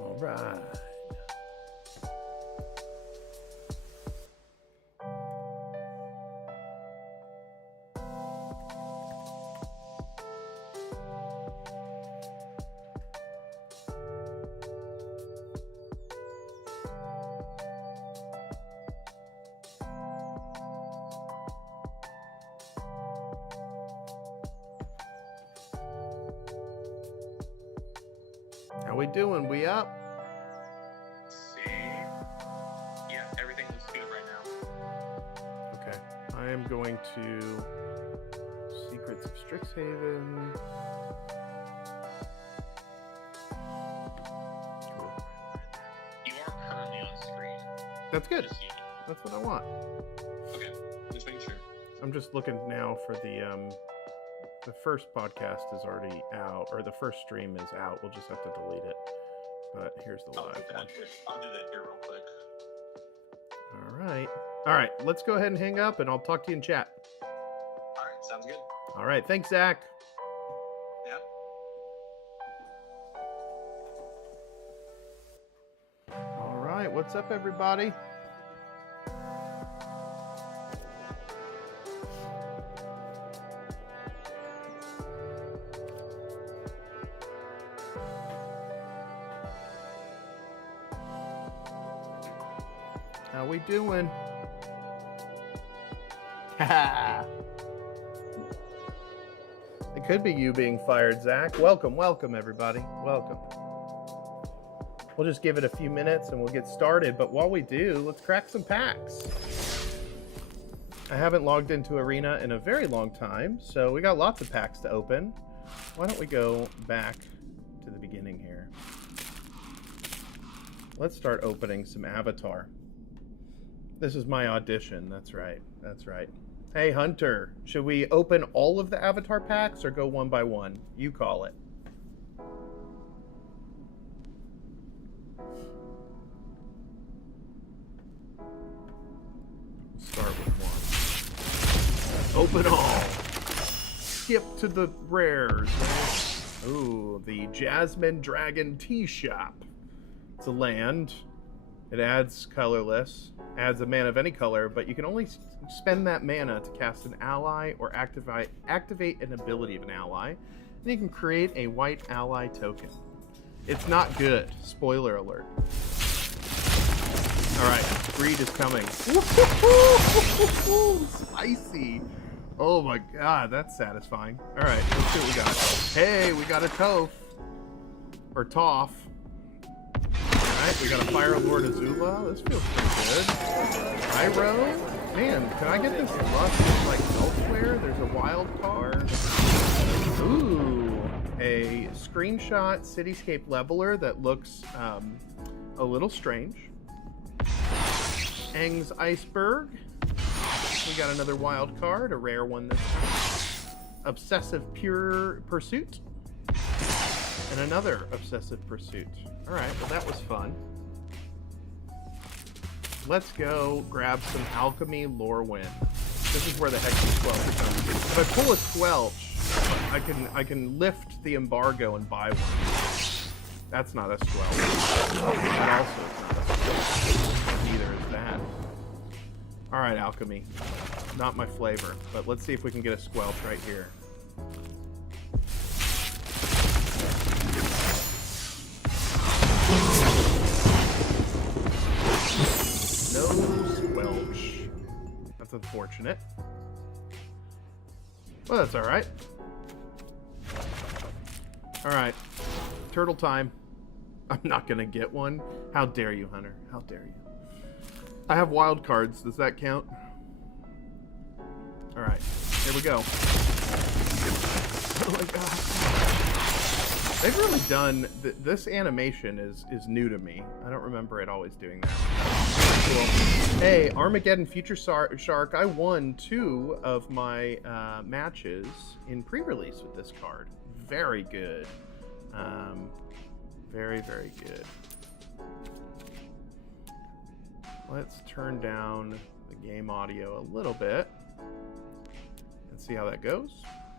All right. How we doing? We up? See? Yeah, everything looks good right now. Okay. I am going to Secrets of Strixhaven. You are currently on screen. That's good. Just you. That's what I want. Okay, just making sure. I'm just looking now for the first podcast is already out, or the first stream is out. We'll just have to delete it. But here's the live one. I'll do that here real quick. All right. Let's go ahead and hang up, and I'll talk to you in chat. All right, sounds good. All right. Thanks, Zach. Yep. All right. What's up, everybody? How we doing? It could be you being fired, Zach. Welcome, everybody. Welcome. We'll just give it a few minutes and we'll get started. But while we do, let's crack some packs. I haven't logged into Arena in a very long time, so we got lots of packs to open. Why don't we go back to the beginning here? Let's start opening some Avatar. This is my audition. That's right. Hey, Hunter, should we open all of the Avatar packs or go one by one? You call it. Start with one. Open all. Skip to the rares. Ooh, the Jasmine Dragon Tea Shop. It's a land. It adds colorless, adds a mana of any color, but you can only spend that mana to cast an ally or activate an ability of an ally. And you can create a white ally token. It's not good. Spoiler alert. All right, greed is coming. Spicy. Oh my god, that's satisfying. All right, let's see what we got. Hey, we got a Toph. Or Toph. Alright, we got a Fire Lord Azula. This feels pretty good. Pyro? Man, can I get this lust like elsewhere? There's a wild card. Ooh, a screenshot Cityscape Leveler that looks a little strange. Aang's Iceberg. We got another wild card, a rare one this time. Obsessive Pure Pursuit. And another Obsessive Pursuit. Alright, well that was fun. Let's go grab some Alchemy Lorwyn. This is where the extra squelch comes. If I pull a squelch, I can lift the embargo and buy one. That's not a squelch. That also is not a squelch. Neither is that. Alright, Alchemy. Not my flavor, but let's see if we can get a squelch right here. No squelch. That's unfortunate. Well, that's alright. Alright. Turtle time. I'm not gonna get one. How dare you, Hunter? How dare you? I have wild cards. Does that count? Alright. Here we go. Oh my god. They've really done... this animation is new to me. I don't remember it always doing that. Cool. Hey, Armageddon Future Shark. I won 2 of my matches in pre-release with this card. Very good. Very, very good. Let's turn down the game audio a little bit and see how that goes.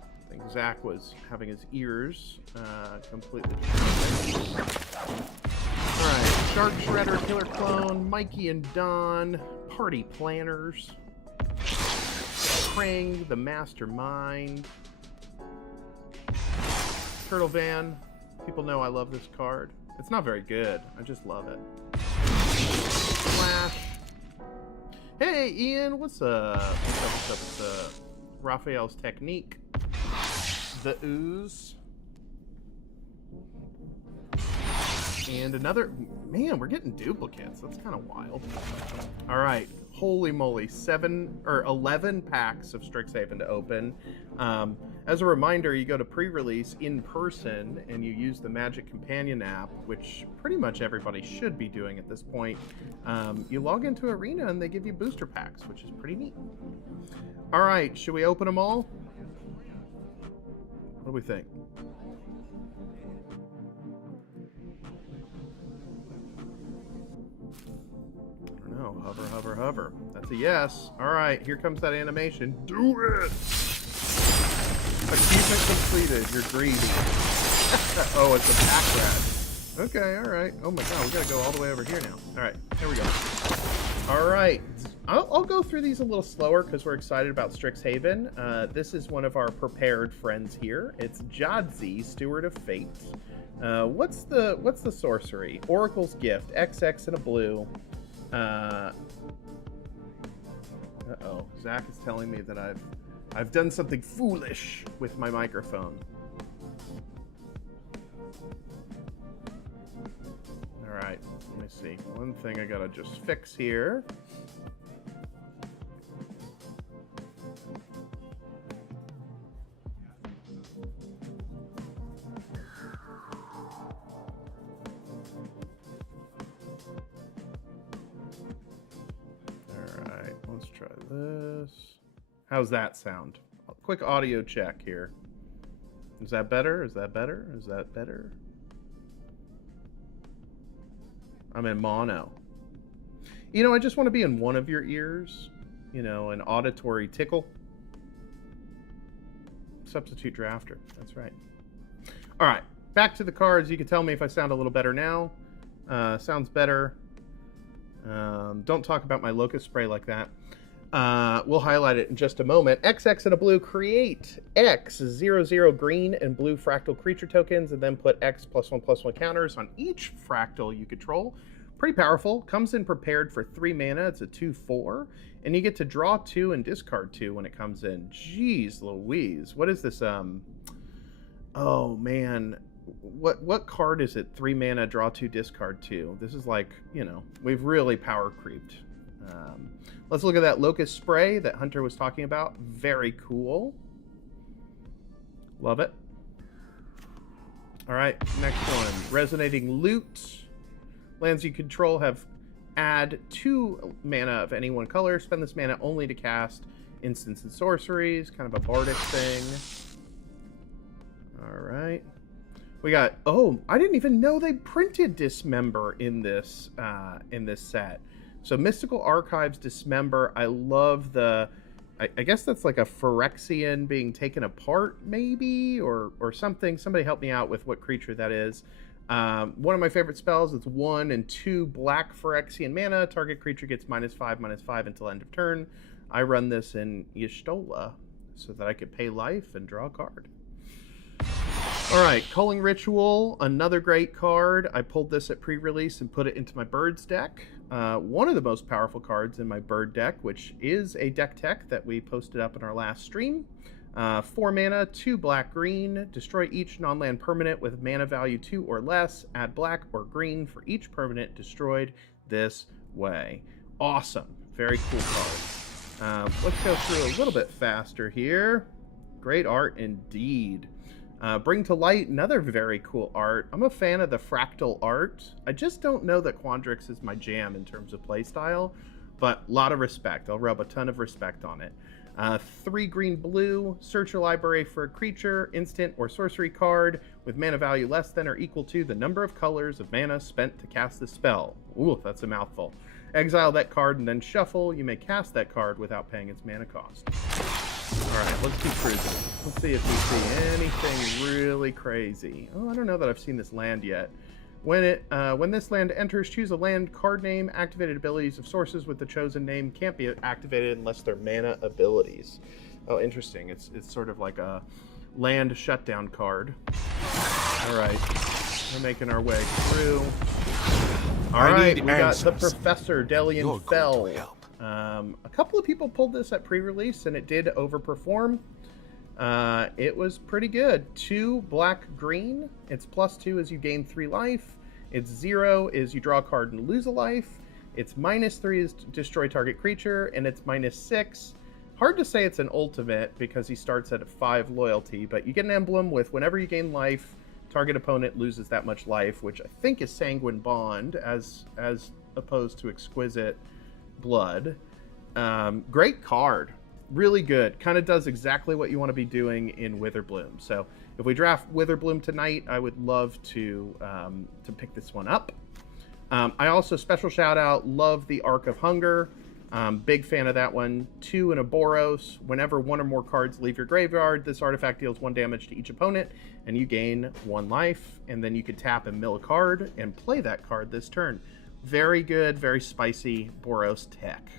I think Zach was having his ears completely destroyed. Alright, Shark Shredder, Killer Clone, Mikey and Don, Party Planners, Krang, the Mastermind, Turtle Van. People know I love this card. It's not very good. I just love it. Flash. Hey, Ian, what's up? What's up? It's Raphael's Technique. The Ooze. And another... Man, we're getting duplicates. That's kind of wild. All right. Holy moly. 11 packs of Strixhaven to open. As a reminder, you go to pre-release in person and you use the Magic Companion app, which pretty much everybody should be doing at this point. You log into Arena and they give you booster packs, which is pretty neat. All right. Should we open them all? What do we think? No, hover, hover, hover. That's a yes. All right, here comes that animation. Do it! Achievement completed. You're greedy. Oh, it's a pack rat. Okay, all right. Oh my god, we gotta go all the way over here now. All right, here we go. All right, I'll go through these a little slower because we're excited about Strixhaven. This is one of our prepared friends here. It's Jadzi, Steward of Fate. What's the sorcery? Oracle's Gift. XX and a blue. Uh-oh. Zach is telling me that I've done something foolish with my microphone. Alright, let me see. One thing I gotta just fix here. Let's try this. How's that sound? A quick audio check here. Is that better? Is that better? Is that better? I'm in mono. You know, I just want to be in one of your ears. You know, an auditory tickle. Substitute drafter. That's right. All right. Back to the cards. You can tell me if I sound a little better now. Sounds better. Don't talk about my locust spray like that. We'll highlight it in just a moment. XX and a blue, create X00 green and blue fractal creature tokens, and then put X +1/+1 counters on each fractal you control. Pretty powerful. Comes in prepared for 3 mana. It's a 2/4, and you get to draw 2 and discard 2 when it comes in. Jeez Louise. What is this? Oh man. What card is it? 3 mana, draw 2, discard 2. This is like, you know, we've really power creeped. Let's look at that locust spray that Hunter was talking about. Very cool. Love it. All right, next one. Resonating Loot. Lands you control have add 2 mana of any one color. Spend this mana only to cast instants and sorceries. Kind of a bardic thing. All right. We got, oh, I didn't even know they printed Dismember in this set. So Mystical Archives Dismember, I love the, I guess that's like a Phyrexian being taken apart /maybe, or something. Somebody help me out with what creature that is. One of my favorite spells, it's 1 and 2 black Phyrexian mana. Target creature gets -5/-5 until end of turn. I run this in Y'shtola so that I could pay life and draw a card. All right, Culling Ritual, another great card. I pulled this at pre-release and put it into my Birds deck. One of the most powerful cards in my Bird deck, which is a deck tech that we posted up in our last stream. 4 mana, 2 black-green. Destroy each non-land permanent with mana value 2 or less. Add black or green for each permanent destroyed this way. Awesome. Very cool card. Let's go through a little bit faster here. Great art indeed. Bring to Light, another very cool art. I'm a fan of the fractal art. I just don't know that Quandrix is my jam in terms of playstyle, but a lot of respect. I'll rub a ton of respect on it. 3 green blue, search your library for a creature, instant, or sorcery card with mana value less than or equal to the number of colors of mana spent to cast the spell. Ooh, that's a mouthful. Exile that card and then shuffle. You may cast that card without paying its mana cost. Alright, let's keep cruising. Let's see if we see anything really crazy. Oh, I don't know that I've seen this land yet. When this land enters, choose a land card name. Activated abilities of sources with the chosen name can't be activated unless they're mana abilities. Oh, interesting. It's sort of like a land shutdown card. All right, we're making our way through. All right, we got the Professor Delian Fell. A couple of people pulled this at pre-release, and it did overperform. It was pretty good. 2 black-green. It's +2 as you gain 3 life. It's 0 is you draw a card and lose a life. It's -3 is destroy target creature, and it's -6. Hard to say it's an ultimate because he starts at a 5 loyalty, but you get an emblem with whenever you gain life, target opponent loses that much life, which I think is Sanguine Bond as opposed to Exquisite Blood. Great card. Really good. Kind of does exactly what you want to be doing in Witherbloom. So if we draft Witherbloom tonight, I would love to pick this one up. I also, special shout out, love the Arc of Hunger. Big fan of that one. 2 and a Boros. Whenever 1 or more cards leave your graveyard, this artifact deals 1 damage to each opponent, and you gain 1 life. And then you can tap and mill a card and play that card this turn. Very good, very spicy Boros tech.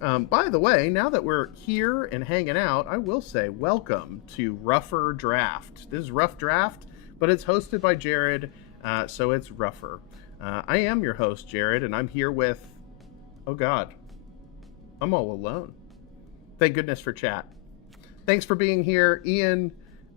By the way, now that we're here and hanging out, I will say welcome to Rougher Draft. This is Rough Draft, but it's hosted by Jared, so it's rougher. I am your host, Jared, and I'm here with... Oh, God. I'm all alone. Thank goodness for chat. Thanks for being here, Ian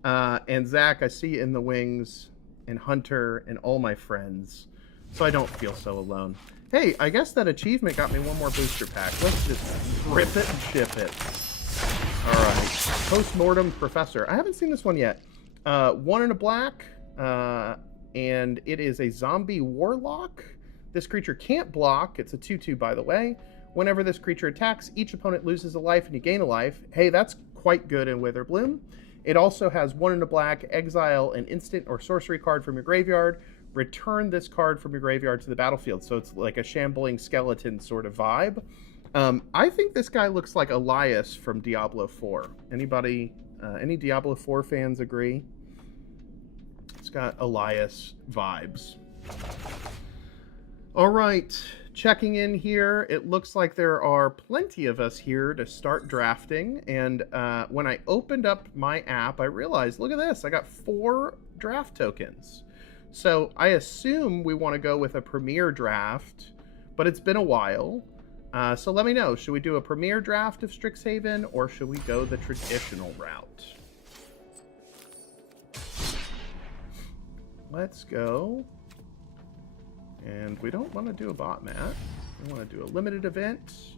and Zach. I see you in the wings, and Hunter, and all my friends, so I don't feel so alone. Hey, I guess that achievement got me 1 more booster pack. Let's just rip it and ship it. All right. Postmortem Professor. I haven't seen this one yet. 1 and a black, and it is a zombie warlock. This creature can't block. It's a 2/2, by the way. Whenever this creature attacks, each opponent loses a life and you gain a life. Hey, that's quite good in Witherbloom. It also has 1 and a black, exile an instant or sorcery card from your graveyard. Return this card from your graveyard to the battlefield. So it's like a shambling skeleton sort of vibe. I think this guy looks like Elias from Diablo 4. Anybody, any Diablo 4 fans agree? It's got Elias vibes. All right, checking in here. It looks like there are plenty of us here to start drafting. And when I opened up my app, I realized, look at this, I got 4 draft tokens. So I assume we want to go with a premier draft, but it's been a while. So let me know, should we do a premier draft of Strixhaven, or should we go the traditional route? Let's go. And we don't want to do a bot mat. We want to do a limited event.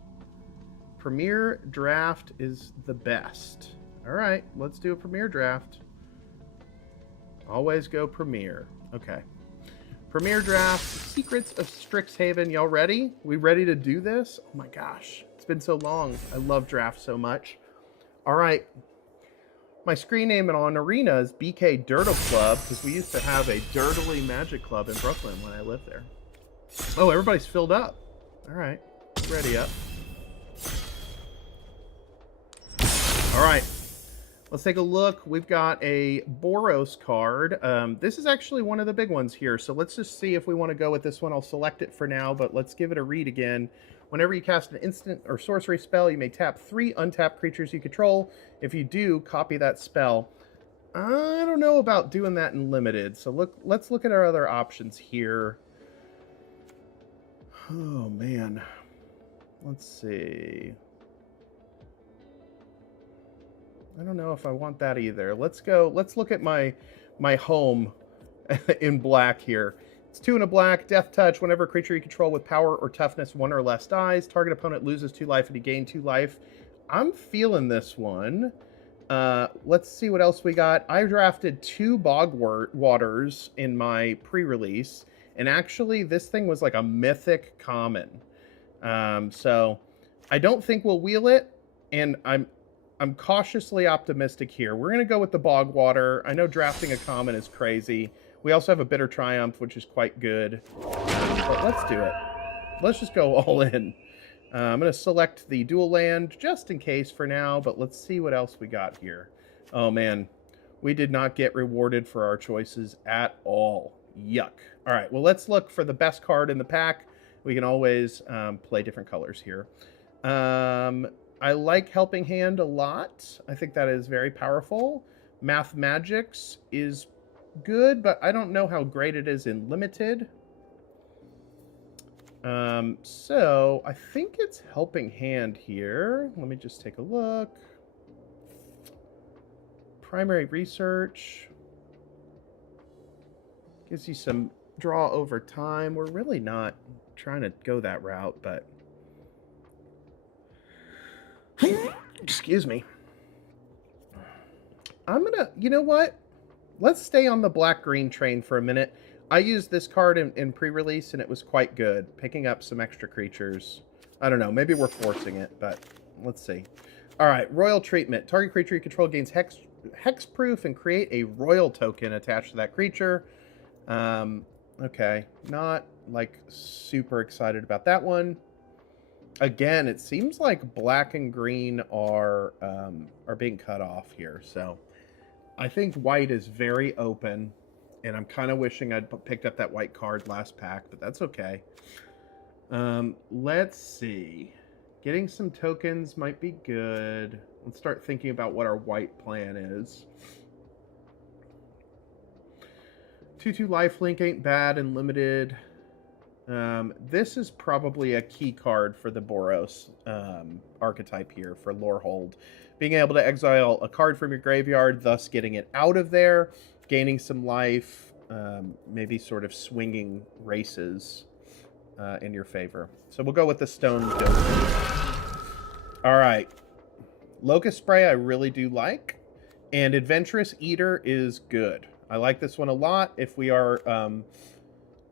Premier draft is the best. All right, let's do a premier draft. Always go premier. Okay. Premier draft, Secrets of Strixhaven. Y'all ready? We ready to do this? Oh my gosh, it's been so long. I love draft so much. All right. My screen name on Arena is BK Dirtle Club, because we used to have a dirtily magic club in Brooklyn when I lived there. Oh, everybody's filled up. All right, ready up. All right, let's take a look. We've got a Boros card. This is actually one of the big ones here, so let's just see if we want to go with this one. I'll select it for now, but let's give it a read again. Whenever you cast an instant or sorcery spell, you may tap 3 untapped creatures you control. If you do, copy that spell. I don't know about doing that in limited, so let's look at our other options here. Oh man, let's see. I don't know if I want that either. Let's look at my home in black here. It's 2 and a black, Death Touch. Whenever a creature you control with power or toughness 1 or less dies, target opponent loses 2 life and you gain 2 life. I'm feeling this one. Let's see what else we got. I drafted 2 Bog Waters in my pre-release. And actually, this thing was like a mythic common. So I don't think we'll wheel it, and I'm cautiously optimistic here. We're going to go with the Bog Water. I know drafting a common is crazy. We also have a Bitter Triumph, which is quite good. But let's do it. Let's just go all in. I'm going to select the dual land just in case for now, but let's see what else we got here. Oh, man. We did not get rewarded for our choices at all. Yuck. All right, well, let's look for the best card in the pack. We can always play different colors here. I like Helping Hand a lot. I think that is very powerful. Math Magics is good, but I don't know how great it is in Limited. So I think it's Helping Hand here. Let me just take a look. Primary Research gives you some draw over time. We're really not trying to go that route, but excuse me. I'm gonna, you know what? Let's stay on the black-green train for a minute. I used this card in pre-release, and it was quite good. Picking up some extra creatures. I don't know. Maybe we're forcing it, but let's see. All right. Royal Treatment. Target creature you control gains hexproof and create a royal token attached to that creature. Okay. Not, like, super excited about that one. Again, it seems like black and green are being cut off here, so I think white is very open, and I'm kind of wishing I'd picked up that white card last pack, but that's okay. Let's see. Getting some tokens might be good. Let's start thinking about what our white plan is. 2/2 lifelink ain't bad and limited. This is probably a key card for the Boros archetype here for Lorehold. Being able to exile a card from your graveyard, thus getting it out of there, gaining some life, maybe sort of swinging races in your favor. So we'll go with the Stone Ghost. All right. Locust Spray I really do like, and Adventurous Eater is good. I like this one a lot. If we are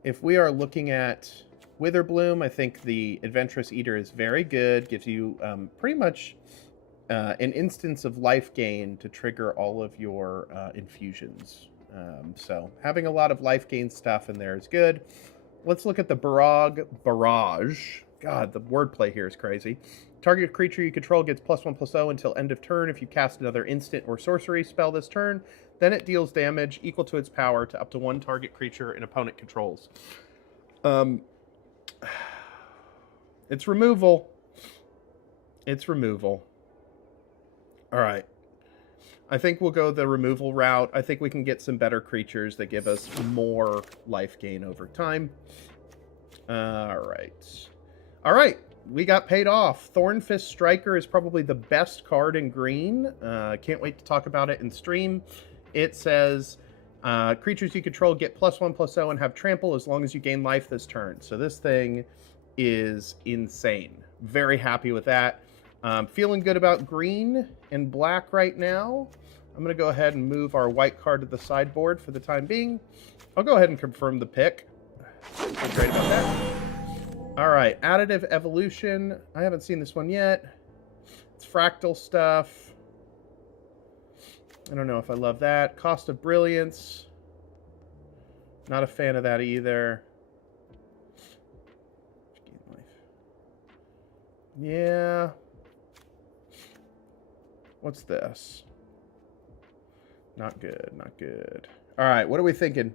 looking at Witherbloom, I think the Adventurous Eater is very good. Gives you pretty much an instance of life gain to trigger all of your infusions. So having a lot of life gain stuff in there is good. Let's look at the Barrage. God, the wordplay here is crazy. Target creature you control gets +1/+0 until end of turn. If you cast another instant or sorcery spell this turn, then it deals damage equal to its power to up to one target creature an opponent controls. It's removal. It's removal. All right. I think we'll go the removal route. I think we can get some better creatures that give us more life gain over time. All right. All right. We got paid off. Thornfist Striker is probably the best card in green. Can't wait to talk about it in stream. It says, creatures you control get +1/+0 and have trample as long as you gain life this turn. So this thing is insane. Very happy with that. Feeling good about green and black right now. I'm going to go ahead and move our white card to the sideboard for the time being. I'll go ahead and confirm the pick. Feel great about that. All right, Additive Evolution. I haven't seen this one yet. It's fractal stuff. I don't know if I love that. Cost of Brilliance. Not a fan of that either. Yeah. What's this? Not good, not good. All right, what are we thinking?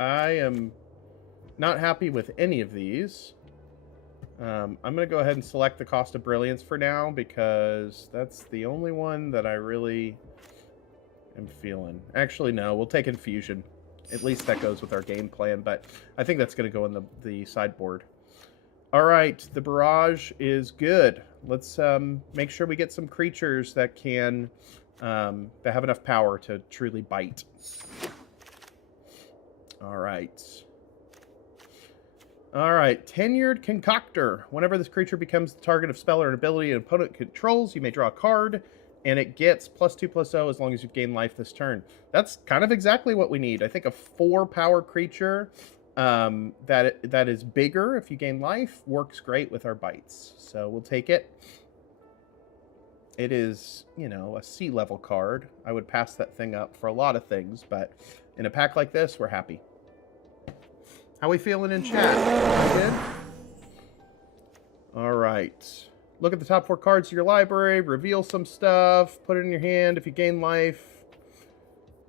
I am not happy with any of these. I'm going to go ahead and select the Cost of Brilliance for now because that's the only one that I really am feeling. Actually, no, we'll take Infusion. At least that goes with our game plan, but I think that's going to go in the sideboard. All right, the Barrage is good. Let's make sure we get some creatures that can that have enough power to truly bite. All right. All right, Tenured Concoctor. Whenever this creature becomes the target of spell or an ability an opponent controls, you may draw a card, and it gets +2/+0 as long as you've gained life this turn. That's kind of exactly what we need. I think a 4-power creature that is bigger if you gain life works great with our bites. So we'll take it. It is, you know, a C-level card. I would pass that thing up for a lot of things, but in a pack like this, we're happy. How we feeling in chat? Good? All right. Look at the top 4 cards of your library. Reveal some stuff. Put it in your hand if you gain life.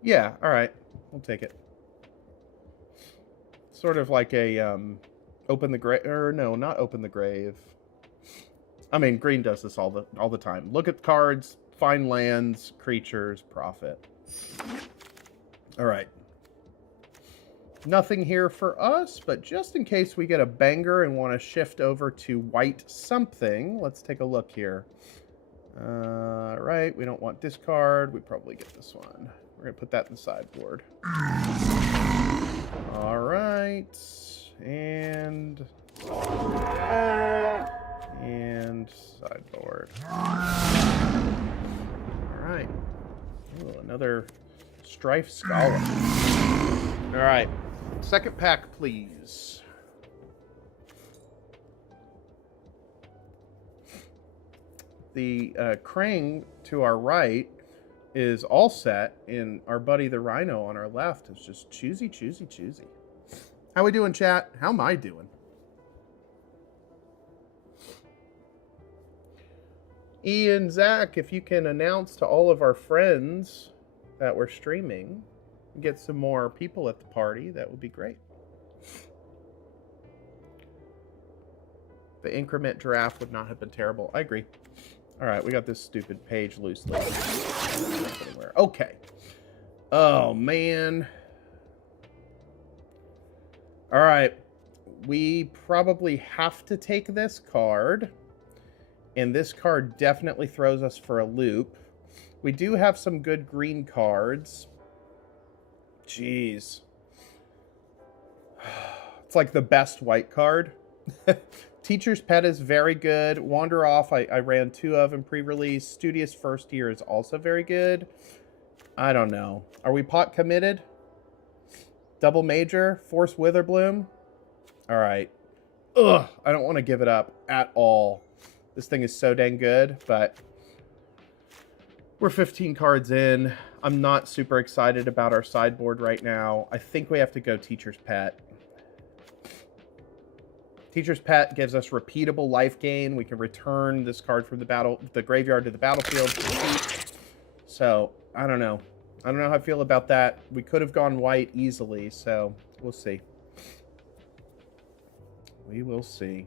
Yeah, all right. We'll take it. Sort of like a open the grave, or no, not open the grave. I mean, green does this all the time. Look at cards, find lands, creatures, profit. All right. Nothing here for us, but just in case we get a banger and want to shift over to white something, let's take a look here. Right, we don't want discard. We probably get this one. We're going to put that in the sideboard. All right. And sideboard. All right. Ooh, another Strife Scholar. All right. Second pack, please. The Krang to our right is all set, and our buddy the Rhino on our left is just choosy. How we doing, chat? How am I doing? Ian, Zach, if you can announce to all of our friends that we're streaming, get some more people at the party, that would be great. The increment giraffe would not have been terrible. I agree. All right, we got this stupid page loosely. Okay. Oh, man. All right. We probably have to take this card. And this card definitely throws us for a loop. We do have some good green cards. Jeez. It's like the best white card. Teacher's Pet is very good. Wander Off, I ran 2 of in pre-release. Studious First Year is also very good. I don't know. Are we pot committed? Double Major? Force Witherbloom? All right. Ugh, I don't want to give it up at all. This thing is so dang good, but we're 15 cards in. I'm not super excited about our sideboard right now. I think we have to go Teacher's Pet. Teacher's Pet gives us repeatable life gain. We can return this card from the graveyard to the battlefield. So, I don't know. I don't know how I feel about that. We could have gone white easily, so we'll see. We will see.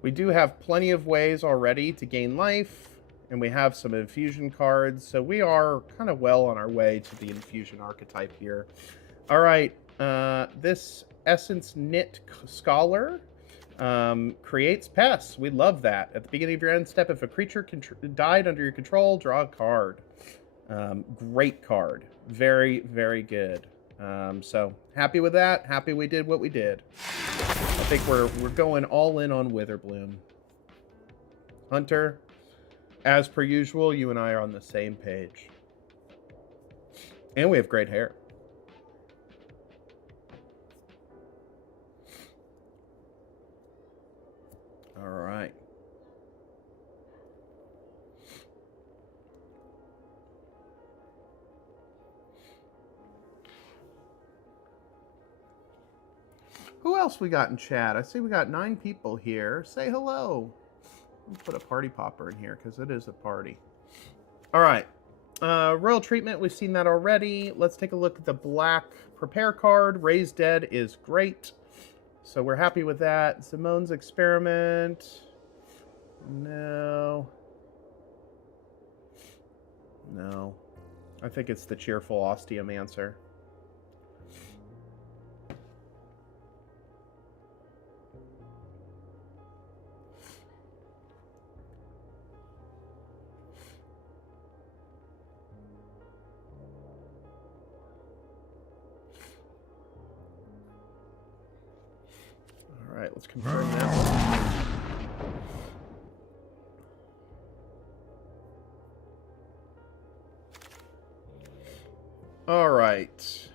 We do have plenty of ways already to gain life, and we have some infusion cards, so we are kind of well on our way to the infusion archetype here. All right, this Essence Knit Scholar creates pests. We love that. At the beginning of your end step, if a creature died under your control, draw a card. Great card. Very, very good. So happy with that. Happy we did what we did. I think we're going all in on Witherbloom. Hunter, as per usual, you and I are on the same page. And we have great hair. All right. Who else we got in chat? I see we got 9 people here. Say hello. Let's put a party popper in here because it is a party. All right. Royal Treatment, we've seen that already. Let's take a look at the black prepare card. Raise Dead is great. So we're happy with that. Simone's Experiment. No. No. I think it's the Cheerful Osteomancer. All right, let's confirm that. All right.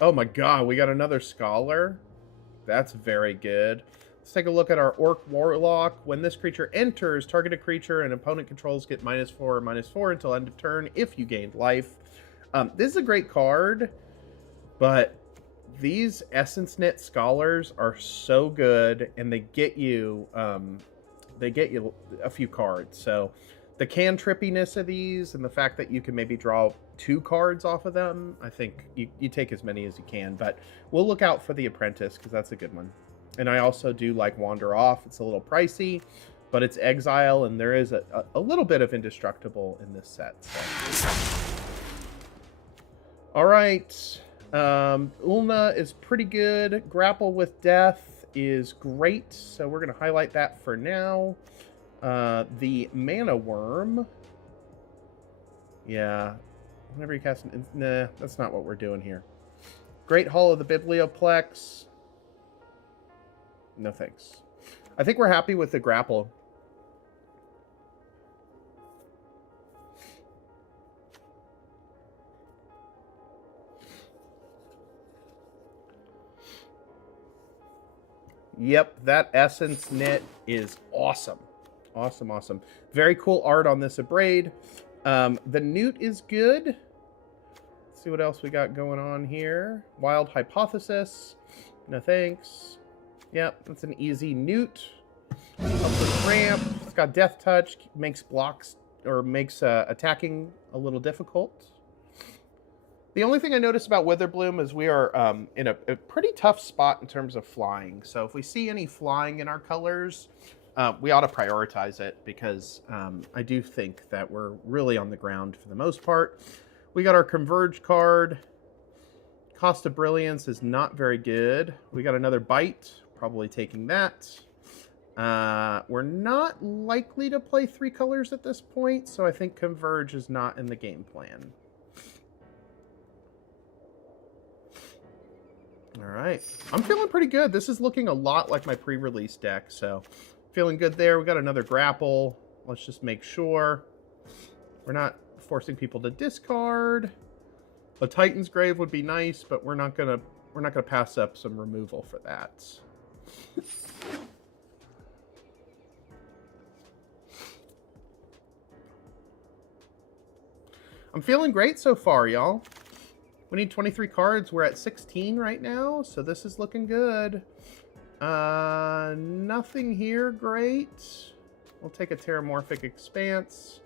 Oh my god, we got another Scholar. That's very good. Let's take a look at our Orc Warlock. When this creature enters, targeted creature and opponent controls get -4/-4 until end of turn if you gained life. This is a great card, but these Essence Knit Scholars are so good, and they get you a few cards. So the cantrippiness of these and the fact that you can maybe draw 2 cards off of them, I think you take as many as you can. But we'll look out for the Apprentice because that's a good one. And I also do like Wander Off. It's a little pricey, but it's Exile, and there is a little bit of Indestructible in this set. So. All right. Ulna is pretty good. Grapple with Death is great, so we're going to highlight that for now. The Mana Worm. Yeah. Whenever you cast an... Nah, that's not what we're doing here. Great Hall of the Biblioplex. No thanks. I think we're happy with the Grapple. Yep, that Essence knit is awesome. Awesome, awesome. Very cool art on this Abrade. The Newt is good. Let's see what else we got going on here. Wild Hypothesis. No thanks. Yep, that's an easy Newt. Upward Ramp. It's got Death Touch. Makes blocks, or makes attacking a little difficult. The only thing I noticed about Witherbloom is we are in a pretty tough spot in terms of flying. So if we see any flying in our colors, we ought to prioritize it because I do think that we're really on the ground for the most part. We got our Converge card. Cost of Brilliance is not very good. We got another Bite, probably taking that. We're not likely to play 3 colors at this point, so I think Converge is not in the game plan. All right. I'm feeling pretty good. This is looking a lot like my pre-release deck, so feeling good there. We got another Grapple. Let's just make sure we're not forcing people to discard. A Titan's Grave would be nice, but we're not gonna pass up some removal for that. I'm feeling great so far, y'all. We need 23 cards. We're at 16 right now, so this is looking good. Nothing here great. We'll take a Terramorphic Expanse.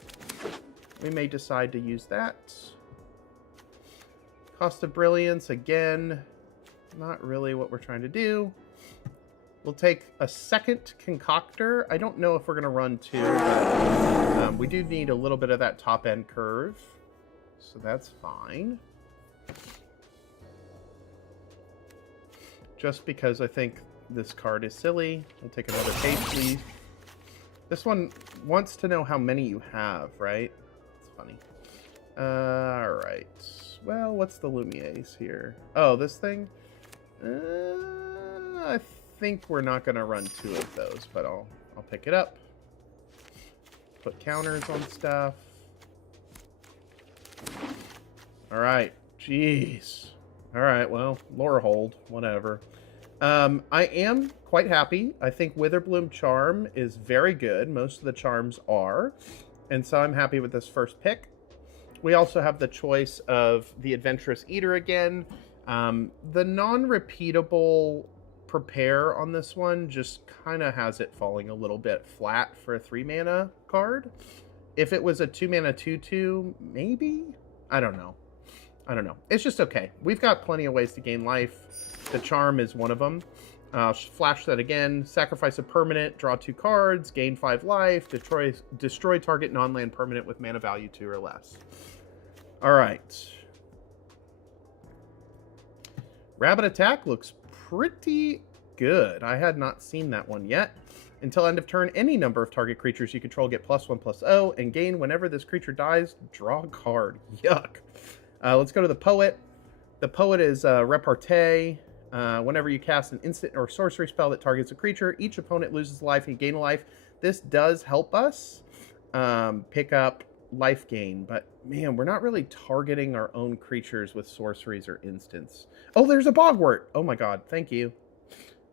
We may decide to use that. Cost of Brilliance, again, not really what we're trying to do. We'll take a second Concoctor. I don't know if we're going to run 2, but we do need a little bit of that top-end curve, so that's fine. Just because I think this card is silly. We'll take another Page Leaf. This one wants to know how many you have, right? It's funny. Alright. Well, what's the Lumiere's here? Oh, this thing? I think we're not going to run 2 of those, but I'll pick it up. Put counters on stuff. Alright. Jeez. Alright, well, lore hold. Whatever. I am quite happy. I think Witherbloom Charm is very good. Most of the charms are. And so I'm happy with this first pick. We also have the choice of the Adventurous Eater again. The non-repeatable Prepare on this one just kind of has it falling a little bit flat for a 3-mana card. If it was a 2-mana 2/2, maybe? I don't know. It's just okay. We've got plenty of ways to gain life. The Charm is one of them. Flash that again. Sacrifice a permanent, draw 2 cards, gain 5 life, destroy target non-land permanent with mana value 2 or less. All right. Rabbit Attack looks pretty good. I had not seen that one yet. Until end of turn, any number of target creatures you control get +1/+0 and gain whenever this creature dies, draw a card. Yuck. Let's go to the Poet. The Poet is Repartee. Whenever you cast an instant or sorcery spell that targets a creature, each opponent loses life and you gain a life. This does help us pick up life gain, but man, we're not really targeting our own creatures with sorceries or instants. Oh, there's a Bogwort. Oh my god, thank you.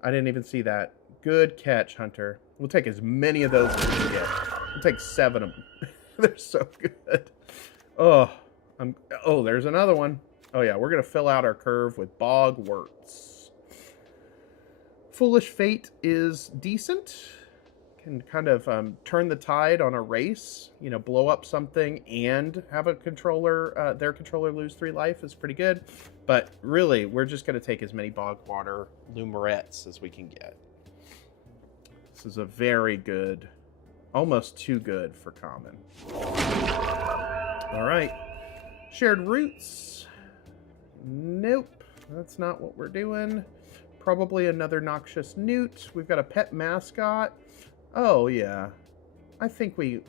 I didn't even see that. Good catch, Hunter. We'll take as many of those as we can get. We'll take 7 of them. They're so good. Oh, there's another one. Oh yeah, we're gonna fill out our curve with Bogworts. Foolish Fate is decent. and kind of turn the tide on a race. You know, blow up something and have a controller, their controller lose 3 life is pretty good. But really, we're just going to take as many Bogwater Lumerettes as we can get. This is a very good, almost too good for common. All right. Shared roots. Nope, that's not what we're doing. Probably another noxious newt. We've got a pet mascot. Oh, yeah. I think we...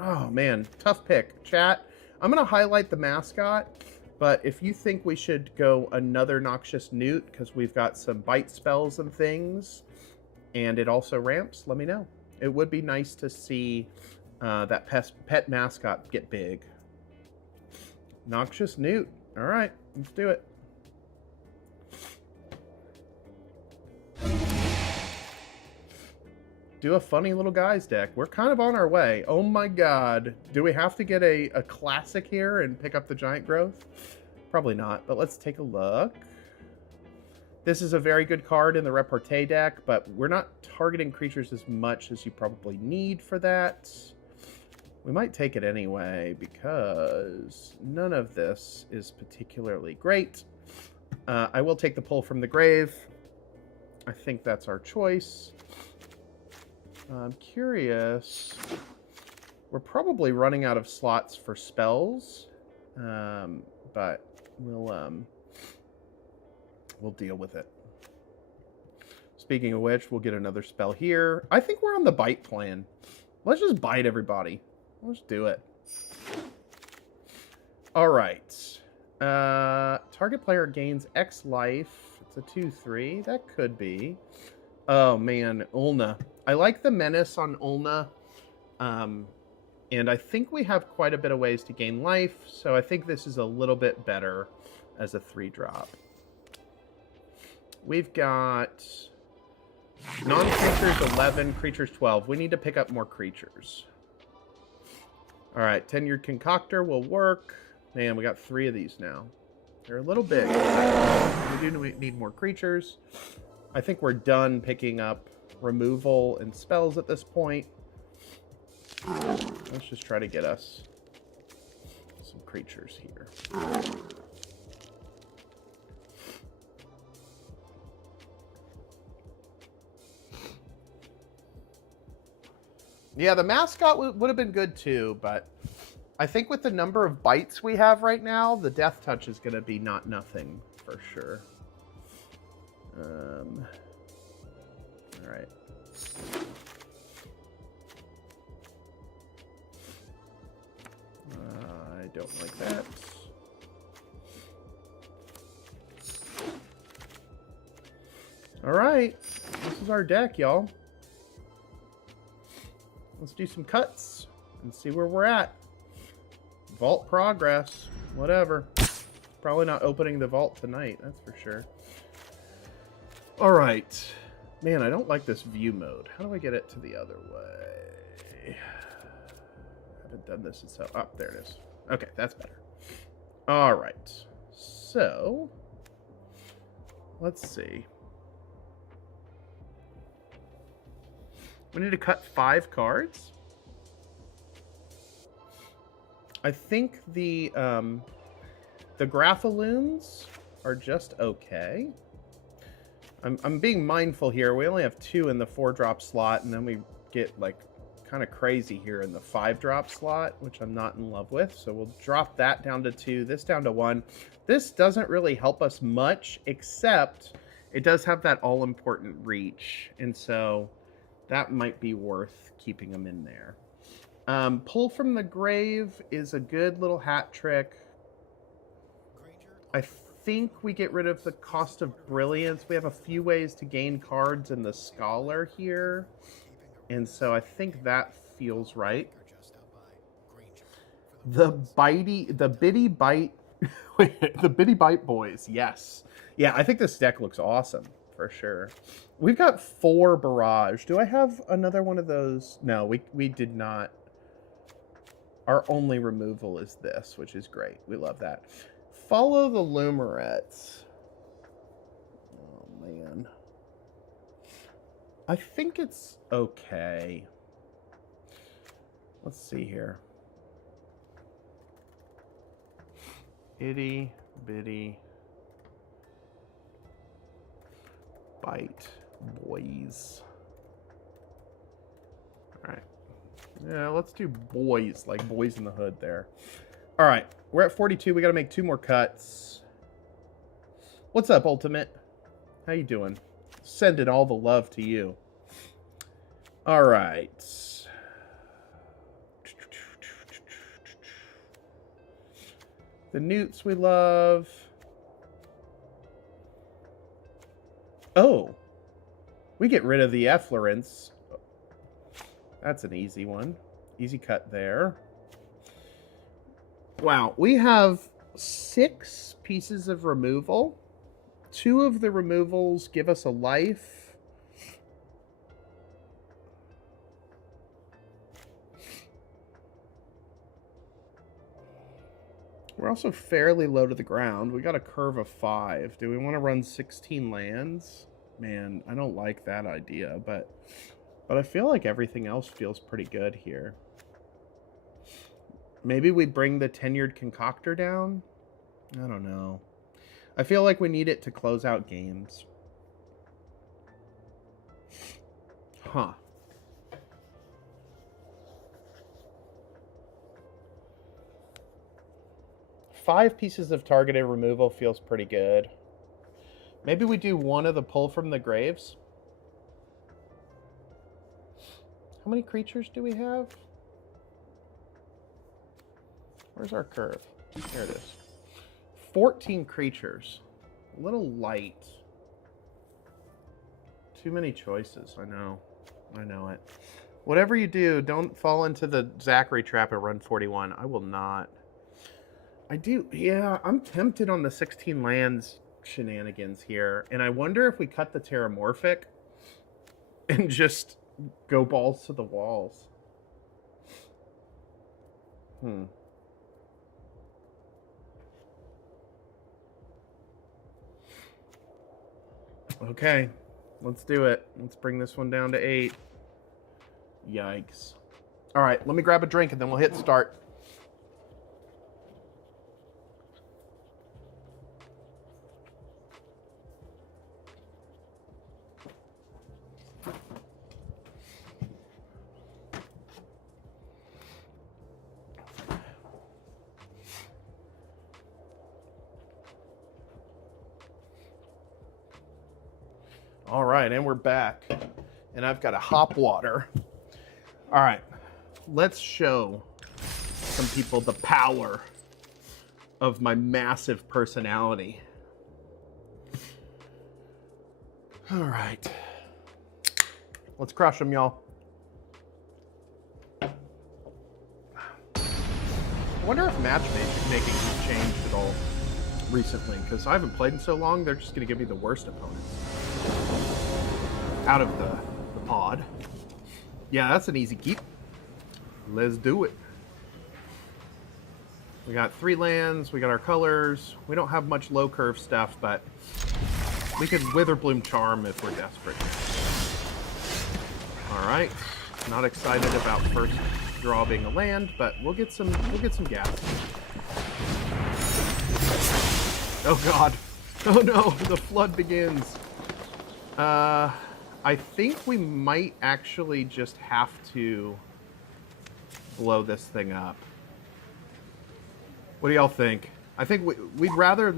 Oh, man. Tough pick. Chat, I'm going to highlight the mascot, but if you think we should go another noxious newt, because we've got some bite spells and things, and it also ramps, let me know. It would be nice to see that pet mascot get big. Noxious newt. All right, let's do it. Do a funny little guys deck. We're kind of on our way. Oh my god. Do we have to get a classic here and pick up the giant growth? Probably not, but let's take a look. This is a very good card in the repartee deck, but we're not targeting creatures as much as you probably need for that. We might take it anyway, because none of this is particularly great. I will take the pull from the grave. I think that's our choice. I'm curious. We're probably running out of slots for spells, but we'll deal with it. Speaking of which, we'll get another spell here. I think we're on the bite plan. Let's just bite everybody. Let's do it. All right. Target player gains X life. It's a 2/3. That could be. Oh, man. Ulna. I like the menace on Ulna. And I think we have quite a bit of ways to gain life. So I think this is a little bit better as a 3-drop. We've got non-creatures 11, creatures 12. We need to pick up more creatures. All right, Tenured Concoctor will work. Man, we got 3 of these now. They're a little big. We do need more creatures. I think we're done picking up removal and spells at this point. Let's just try to get us some creatures here. Yeah, the mascot would have been good too, but I think with the number of bites we have right now, the death touch is going to be not nothing for sure. All right. I don't like that. All right, this is our deck, y'all. Let's do some cuts and see where we're at. Vault progress, whatever. Probably not opening the vault tonight, that's for sure. All right. Man, I don't like this view mode. How do I get it to the other way? I haven't done this in so... Oh, there it is. Okay, that's better. All right. So, let's see. We need to cut 5 cards. I think the Graphaloons are just okay. I'm being mindful here. We only have 2 in the 4-drop slot, and then we get like kind of crazy here in the 5-drop slot, which I'm not in love with. So we'll drop that down to 2, this down to 1. This doesn't really help us much, except it does have that all-important reach, and so that might be worth keeping them in there. Pull from the grave is a good little hat trick. I think we get rid of the cost of brilliance. We have a few ways to gain cards in the scholar here, and so I think that feels right. The bitty bite the bitty bite boys, yes. Yeah, I think this deck looks awesome for sure. We've got 4 barrage. Do I have another one of those? No, we did not. Our only removal is this, which is great. We love that. Follow the Lumerettes. Oh, man. I think it's okay. Let's see here. Itty bitty bite boys. All right. Yeah, let's do boys, like Boys in the Hood there. All right, we're at 42. We got to make 2 more cuts. What's up, Ultimate? How you doing? Sending all the love to you. All right. The newts we love. Oh, we get rid of the effluence. That's an easy one. Easy cut there. Wow, we have 6 pieces of removal. 2 of the removals give us a life. We're also fairly low to the ground. We got a curve of 5. Do we want to run 16 lands? Man, I don't like that idea, but I feel like everything else feels pretty good here. Maybe we bring the Tenured Concoctor down? I don't know. I feel like we need it to close out games. Huh. Five pieces of targeted removal feels pretty good. Maybe we do one of the Pull from the Graves. How many creatures do we have? Where's our curve? There it is. 14 creatures. A little light. Too many choices. I know. I know it. Whatever you do, don't fall into the Zachary trap at run 41. I will not. I do. Yeah, I'm tempted on the 16 lands shenanigans here. And I wonder if we cut the Terramorphic and just go balls to the walls. Okay, let's do it. Let's bring this one down to 8. Yikes. All right, let me grab a drink and then we'll hit start. All right, and we're back. And I've got a hop water. All right, let's show some people the power of my massive personality. All right. Let's crush them, y'all. I wonder if matchmaking has changed at all recently, because I haven't played in so long, they're just going to give me the worst opponents out of the pod. Yeah, that's an easy keep. Let's do it. We got 3 lands, we got our colors. We don't have much low curve stuff, but we could Witherbloom Charm if we're desperate. All right. Not excited about first draw being a land, but we'll get some gas. Oh god. Oh no, the flood begins. I think we might actually just have to blow this thing up. What do y'all think? I think we'd rather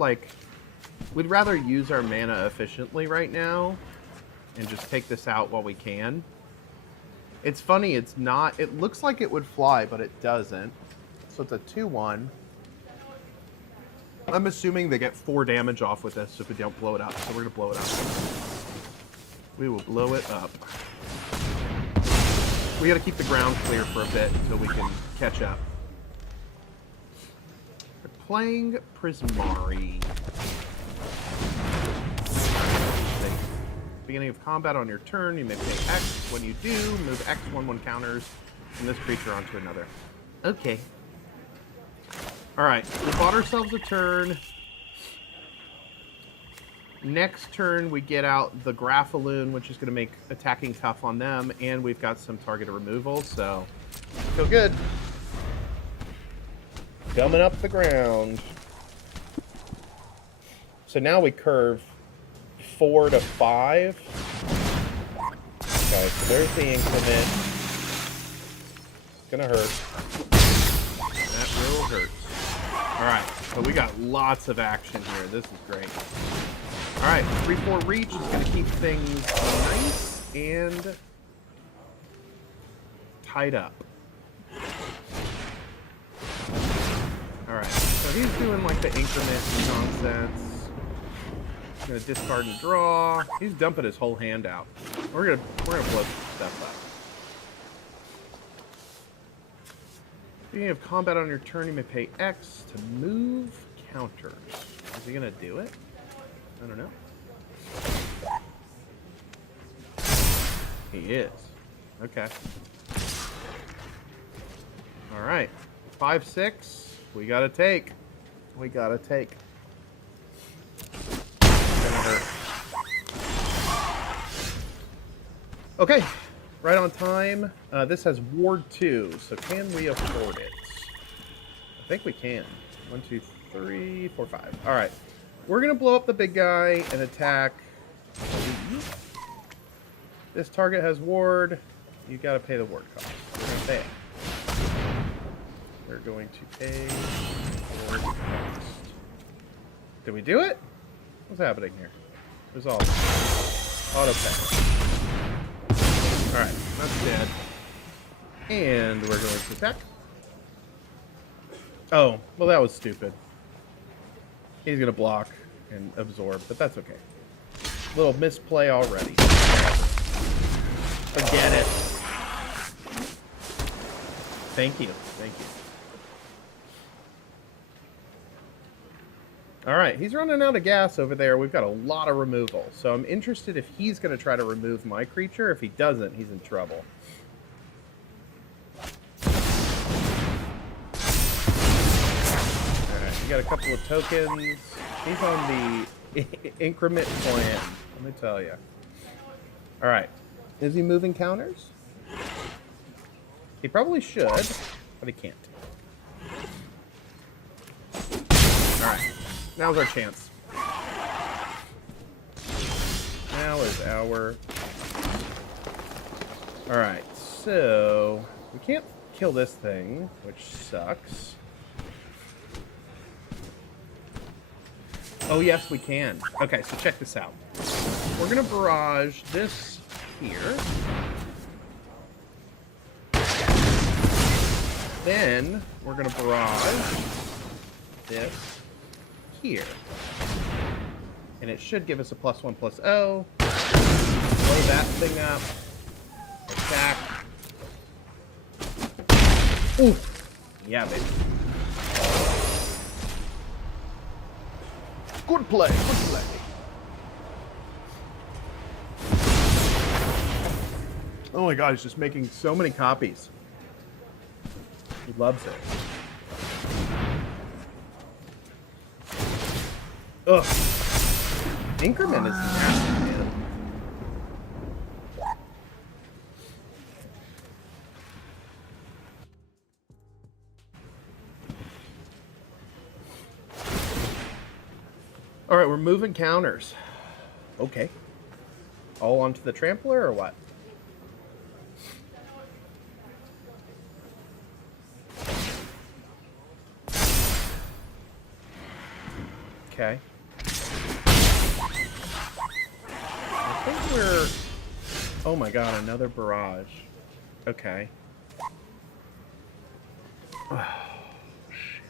use our mana efficiently right now and just take this out while we can. It's funny, it looks like it would fly, but it doesn't. So it's a 2/1. I'm assuming they get 4 damage off with this if we don't blow it up, so we're gonna blow it up. We will blow it up. We gotta keep the ground clear for a bit until we can catch up. We're playing Prismari. Beginning of combat on your turn, you may pay X. When you do, move X 1/1 counters from this creature onto another. Okay. Alright, we bought ourselves a turn. Next turn, we get out the Graphaloon, which is going to make attacking tough on them, and we've got some targeted removal, so feel good. Coming up the ground. So now we curve 4 to 5. Okay, so there's the increment. It's gonna hurt. That will hurt. Alright, so we got lots of action here. This is great. Alright, 3-4 reach is gonna keep things nice and tied up. Alright, so he's doing like the increment nonsense. He's gonna discard and draw. He's dumping his whole hand out. We're gonna blow some stuff up. Speaking of combat on your turn, you may pay X to move counters. Is he gonna do it? I don't know. He is. Okay. Alright. 5-6. We gotta take. We gotta take. It's gonna hurt. Okay. Right on time. This has Ward 2, so can we afford it? I think we can. 1, 2, 3, 4, 5. Alright. We're gonna blow up the big guy and attack. This target has ward. You gotta pay the ward cost. We're gonna pay it. We're going to pay ward cost. Did we do it? What's happening here? Resolve. Auto pay. Alright, that's dead. And we're going to attack. Oh, well that was stupid. He's gonna block and absorb, but that's okay. Little misplay already. Forget it. Thank you. Thank you. Alright, he's running out of gas over there. We've got a lot of removal. So I'm interested if he's going to try to remove my creature. If he doesn't, he's in trouble. Alright, we got a couple of tokens. He's on the increment plan, let me tell you. Alright. Is he moving counters? He probably should, but he can't. Alright. Now's our chance. Now is our... Alright, so... We can't kill this thing, which sucks. Oh, yes, we can. Okay, so check this out. We're going to barrage this here. Then, we're going to barrage this here. And it should give us a +1/+0. Blow that thing up. Attack. Ooh. Yeah, baby. Good play, good play. Oh my god, he's just making so many copies. He loves it. Ugh. Increment is nasty, man. Alright, we're moving counters. Okay. All onto the trampler or what? Okay. I think we're... Oh my god, another barrage. Okay. Oh, shit.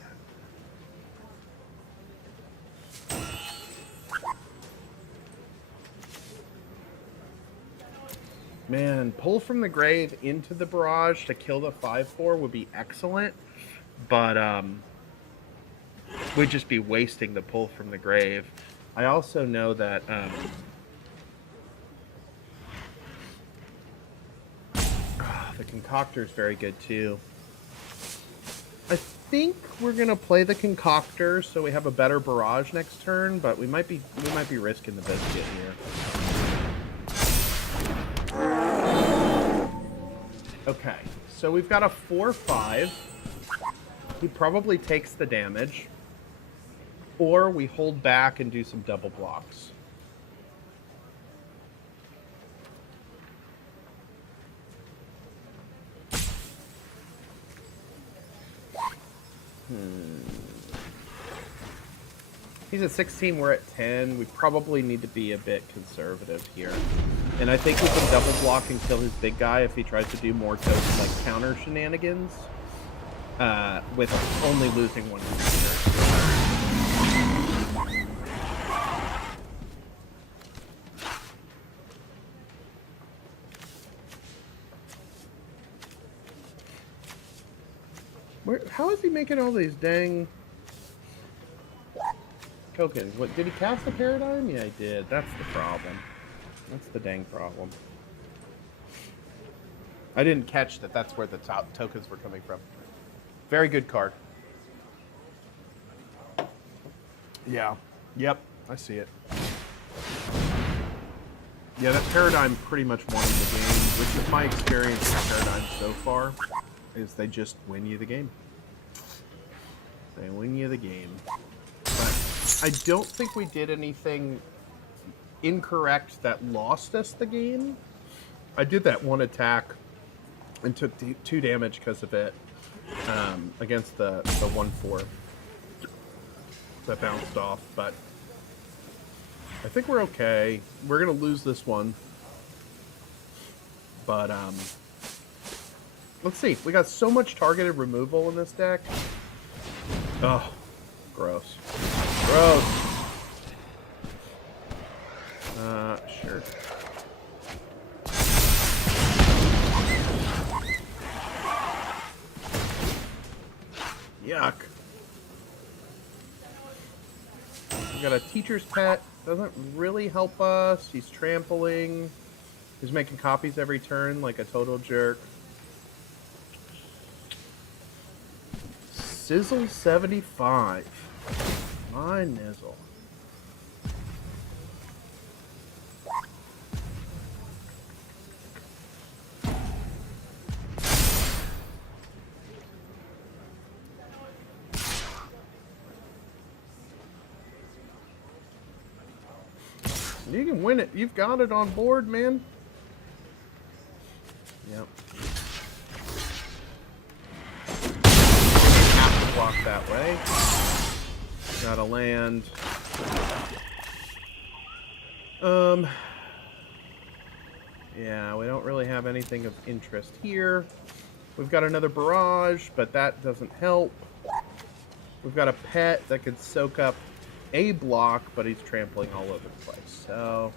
Man, pull from the grave into the barrage to kill the 5/4 would be excellent, but we'd just be wasting the pull from the grave. I also know that the concoctor is very good too. think we're gonna play the concoctor so we have a better barrage next turn, but we might be risking the biscuit here. Okay, so we've got a 4/5. He probably takes the damage, or we hold back and do some double blocks. He's at 16, we're at 10. We probably need to be a bit conservative here. And I think we can double block and kill his big guy if he tries to do more token like counter shenanigans. With only losing one creature. How is he making all these dang tokens? What, did he cast a paradigm? Yeah, he did. That's the problem. That's the dang problem. I didn't catch that that's where the top tokens were coming from. Very good card. Yeah. Yep. I see it. Yeah, that paradigm pretty much won him the game, which is my experience with paradigm so far, is they just win you the game. They win you the game. But I don't think we did anything incorrect that lost us the game. I did that one attack and took 2 damage because of it against the 1/4 that bounced off, but I think we're okay. We're gonna lose this one, but let's see. We got so much targeted removal in this deck. Oh, gross. Gross. Sure. Yuck. We got a teacher's pet. Doesn't really help us. He's trampling. He's making copies every turn like a total jerk. Sizzle 75. My nizzle. You can win it. You've got it on board, man. Yep. Have to block that way. Gotta land. Yeah, we don't really have anything of interest here. We've got another barrage, but that doesn't help. We've got a pet that could soak up a block, but he's trampling all over the place. So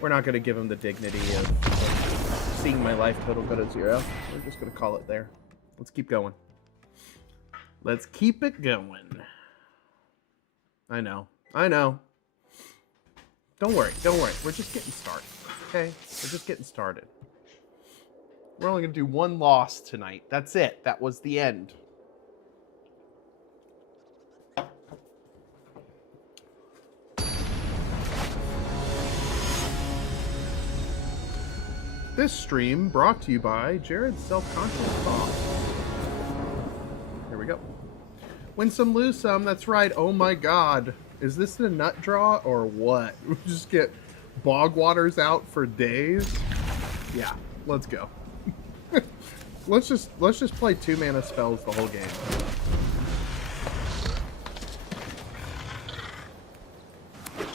we're not going to give him the dignity of seeing my life total go to 0. We're just going to call it there. Let's keep going. Let's keep it going. I know. I know. Don't worry. Don't worry. We're just getting started. Okay? We're just getting started. We're only going to do 1 loss tonight. That's it. That was the end. This stream brought to you by Jared's Self-Conscious Thoughts. Here we go. Win some, lose some. That's right. Oh my god. Is this the nut draw or what? We just get bog waters out for days? Yeah, let's go. let's just play 2 mana spells the whole game.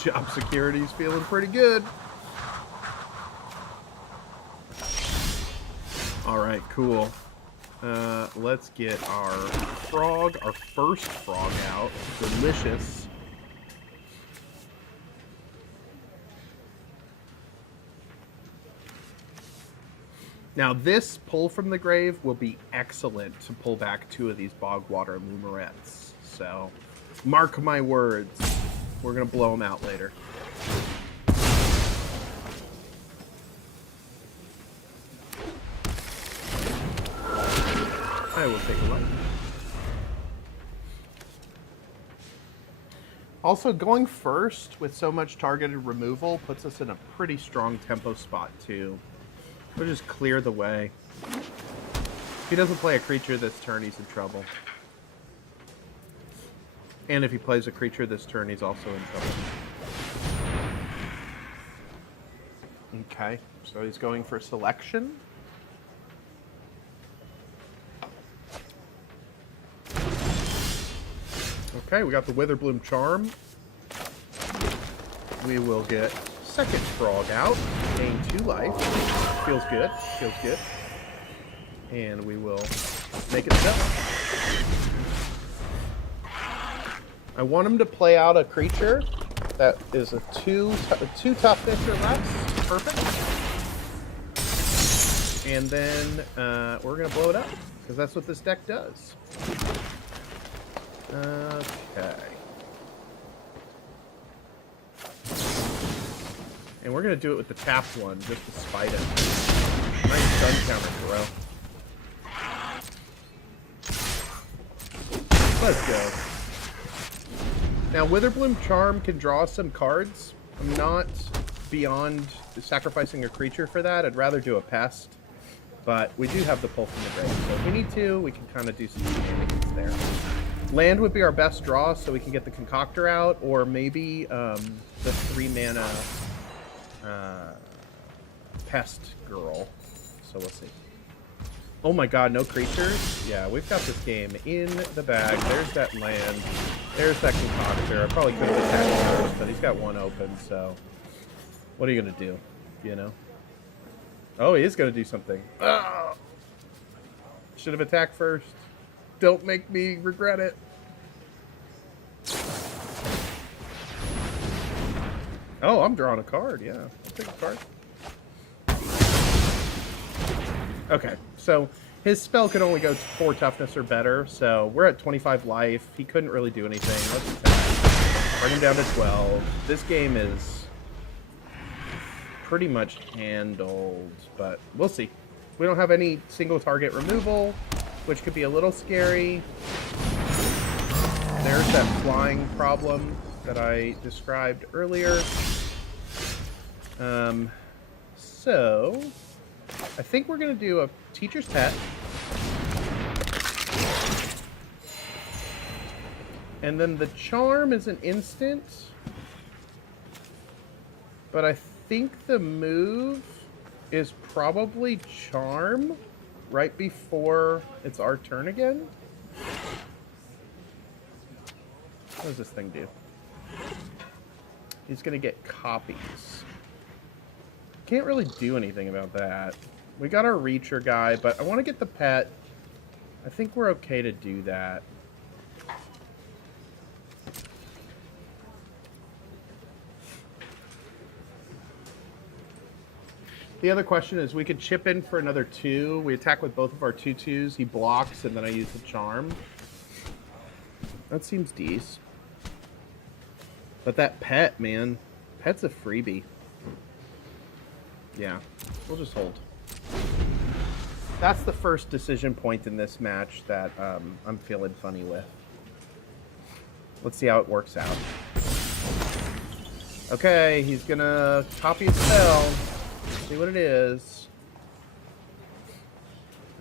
Job security's feeling pretty good. Alright, cool. Let's get our frog, our first frog out. Delicious. Now this pull from the grave will be excellent to pull back 2 of these Bogwater Lumerets. So, mark my words. We're going to blow them out later. I will take a look. Also, going first with so much targeted removal puts us in a pretty strong tempo spot, too. We'll just clear the way. If he doesn't play a creature this turn, he's in trouble. And if he plays a creature this turn, he's also in trouble. Okay, so he's going for selection. Okay, we got the Witherbloom Charm. We will get second Frog out. Gain 2 life. Feels good. Feels good. And we will make it so. I want him to play out a creature that is a 2 toughness or less. Perfect. And then we're going to blow it up, because that's what this deck does. Okay. And we're going to do it with the tapped one, just to spite him. Nice stun counter, bro. Let's go. Now, Witherbloom Charm can draw some cards. I'm not beyond sacrificing a creature for that. I'd rather do a pest. But we do have the pull from the grave. So if we need to, we can kind of do some shenanigans there. Land would be our best draw, so we can get the Concoctor out, or maybe the 3-mana Pest Girl. So we'll see. Oh my god, no creatures? Yeah, we've got this game in the bag. There's that land. There's that Concoctor. I probably could have attacked first, but he's got one open, so... What are you going to do? You know? Oh, he is going to do something. Oh! Should have attacked first. Don't make me regret it. Oh, I'm drawing a card. Yeah, I'll take a card. Okay, so his spell could only go 4 toughness or better, so we're at 25 life. He couldn't really do anything. Let's attack. Bring him down to 12. This game is pretty much handled, but we'll see. We don't have any single target removal, which could be a little scary. There's that flying problem that I described earlier. So I think we're going to do a Teacher's Pet. And then the Charm is an instant. But I think the move is probably Charm right before it's our turn again. What does this thing do? He's going to get copies. Can't really do anything about that. We got our Reacher guy, but I want to get the pet. I think we're okay to do that. The other question is, we could chip in for another 2. We attack with both of our 2/2s. He blocks, and then I use the Charm. That seems decent. But that pet, man. Pet's a freebie. Yeah, we'll just hold. That's the first decision point in this match that I'm feeling funny with. Let's see how it works out. Okay, he's gonna copy a spell. See what it is.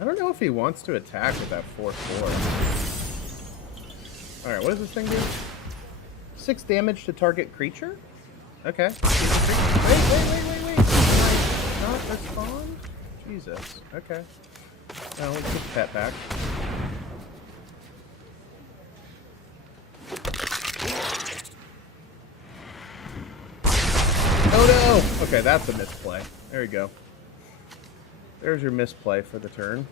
I don't know if he wants to attack with that 4/4. Alright, what does this thing do? 6 damage to target creature? Okay. Wait. Not respond? Jesus. Okay. Now let's put the pet back. Oh no! Okay, that's a misplay. There you go. There's your misplay for the turn.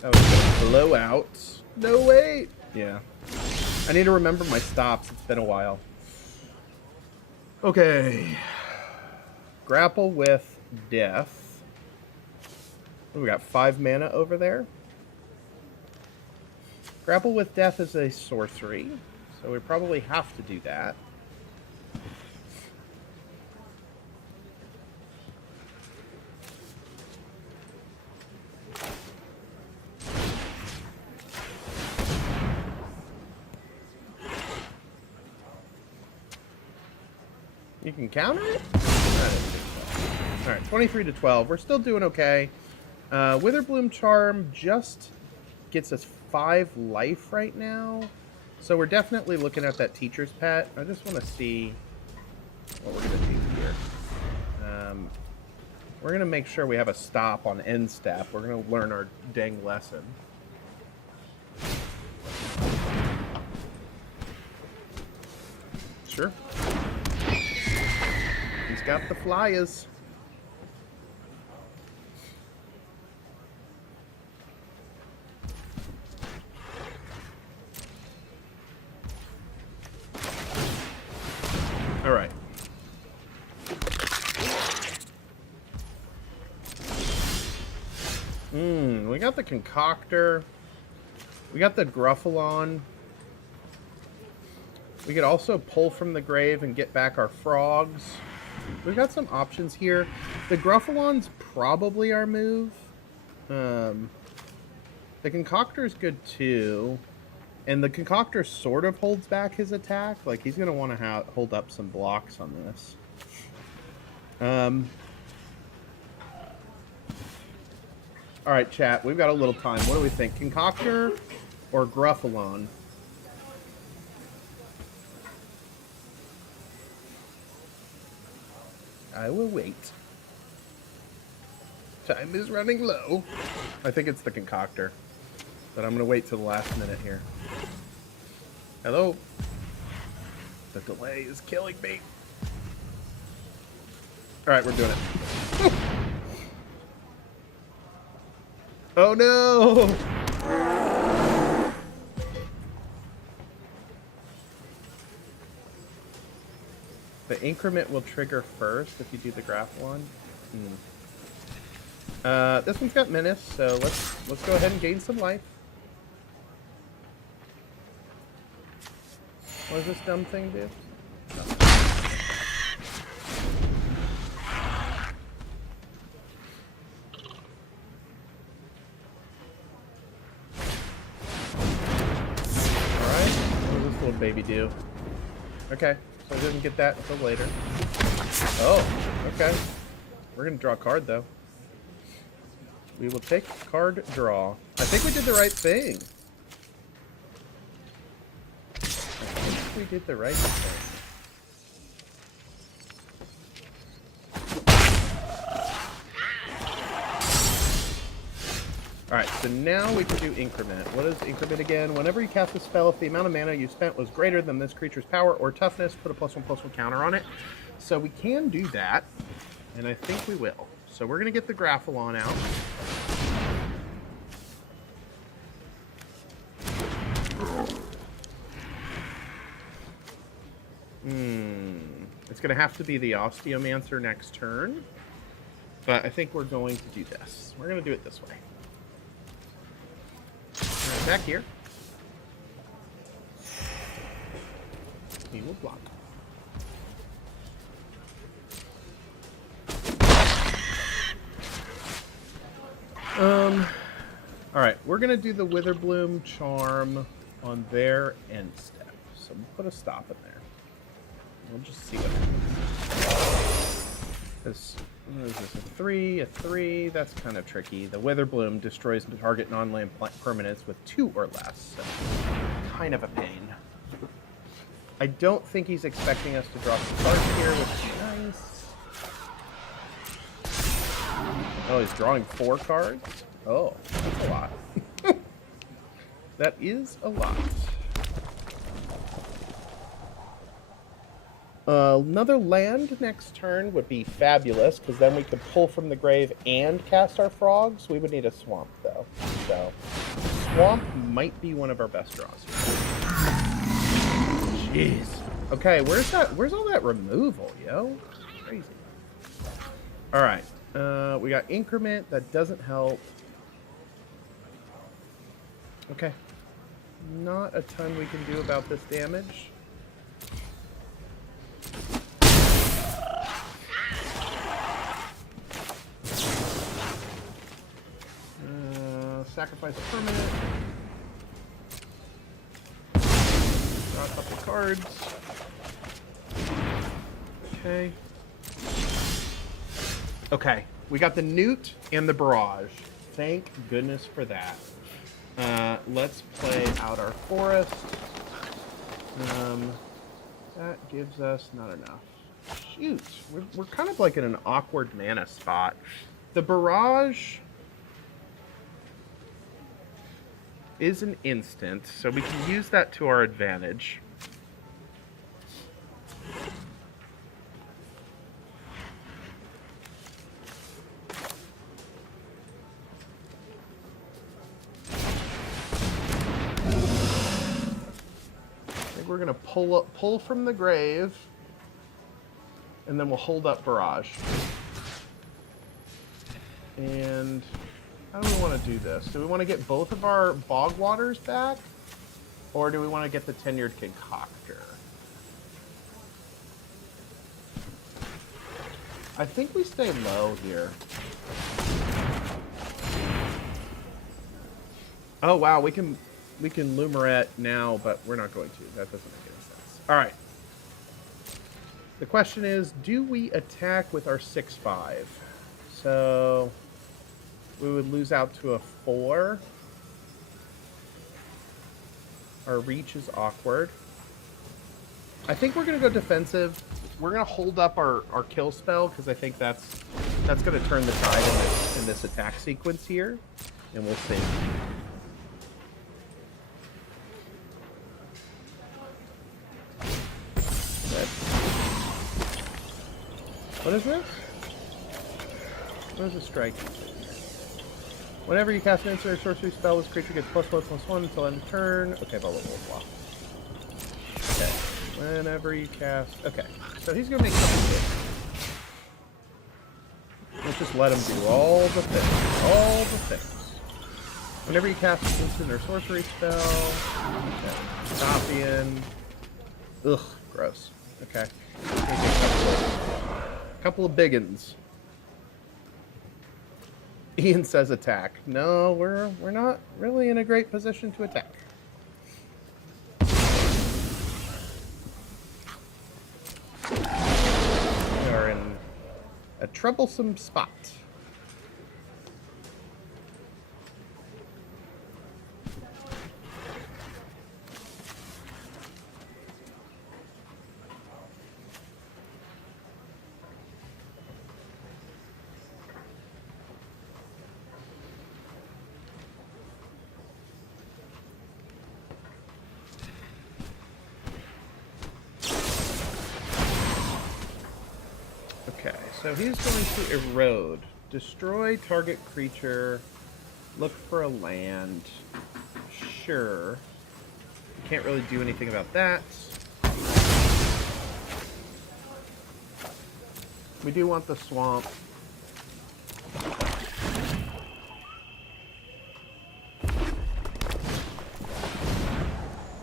That was a blowout. No, wait! Yeah. I need to remember my stops. It's been a while. Okay. Grapple with Death. We got 5 mana over there. Grapple with Death is a sorcery, so we probably have to do that. You can counter it? That is good. Alright, 23 to 12. We're still doing okay. Witherbloom Charm just gets us 5 life right now. So we're definitely looking at that teacher's pet. I just want to see what we're going to do here. We're going to make sure we have a stop on end step. We're going to learn our dang lesson. Sure. He's got the flyers. All right. We got the concoctor. We got the Gruffalon. We could also pull from the grave and get back our frogs. We've got some options here. The Gruffalon's probably our move. The concoctor's good too. And the concoctor sort of holds back his attack. Like, he's going to want to hold up some blocks on this. Alright, chat. We've got a little time. What do we think? Concoctor or Gruffalon? I will wait. Time is running low. I think it's the concoctor. But I'm going to wait till the last minute here. Hello? The delay is killing me. Alright, we're doing it. Oh no! The increment will trigger first if you do the Grappalon. This one's got Menace, so let's go ahead and gain some life. What does this dumb thing do? Alright, what does this little baby do? Okay, so I didn't get that until later. Oh, okay. We're gonna draw a card though. We will take card draw. I think we did the right thing. We did the right thing. Alright, so now we can do increment. What is increment again? Whenever you cast a spell, if the amount of mana you spent was greater than this creature's power or toughness, put a +1/+1 counter on it. So we can do that, and I think we will. So we're going to get the Grappalon out. It's going to have to be the Osteomancer next turn. But I think we're going to do this. We're going to do it this way. Back here. He will block. Alright, we're going to do the Witherbloom Charm on their end step. So we'll put a stop in there. We'll just see what happens. What is this? A 3, that's kind of tricky. The Witherbloom destroys the target non-land permanents with 2 or less. So kind of a pain. I don't think he's expecting us to drop some cards here, which is nice. Oh, he's drawing 4 cards? Oh, that's a lot. That is a lot. Another land next turn would be fabulous, because then we could pull from the grave and cast our frogs. We would need a swamp, though. So, swamp might be one of our best draws. Jeez. Okay, where's all that removal, yo? Crazy. Alright. We got increment. That doesn't help. Okay. Not a ton we can do about this damage. Sacrifice a permanent. Draw a couple cards. Okay. Okay. We got the Newt and the Barrage. Thank goodness for that. Let's play out our forest. That gives us not enough. Shoot. We're kind of like in an awkward mana spot. The Barrage is an instant, so we can use that to our advantage. We're gonna pull from the grave, and then we'll hold up Barrage. And how do we want to do this? Do we want to get both of our Bog Waters back, or do we want to get the Tenured Concoctor? I think we stay low here. Oh wow, we can Lumerette now, but we're not going to. That doesn't make any sense. All right. The question is, do we attack with our 6/5? So we would lose out to a 4. Our reach is awkward. I think we're going to go defensive. We're going to hold up our kill spell because I think that's going to turn the tide in this attack sequence here, and we'll see. What is this? What is a strike? Whenever you cast an instant or sorcery spell, this creature gets +1/+1 until end of turn. Okay, blah, blah, blah, blah. Okay. Whenever you cast... Okay. So he's going to make something big. Let's just let him do all the things. All the things. Whenever you cast an instant or sorcery spell... Okay. Scorpion. Ugh. Gross. Okay. Couple of biggins. Ian says attack. No, we're not really in a great position to attack. We are in a troublesome spot. So he's going to erode, destroy target creature, look for a land. Sure. Can't really do anything about that. We do want the swamp.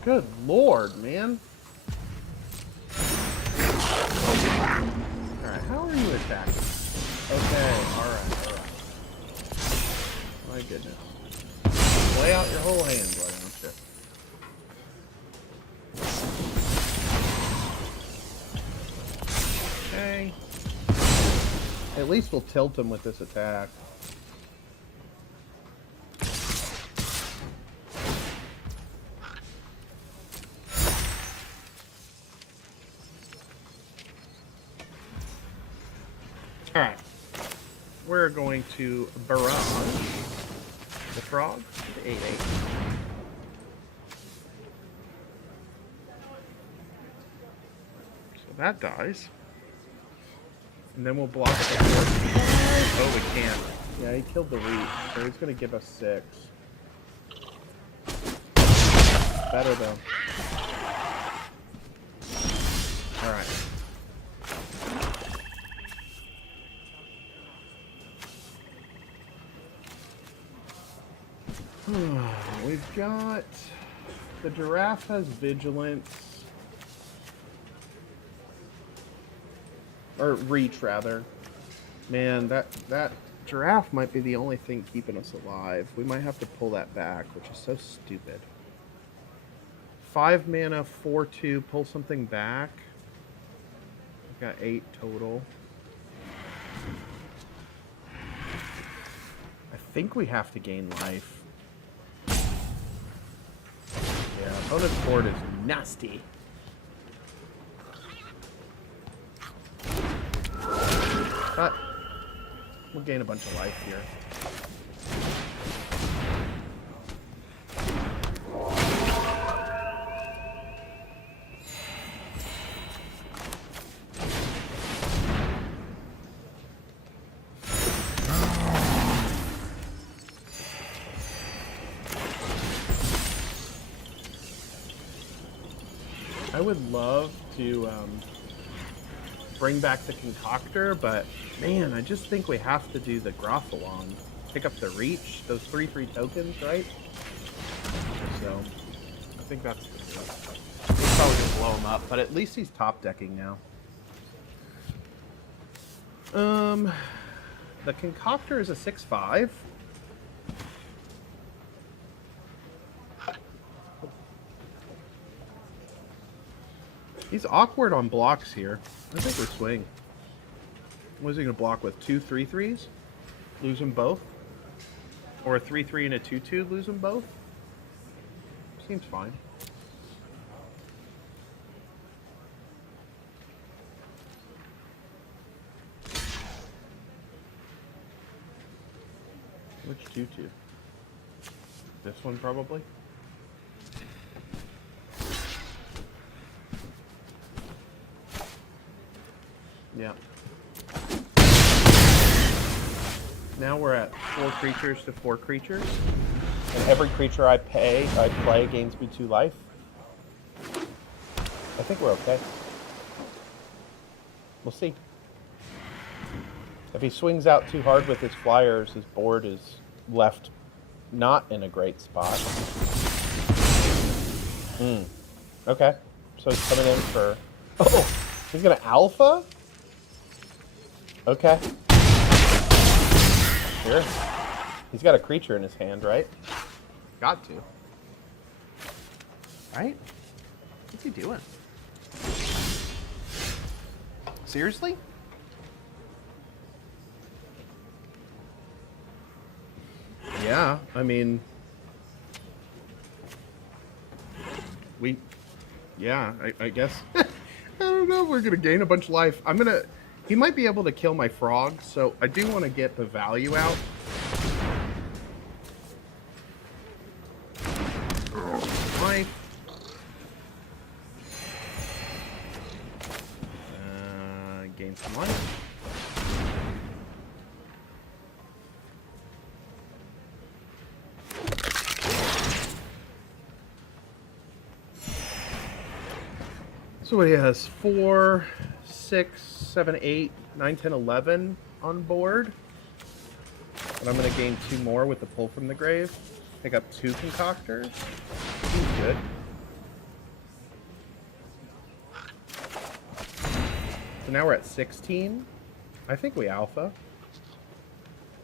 Good lord, man. Alright, how are you attacking? Okay, alright. My goodness. Lay out your whole hand, why don't you? Okay. At least we'll tilt him with this attack. Alright. We're going to barrage the frog to 8/8. So that dies. And then we'll block the force. Oh, we can't. Yeah, he killed the reach, so he's going to give us 6. Better though. Alright. We've got... The giraffe has vigilance. Or reach, rather. Man, that giraffe might be the only thing keeping us alive. We might have to pull that back, which is so stupid. 5 mana, 4/2, pull something back. Got 8 total. I think we have to gain life. Yeah, opponent's board is nasty. But we'll gain a bunch of life here. I would love to bring back the Concoctor, but man, I just think we have to do the Grothalon. Pick up the Reach, those 3/3 tokens, right? So, I think that's the deal. He's probably going to blow him up, but at least he's top decking now. The Concoctor is a 6/5. He's awkward on blocks here. I think we swing. What is he going to block with? 2 3/3s? Lose them both? Or a 3/3 and a 2/2? Lose them both? Seems fine. Which 2/2? This one probably? Yeah. Now we're at 4 creatures to 4 creatures. And every creature I play gains me 2 life. I think we're okay. We'll see. If he swings out too hard with his flyers, his board is left not in a great spot. Okay. So he's coming in for... Oh! He's going to alpha? Okay. Sure. He's got a creature in his hand, right? Got to. Right? What's he doing? Seriously? Yeah, I mean... Yeah, I guess... I don't know if we're going to gain a bunch of life. He might be able to kill my frog, so I do want to get the value out. Life. Gain some life. So he has 4, 6, 7, 8, 9, 10, 11 on board. And I'm going to gain 2 more with the pull from the grave. Pick up 2 concoctors. Seems good. So now we're at 16. I think we alpha.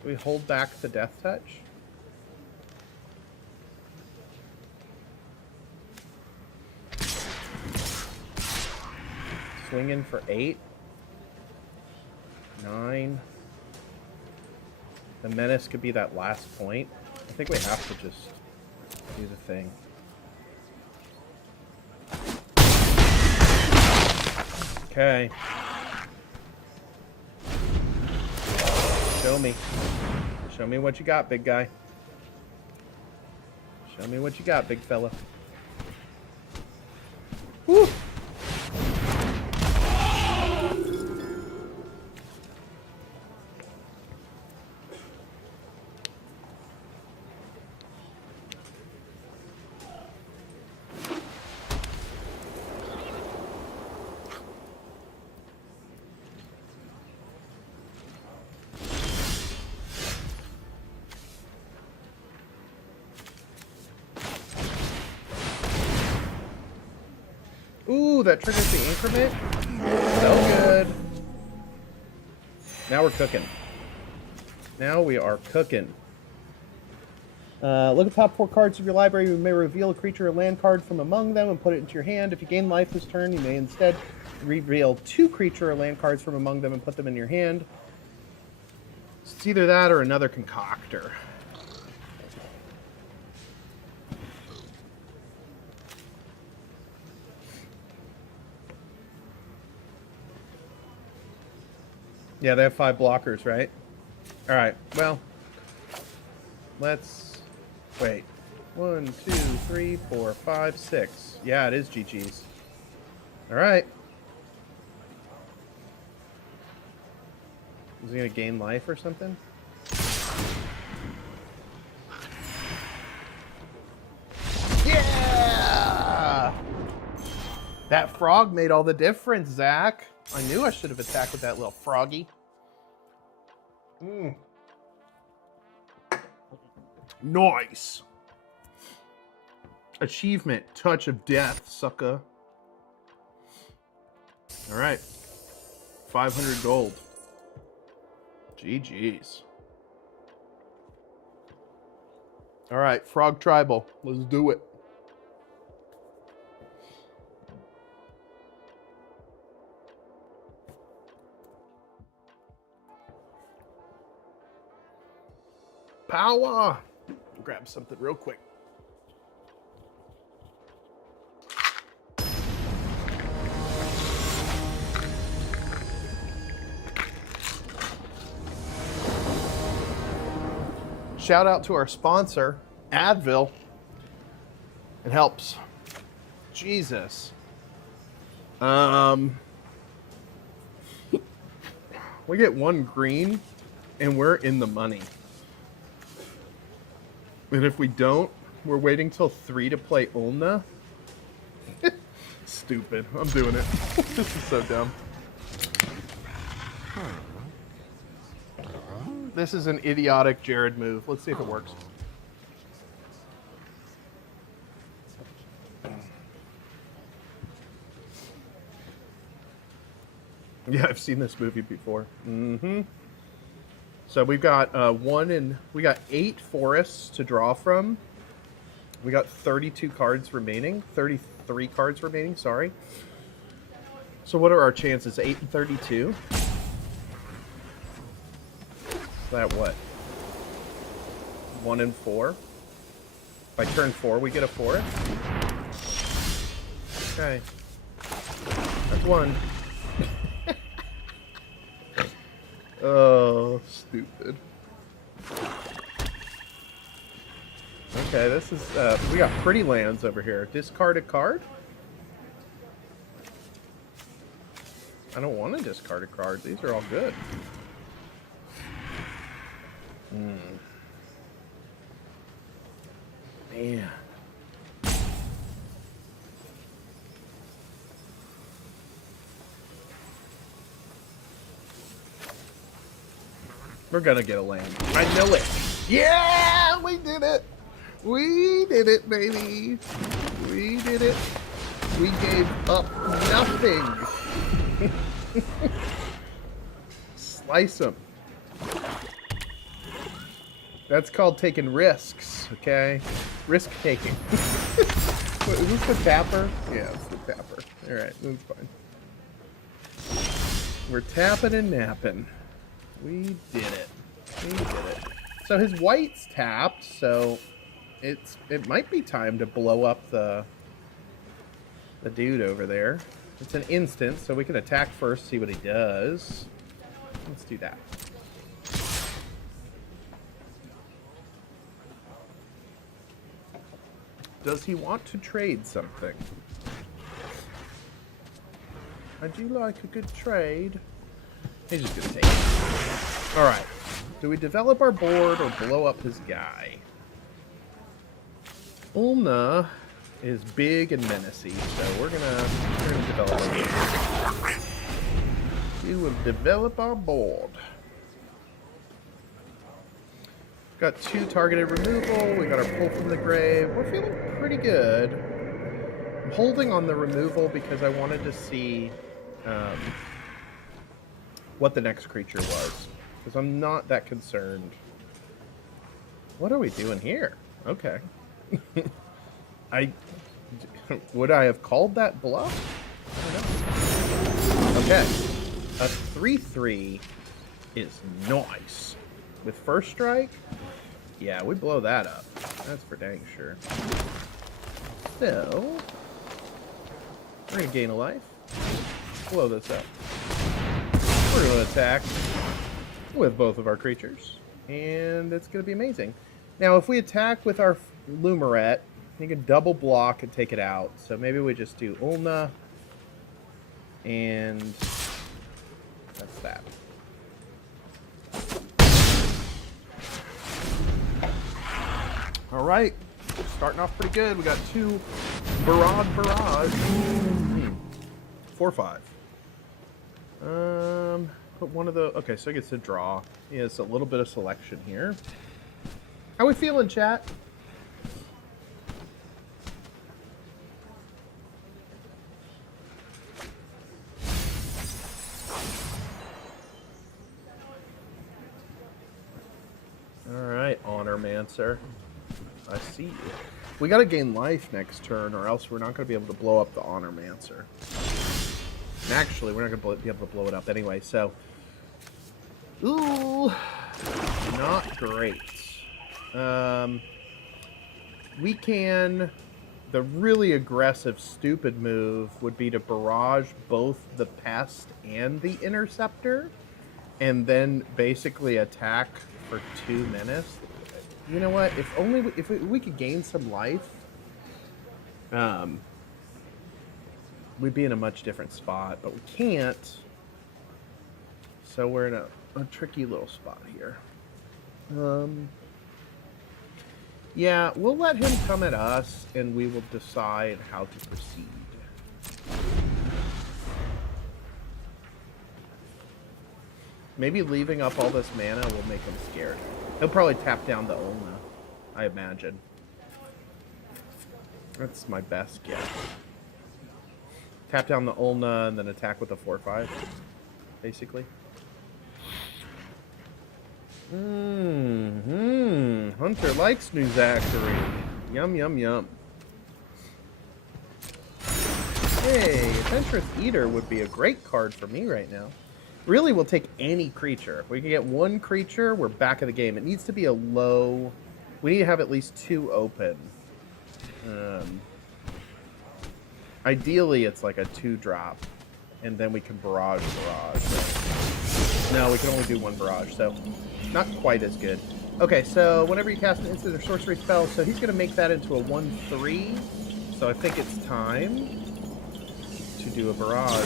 Do we hold back the death touch? Swing in for 8. 9. The menace could be that last point. I think we have to just do the thing. Okay. Show me. Show me what you got, big guy. Show me what you got, big fella. Woo! Ooh, that triggers the increment. So good. Now we're cooking. Now we are cooking. Look at the top 4 cards of your library. You may reveal a creature or land card from among them and put it into your hand. If you gain life this turn, you may instead reveal 2 creature or land cards from among them and put them in your hand. It's either that or another concoctor. Yeah, they have 5 blockers, right? Alright, well, let's... Wait. 1, 2, 3, 4, 5, 6. Yeah, it is GG's. Alright. Is he gonna gain life or something? Yeah! That frog made all the difference, Zach. I knew I should have attacked with that little froggy. Nice. Achievement, Touch of Death, sucker. All right. 500 gold. GG's. All right, Frog Tribal. Let's do it. Power! Grab something real quick. Shout out to our sponsor, Advil. It helps. Jesus. We get 1 green and we're in the money. And if we don't, we're waiting till 3 to play Ulna. Stupid. I'm doing it. This is so dumb. This is an idiotic Jared move. Let's see if it works. Yeah, I've seen this movie before. Mm-hmm. So we've got we got 8 forests to draw from. We got 32 cards remaining. 33 cards remaining, sorry. So what are our chances? 8 and 32? That what? 1 and 4? By turn 4 we get a forest? Okay. That's 1. Oh, stupid. Okay, this is, we got pretty lands over here. Discard a card? I don't want to discard a card. These are all good. Man. We're gonna get a land. I know it. Yeah, we did it. We did it, baby. We did it. We gave up nothing. Slice them. That's called taking risks, okay? Risk taking. What, is this the tapper? Yeah, it's the tapper. Alright, that's fine. We're tapping and napping. We did it. We did it. So his white's tapped, so it might be time to blow up the dude over there. It's an instant, so we can attack first, see what he does. Let's do that. Does he want to trade something? I do like a good trade. He's just gonna take it. Alright. Do we develop our board or blow up his guy? Ulna is big and menacing, so we're gonna develop our board. We will develop our board. Got 2 targeted removal. We got our pull from the grave. We're feeling pretty good. I'm holding on the removal because I wanted to see what the next creature was. Because I'm not that concerned. What are we doing here? Okay. Would I have called that bluff? I don't know. Okay. A 3/3 is nice. With first strike, yeah, we blow that up. That's for dang sure. So, we're gonna gain a life. Blow this up. We're gonna attack with both of our creatures, and it's gonna be amazing. Now, if we attack with our Lumaret, you can double block and take it out. So maybe we just do Ulna, and that's that. All right, starting off pretty good. We got 2 Barrage. 4/5. Put one of the. Okay, so it gets to draw. Yeah, it's a little bit of selection here. How we feeling, chat? All right, Honormancer. I see you. We gotta gain life next turn, or else we're not gonna be able to blow up the Honormancer. And actually, we're not gonna be able to blow it up anyway. So, ooh, not great. We can. The really aggressive, stupid move would be to barrage both the Pest and the Interceptor, and then basically attack for 2 minutes. You know what? If we could gain some life, we'd be in a much different spot. But we can't, so we're in a tricky little spot here. Yeah, we'll let him come at us, and we will decide how to proceed. Maybe leaving up all this mana will make him scared. He'll probably tap down the Ulna, I imagine. That's my best guess. Tap down the Ulna and then attack with a 4/5, basically. Hunter likes New Zachary. Yum, yum, yum. Hey, Adventurous Eater would be a great card for me right now. Really, we'll take any creature. If we can get one creature, we're back in the game. It needs to be a low... We need to have at least 2 open. Ideally, it's like a 2-drop. And then we can barrage. No, we can only do 1 barrage, so not quite as good. Okay, so whenever you cast an instant or sorcery spell, so he's going to make that into a 1/3. So I think it's time to do a barrage.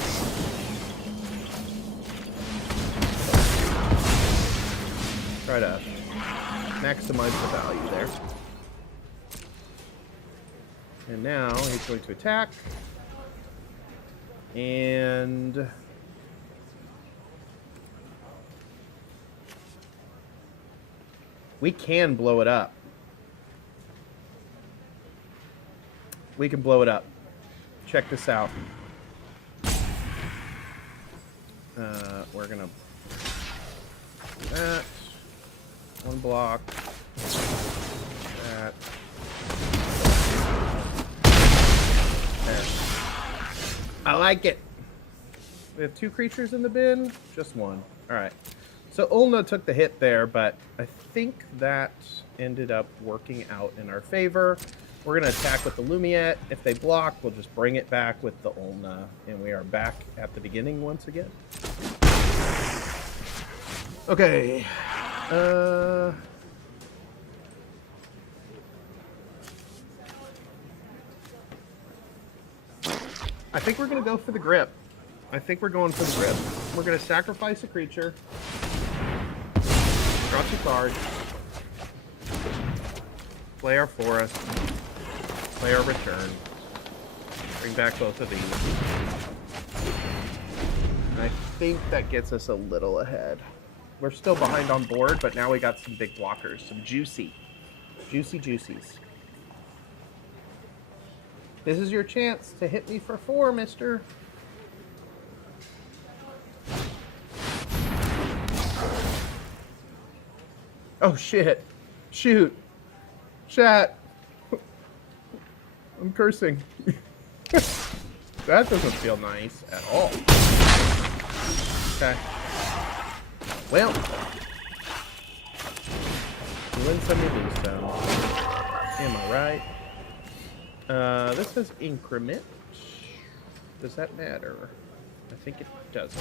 Try to maximize the value there. And now he's going to attack. And we can blow it up. We can blow it up. Check this out. We're gonna do that. 1 block. That. There. I like it. We have 2 creatures in the bin. Just 1. All right. So Ulna took the hit there, but I think that ended up working out in our favor. We're going to attack with the Lumiette. If they block, we'll just bring it back with the Ulna, and we are back at the beginning once again. Okay. I think we're going to go for the grip. I think we're going for the grip. We're going to sacrifice a creature. Draw 2 cards. Play our forest. Play our return. Bring back both of these. And I think that gets us a little ahead. We're still behind on board, but now we got some big blockers. Some juicies. This is your chance to hit me for 4, mister. Oh, shit. Shoot. Chat. I'm cursing. That doesn't feel nice at all. Okay. Well, you win some, you lose some. Am I right? This says increment. Does that matter? I think it doesn't.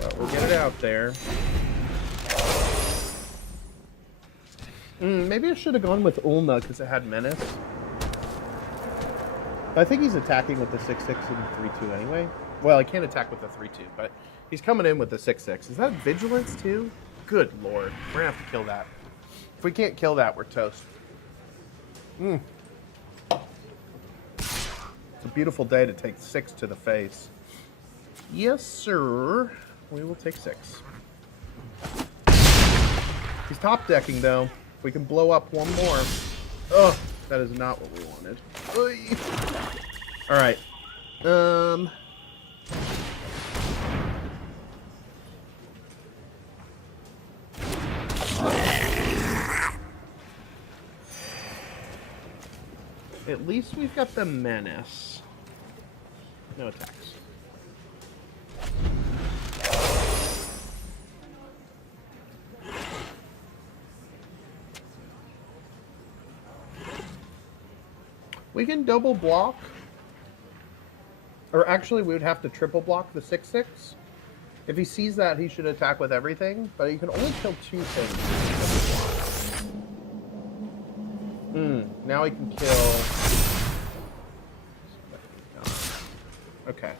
But we'll get it out there. Maybe I should have gone with Ulna because it had menace. I think he's attacking with the 6-6 and 3-2 anyway. Well, he can't attack with the 3-2, but he's coming in with the 6-6. Is that vigilance too? Good lord. We're gonna have to kill that. If we can't kill that, we're toast. It's a beautiful day to take 6 to the face. Yes, sir. We will take 6. He's top decking though. We can blow up one more. Oh, that is not what we wanted. All right. At least we've got the menace. No attacks. We can double block. Or actually, we would have to triple block the 6-6. If he sees that, he should attack with everything. But he can only kill 2 things. Now he can kill... Okay.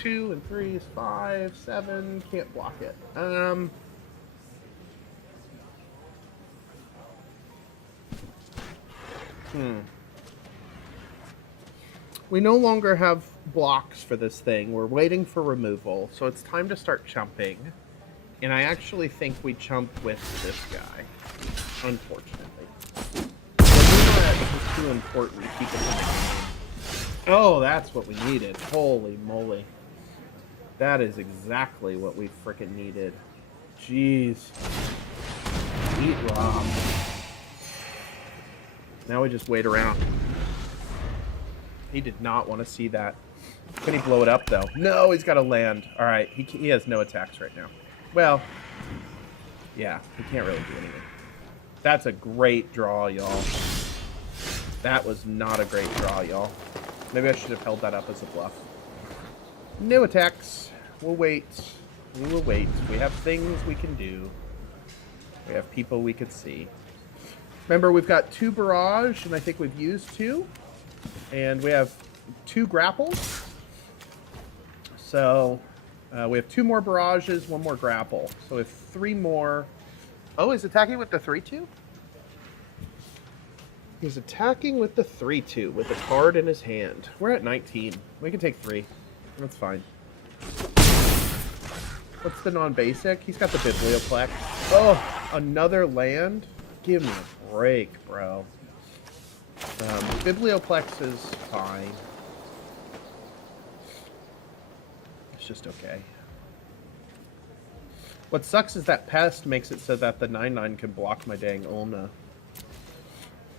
2 and 3 is 5, 7. Can't block it. We no longer have blocks for this thing. We're waiting for removal, so it's time to start chumping. And I actually think we chump with this guy, unfortunately. Removal is too important to keep it in the game. Oh, that's what we needed. Holy moly. That is exactly what we frickin' needed. Jeez. Eat Rob. Now we just wait around. He did not want to see that. Can he blow it up, though? No, he's got to land. All right, he has no attacks right now. Well, yeah, he can't really do anything. That's a great draw, y'all. That was not a great draw, y'all. Maybe I should have held that up as a bluff. No attacks. We'll wait. We will wait. We have things we can do. We have people we could see. Remember, we've got 2 barrage, and I think we've used 2. And we have 2 grapples. So we have 2 more barrages, 1 more grapple. So we have 3 more. Oh, he's attacking with the 3-2? He's attacking with the 3-2 with a card in his hand. We're at 19. We can take 3. That's fine. What's the non-basic? He's got the Biblioplex. Oh, another land? Give me a break, bro. Biblioplex is fine. It's just okay. What sucks is that Pest makes it so that the 9/9 can block my dang Ulna.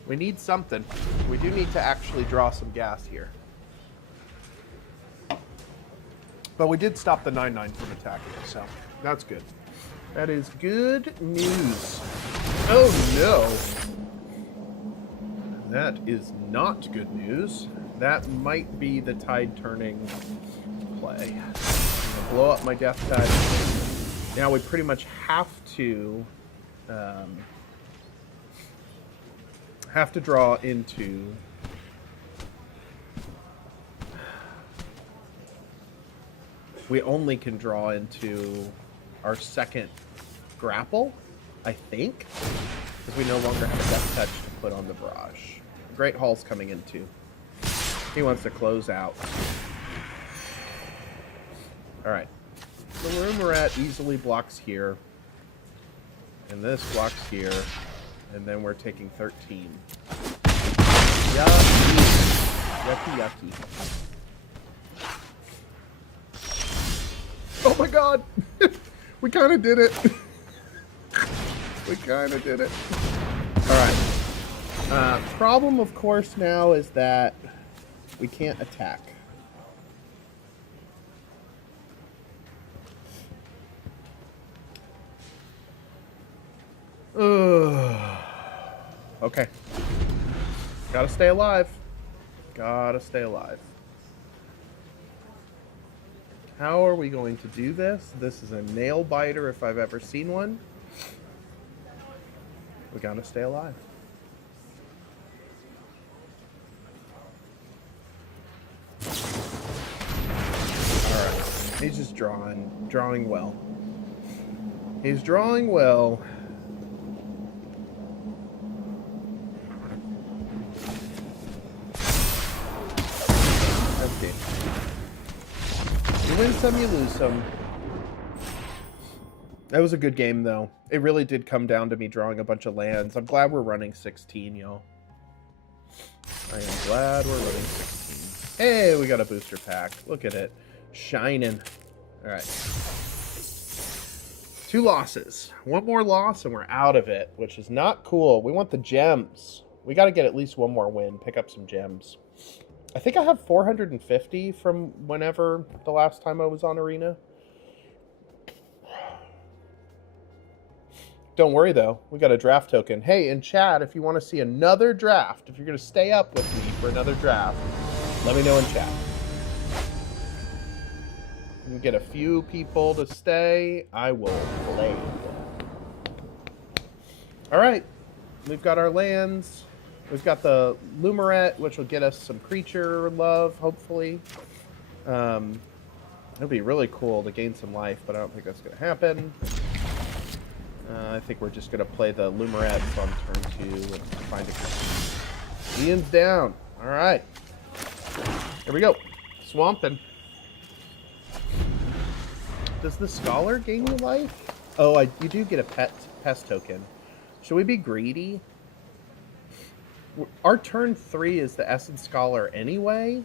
We need something. We do need to actually draw some gas here. But we did stop the 9/9 from attacking, so that's good. That is good news. Oh no! That is not good news. That might be the tide turning play. I'm gonna blow up my death tide. Now we pretty much have to draw into we only can draw into our second grapple, I think, because we no longer have a death touch to put on the barrage. Great Hall's coming in too. He wants to close out. All right. The room we're at easily blocks here. And this blocks here. And then we're taking 13. Yucky. Yucky, yucky. Oh my god! We kind of did it. We kind of did it. Alright. Problem, of course, now is that we can't attack. Okay. Gotta stay alive. Gotta stay alive. How are we going to do this? This is a nail biter if I've ever seen one. We gotta stay alive. Alright. He's just drawing well. He's drawing well. Okay. You win some, you lose some. That was a good game, though. It really did come down to me drawing a bunch of lands. I'm glad we're running 16, y'all. I am glad we're running 16. Hey, we got a booster pack. Look at it. Shining. All right. 2 losses. 1 more loss and we're out of it, which is not cool. We want the gems. We got to get at least 1 more win. Pick up some gems. I think I have 450 from whenever the last time I was on Arena. Don't worry, though. We got a draft token. Hey, in chat, if you want to see another draft, if you're going to stay up with me for another draft, let me know in chat. We get a few people to stay. I will play. All right. We've got our lands. We've got the Lumerette, which will get us some creature love, hopefully. It'll be really cool to gain some life, but I don't think that's going to happen. I think we're just going to play the Lumerette on turn 2 and find a creature. Ian's down. All right. Here we go. Swamping. Does the Scholar gain you life? Oh, you do get a pest token. Should we be greedy? Our turn 3 is the Essence Scholar anyway,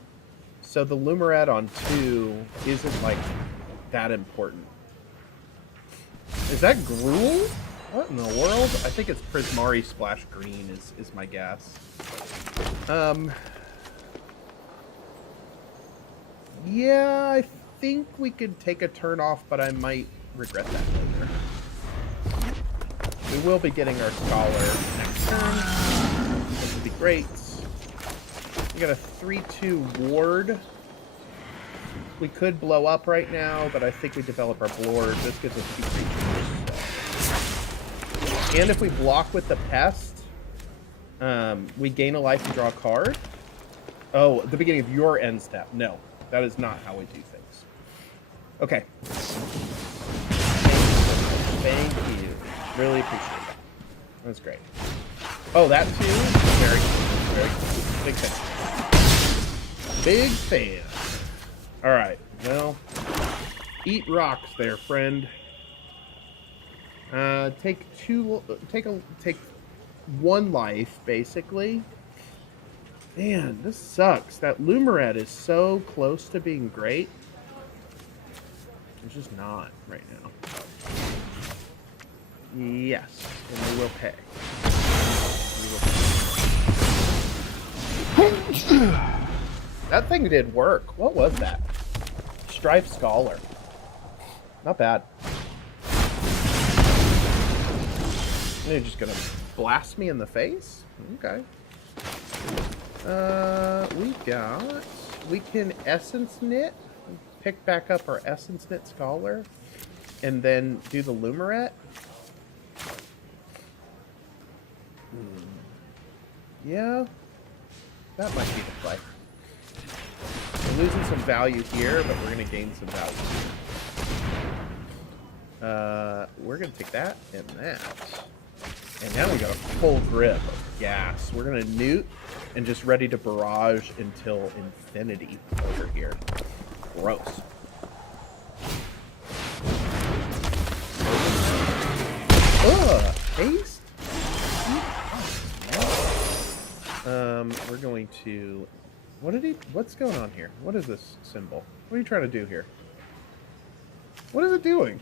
so the Lumerette on 2 isn't, like, that important. Is that Gruul? What in the world? I think it's Prismari Splash Green is my guess. Yeah, I think we could take a turn off, but I might regret that later. We will be getting our Scholar next turn. This would be great. We got a 3/2 Ward. We could blow up right now, but I think we develop our board. This gives us 2 creatures. And if we block with the pest, we gain a life and draw a card. Oh, at the beginning of your end step. No, that is not how we do things. Okay. Thank you. Really appreciate that. That's great. Oh, that too? Very cool. Very cool. Big fan. Big fan. All right. Well, eat rocks there, friend. Take 1 life, basically. Man, this sucks. That Lumerette is so close to being great. It's just not right now. Yes, and we will pay. That thing did work. What was that? Strife Scholar. Not bad. You're just gonna blast me in the face? Okay. We can Essence Knit, pick back up our Essence Knit Scholar, and then do the Lumerette. Yeah, that might be the play. We're losing some value here, but we're gonna gain some value. We're gonna take that and that. And now we got a full grip of gas. We're going to newt and just ready to barrage until infinity over here. Gross. Ugh, haste? We're going to... What's going on here? What is this symbol? What are you trying to do here? What is it doing?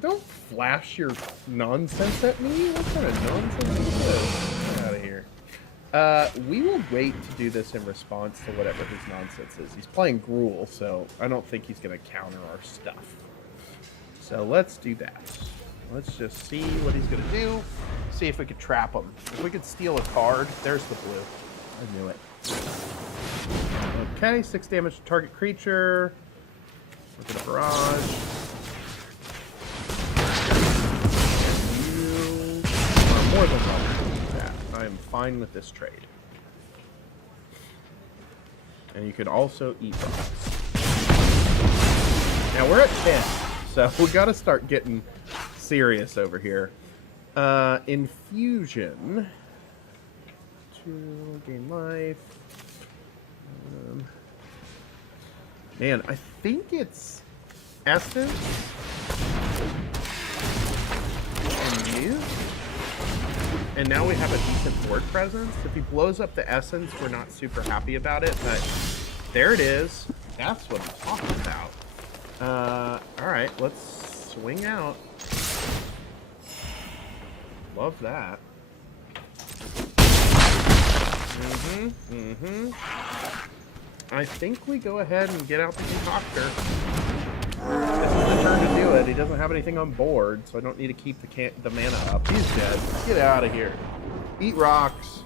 Don't flash your nonsense at me. What kind of nonsense is this? Get out of here. We will wait to do this in response to whatever his nonsense is. He's playing Gruul, so I don't think he's going to counter our stuff. So let's do that. Let's just see what he's going to do. See if we could trap him. If we could steal a card, there's the blue. I knew it. Okay, 6 damage to target creature. Look at the barrage. And you are more than welcome to do that. I am fine with this trade. And you could also eat rocks. Now we're at 10, so we got to start getting serious over here. Infusion. 2 gain life. Man, I think it's essence and mute. And now we have a decent board presence. If he blows up the essence, we're not super happy about it, but there it is. That's what I'm talking about. Alright, let's swing out. Love that. I think we go ahead and get out the concoctor. This is the turn to do it. He doesn't have anything on board, so I don't need to keep the mana up. He's dead. Get out of here. Eat rocks.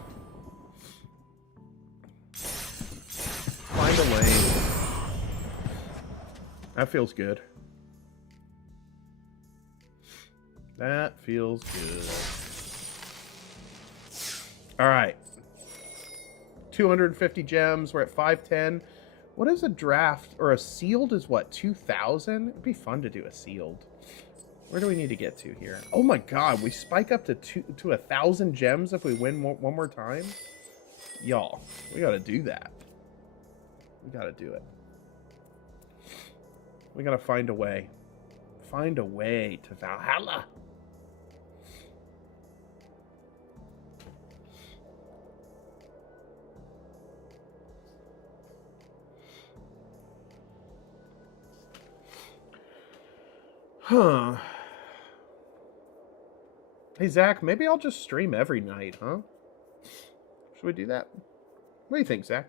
Find a lane. That feels good. That feels good. Alright. 250 gems. We're at 510. What is a draft? Or a sealed is what? 2,000? It'd be fun to do a sealed. Where do we need to get to here? Oh my god, we spike up to 1,000 gems if we win one more time? Y'all, we gotta do that. We gotta do it. We gotta find a way. Find a way to Valhalla. Huh. Hey, Zach, maybe I'll just stream every night, huh? Should we do that? What do you think, Zach?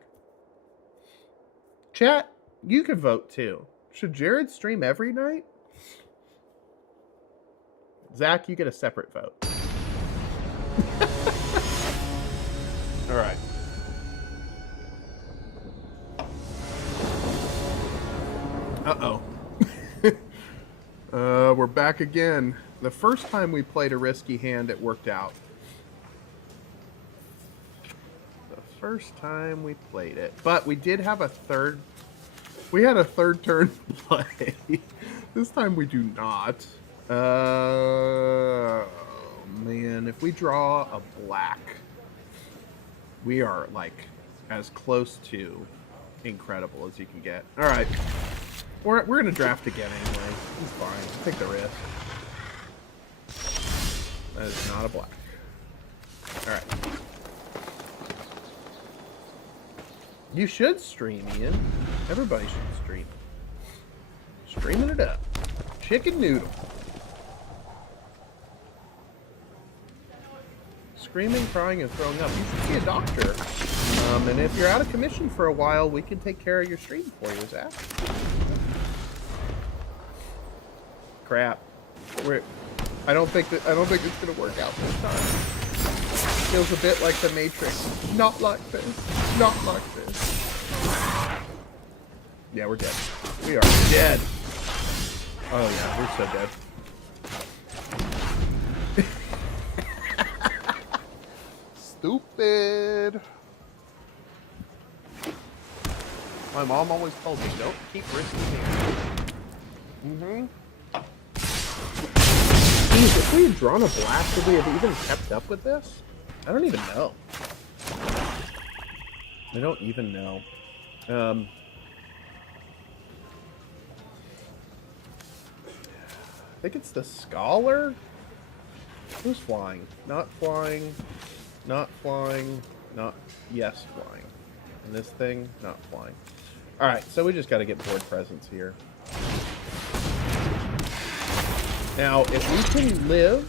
Chat, you can vote too. Should Jared stream every night? Zach, you get a separate vote. All right. Uh-oh. We're back again. The first time we played a risky hand, it worked out. The first time we played it. But we did have a third... We had a third turn play. This time we do not. Oh, man. If we draw a black, we are, like, as close to incredible as you can get. All right. We're going to draft again anyway. It's fine. Take the risk. That is not a black. Alright. You should stream, Ian. Everybody should stream. Streaming it up. Chicken noodle. Screaming, crying, and throwing up. You should see a doctor. And if you're out of commission for a while, we can take care of your stream for you, Zach. Crap. I don't think it's gonna work out this time. Feels a bit like the Matrix. Not like this. Not like this. Yeah, we're dead. We are dead. Oh yeah, we're so dead. Stupid. My mom always told me, don't keep risking things. Jeez, if we had drawn a black, would we have even kept up with this? I don't even know. I don't even know. I think it's the Scholar? Who's flying? Not flying. Not flying. Not... Yes, flying. And this thing, not flying. Alright, so we just got to get board presence here. Now, if we can live,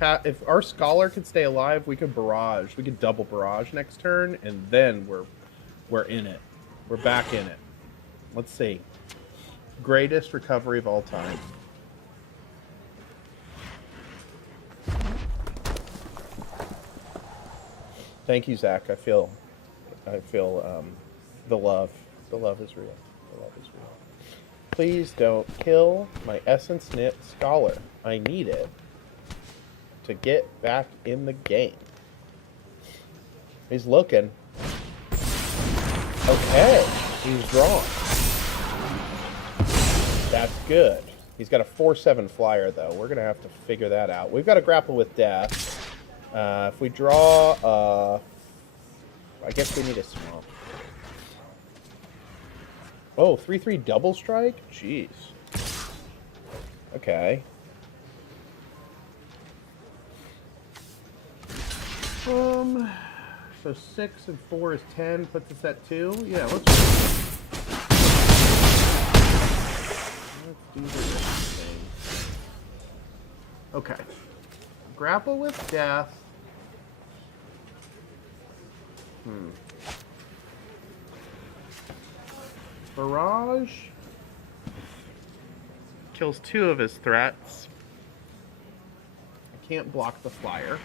if our Scholar can stay alive, we could barrage. We could double barrage next turn, and then we're in it. We're back in it. Let's see. Greatest recovery of all time. Thank you, Zach. I feel the love. The love is real. The love is real. Please don't kill my Essence Knit Scholar. I need it to get back in the game. He's looking. Okay, he's drawn. That's good. He's got a 4/7 flyer, though. We're going to have to figure that out. We've got to grapple with death. If we draw... I guess we need a swamp. Oh, 3/3 double strike? Jeez. Okay. So 6 and 4 is 10. Puts us at 2. Yeah, let's do this thing. Okay. Grapple with death. Barrage kills 2 of his threats. I can't block the flyer.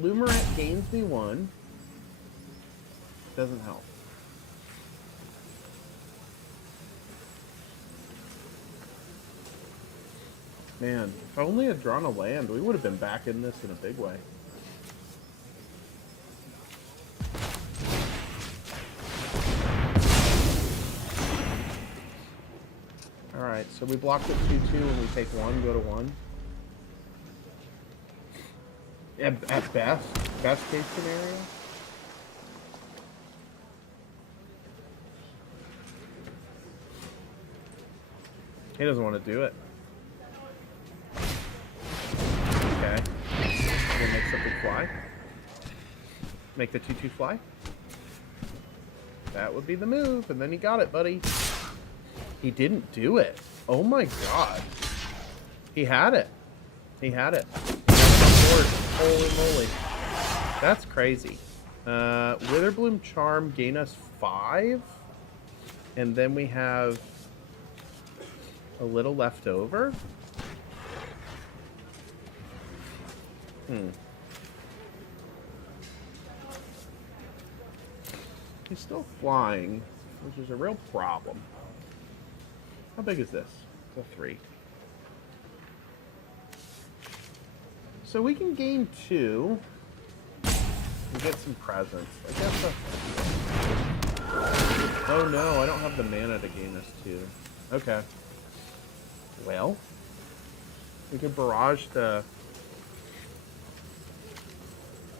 Lumerette gains me 1. Doesn't help. Man, if I only had drawn a land, we would have been back in this in a big way. Alright, so we blocked it 2/2 and we take 1, go to 1. At best case scenario. He doesn't want to do it. Okay. We'll make something fly. Make the 2/2 fly. That would be the move, and then he got it, buddy. He didn't do it. Oh my god. He had it. He had it. Holy moly. That's crazy. Witherbloom Charm gain us 5. And then we have a little left over. He's still flying, which is a real problem. How big is this? It's a 3. So we can gain 2 and get some presents. I guess oh no, I don't have the mana to gain us 2. Okay. Well, we could barrage the...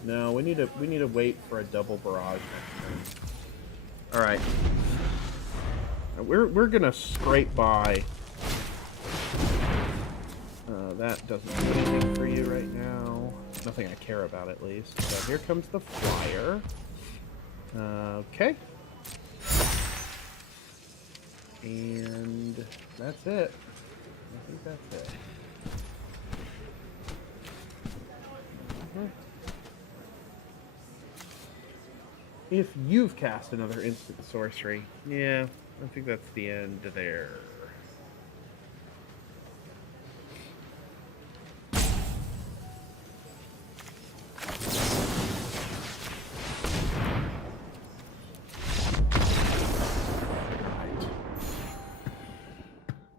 No, we need to wait for a double barrage next turn. All right. We're gonna scrape by. That doesn't do anything for you right now. Nothing I care about, at least. So here comes the flyer. Okay. And that's it. I think that's it. If you've cast another instant sorcery, yeah, I think that's the end there.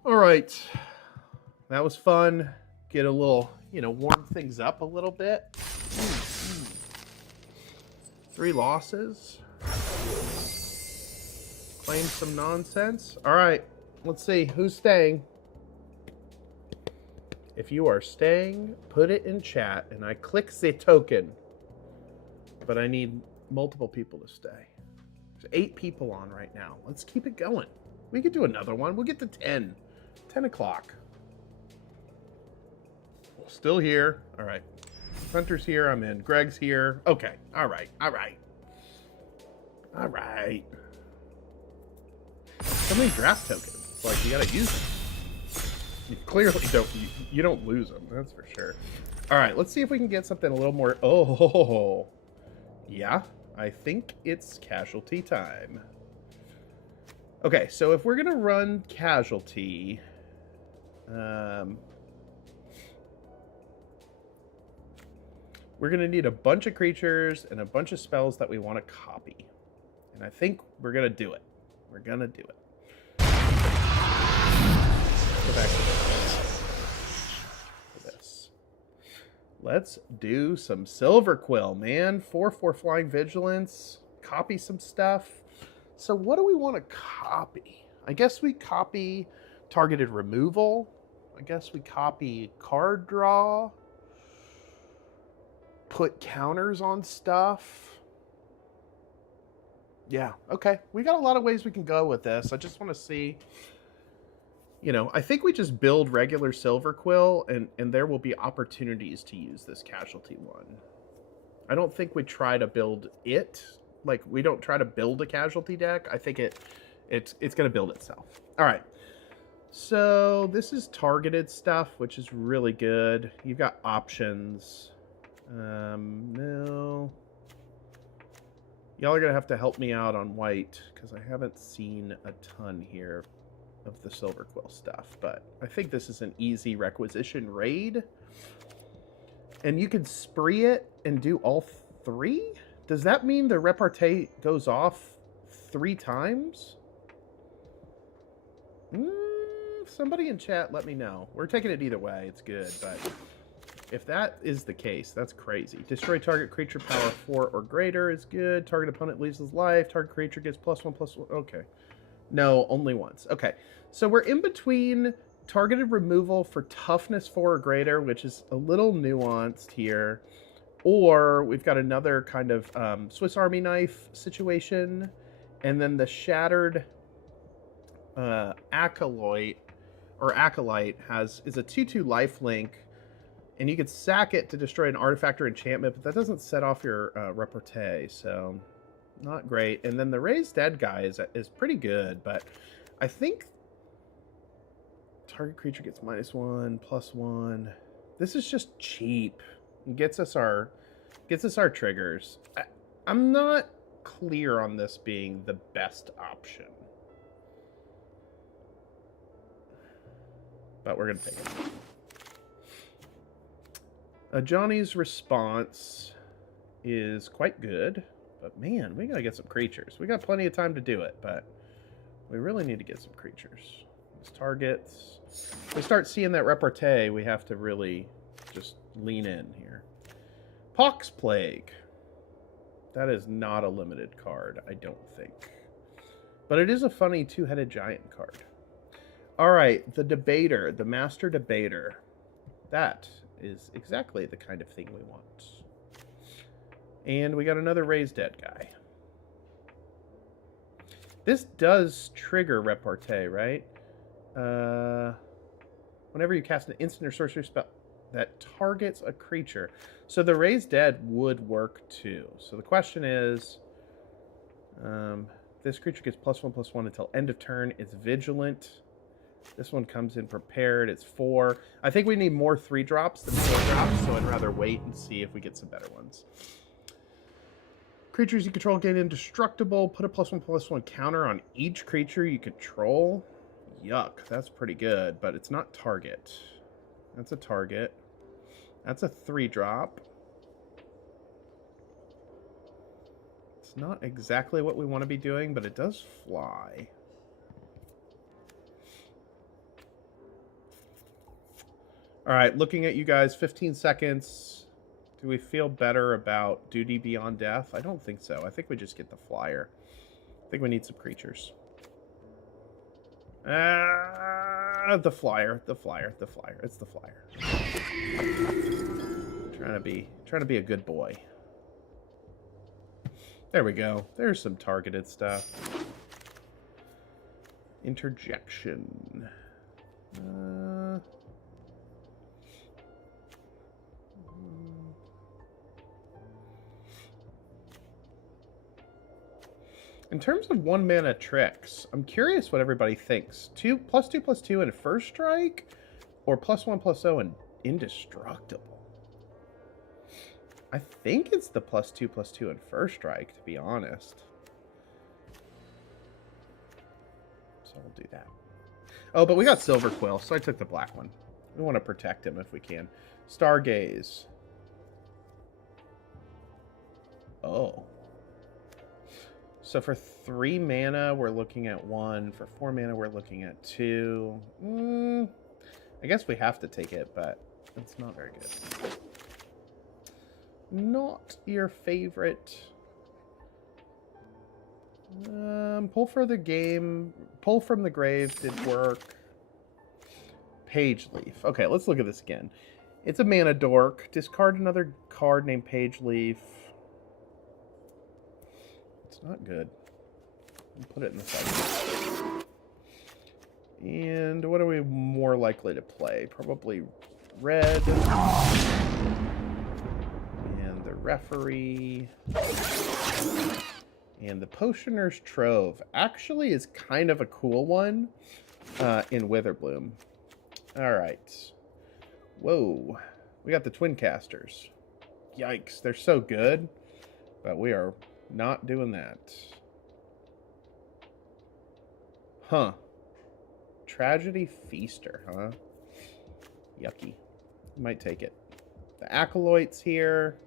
All right, that was fun. Get a little, warm things up a little bit. 3 losses. Claim some nonsense. All right, let's see who's staying. If you are staying, put it in chat, and I click the token. But I need multiple people to stay. There's 8 people on right now. Let's keep it going. We could do another one. We'll get to 10. 10 o'clock. Still here. All right. Hunter's here. I'm in. Greg's here. Okay. All right. All right. All right. So many draft tokens. It's like you gotta use them. You clearly don't. You don't lose them. That's for sure. All right. Let's see if we can get something a little more. Oh, yeah. I think it's casualty time. Okay. So if we're gonna run casualty, We're going to need a bunch of creatures and a bunch of spells that we want to copy. And I think we're going to do it. We're going to do it. Go back to this. Let's do some Silver Quill, man. 4/4 Flying Vigilance. Copy some stuff. So what do we want to copy? I guess we copy targeted removal. I guess we copy card draw. Put counters on stuff. Yeah, okay. We got a lot of ways we can go with this. I just want to see, you know, I think we just build regular Silver Quill and there will be opportunities to use this casualty one. I don't think we try to build it. Like, we don't try to build a casualty deck. I think it's going to build itself. All right. So this is targeted stuff, which is really good. You've got options. No. Y'all are going to have to help me out on white, because I haven't seen a ton here of the Silver Quill stuff. But I think this is an easy requisition raid. And you can spree it and do all three? Does that mean the repartee goes off 3 times? Somebody in chat, let me know. We're taking it either way. It's good, but if that is the case, that's crazy. Destroy target creature power 4 or greater is good. Target opponent loses life. Target creature gets +1/+1. Okay. No, only once. Okay. So we're in between targeted removal for toughness 4 or greater, which is a little nuanced here. Or we've got another kind of Swiss Army knife situation. And then the shattered acolyte is a 2/2 lifelink. And you could sack it to destroy an artifact or enchantment, but that doesn't set off your repartee, so not great. And then the Raised Dead guy is pretty good, but I think target creature gets -1/+1. This is just cheap. It gets us our triggers. I'm not clear on this being the best option, but we're gonna take it. Johnny's response is quite good, but man, we gotta get some creatures. We got plenty of time to do it, but we really need to get some creatures. These targets. If we start seeing that repartee, we have to really just lean in here. Pox Plague. That is not a limited card, I don't think. But it is a funny 2-headed giant card. All right, the Debater, the Master Debater. That is exactly the kind of thing we want. And we got another Raised Dead guy. This does trigger repartee, right? Whenever you cast an instant or sorcery spell that targets a creature. So the Raised Dead would work too. So the question is, this creature gets +1/+1 until end of turn. It's vigilant. This one comes in prepared. It's 4. I think we need more 3-drops than 4-drops, so I'd rather wait and see if we get some better ones. Creatures you control gain indestructible. Put a +1/+1 counter on each creature you control. Yuck, that's pretty good, but it's not target. That's a target. That's a 3-drop. It's not exactly what we want to be doing, but it does fly. All right, looking at you guys, 15 seconds. Do we feel better about Duty Beyond Death? I don't think so. I think we just get the flyer. I think we need some creatures. The flyer. It's the flyer. Trying to be a good boy. There we go. There's some targeted stuff. Interjection. In terms of 1-mana tricks, I'm curious what everybody thinks. +2/+2 in First Strike, or +1/+0 in Indestructible? I think it's the +2/+2 in First Strike, to be honest. So we'll do that. Oh, but we got Silver Quill, so I took the black one. We want to protect him if we can. Stargaze. Oh. So for 3 mana, we're looking at 1. For 4 mana, we're looking at 2. I guess we have to take it, but it's not very good. Not your favorite. Pull for the game. Pull from the grave did work. Page Leaf. Okay, let's look at this again. It's a mana dork. Discard another card named Page Leaf. It's not good. I'll put it in the side. And what are we more likely to play? Probably red. And the Referee. And the Potioner's Trove actually is kind of a cool one in Witherbloom. All right. Whoa. We got the Twin Casters. Yikes. They're so good. But we are not doing that. Huh. Tragedy Feaster, huh? Yucky. Might take it. The Acolyte's here.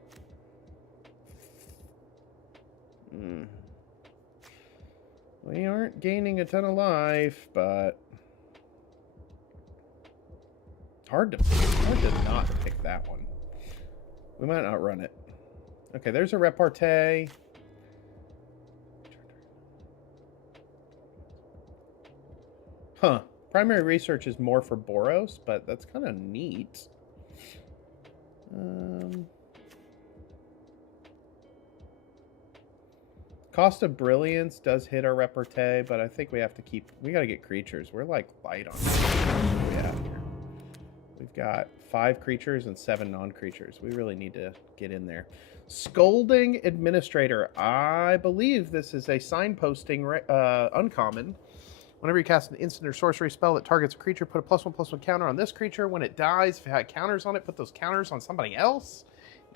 We aren't gaining a ton of life, but hard to not pick that one. We might not run it. Okay, there's a repartee. Huh. Primary research is more for Boros, but that's kind of neat. Cost of Brilliance does hit our repartee, but I think we have to keep... We got to get creatures. We're like light on what we have here. We've got 5 creatures and 7 non-creatures. We really need to get in there. Scolding Administrator. I believe this is a signposting uncommon. Whenever you cast an instant or sorcery spell that targets a creature, put a +1/+1 counter on this creature. When it dies, if it had counters on it, put those counters on somebody else.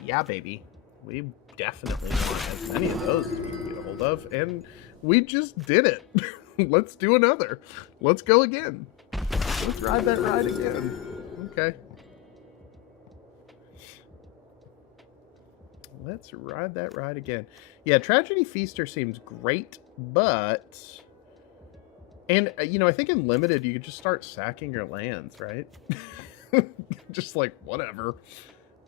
Yeah, baby. We definitely want as many of those as we can get a hold of. And we just did it. Let's do another. Let's go again. Let's ride that ride again. Okay. Let's ride that ride again. Yeah, Tragedy Feaster seems great, but... And, you know, I think in Limited, you could just start sacking your lands, right? Just like, whatever.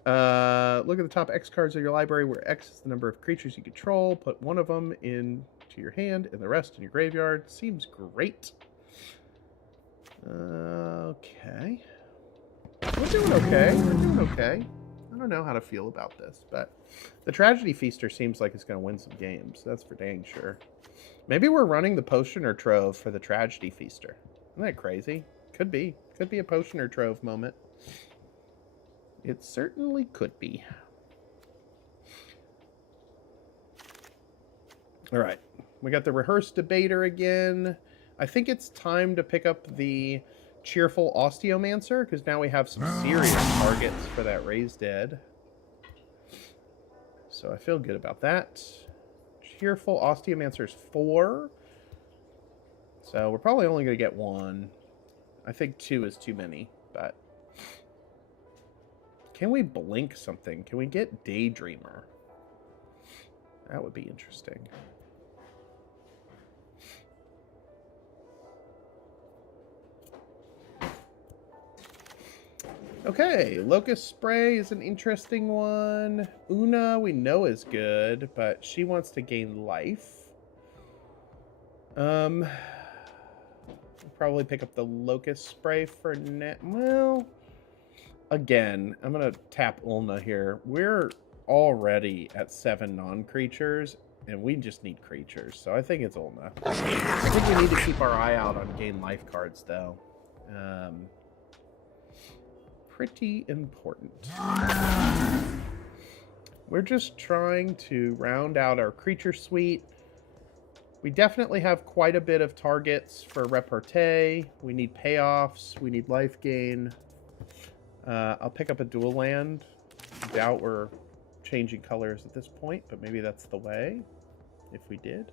Look at the top X cards of your library, where X is the number of creatures you control. Put one of them into your hand and the rest in your graveyard. Seems great. Okay. We're doing okay. We're doing okay. I don't know how to feel about this, but the Tragedy Feaster seems like it's going to win some games. That's for dang sure. Maybe we're running the Potioner Trove for the Tragedy Feaster. Isn't that crazy? Could be. Could be a Potioner Trove moment. It certainly could be. All right. We got the Rehearsed Debater again. I think it's time to pick up the Cheerful Osteomancer, because now we have some serious targets for that Raised Dead. So I feel good about that. Cheerful Osteomancer's 4. So we're probably only going to get 1. I think 2 is too many, but... Can we blink something? Can we get Daydreamer? That would be interesting. Okay, Locust Spray is an interesting one. Una, we know is good, but she wants to gain life. We'll probably pick up the Locust Spray for now. Well, again, I'm going to tap Ulna here. We're already at 7 non-creatures, and we just need creatures, so I think it's Ulna. I think we need to keep our eye out on gain life cards, though. Pretty important. We're just trying to round out our creature suite. We definitely have quite a bit of targets for repartee. We need payoffs. We need life gain. I'll pick up a dual land. I doubt we're changing colors at this point, but maybe that's the way if we did.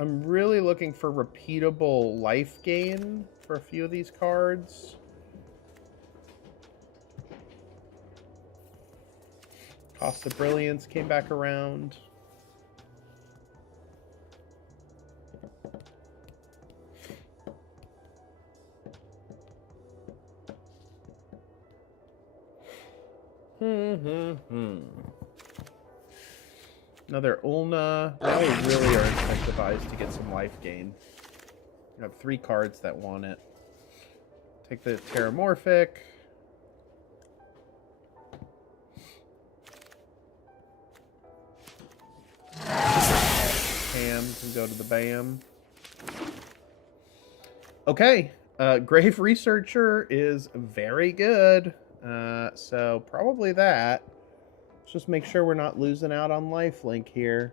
I'm really looking for repeatable life gain for a few of these cards. Cost of Brilliance came back around. Another Ulna. Now we really are incentivized to get some life gain. I have 3 cards that want it. Take the Terramorphic. Ham can go to the BAM. Okay. Grave Researcher is very good. So probably that. Let's just make sure we're not losing out on lifelink here.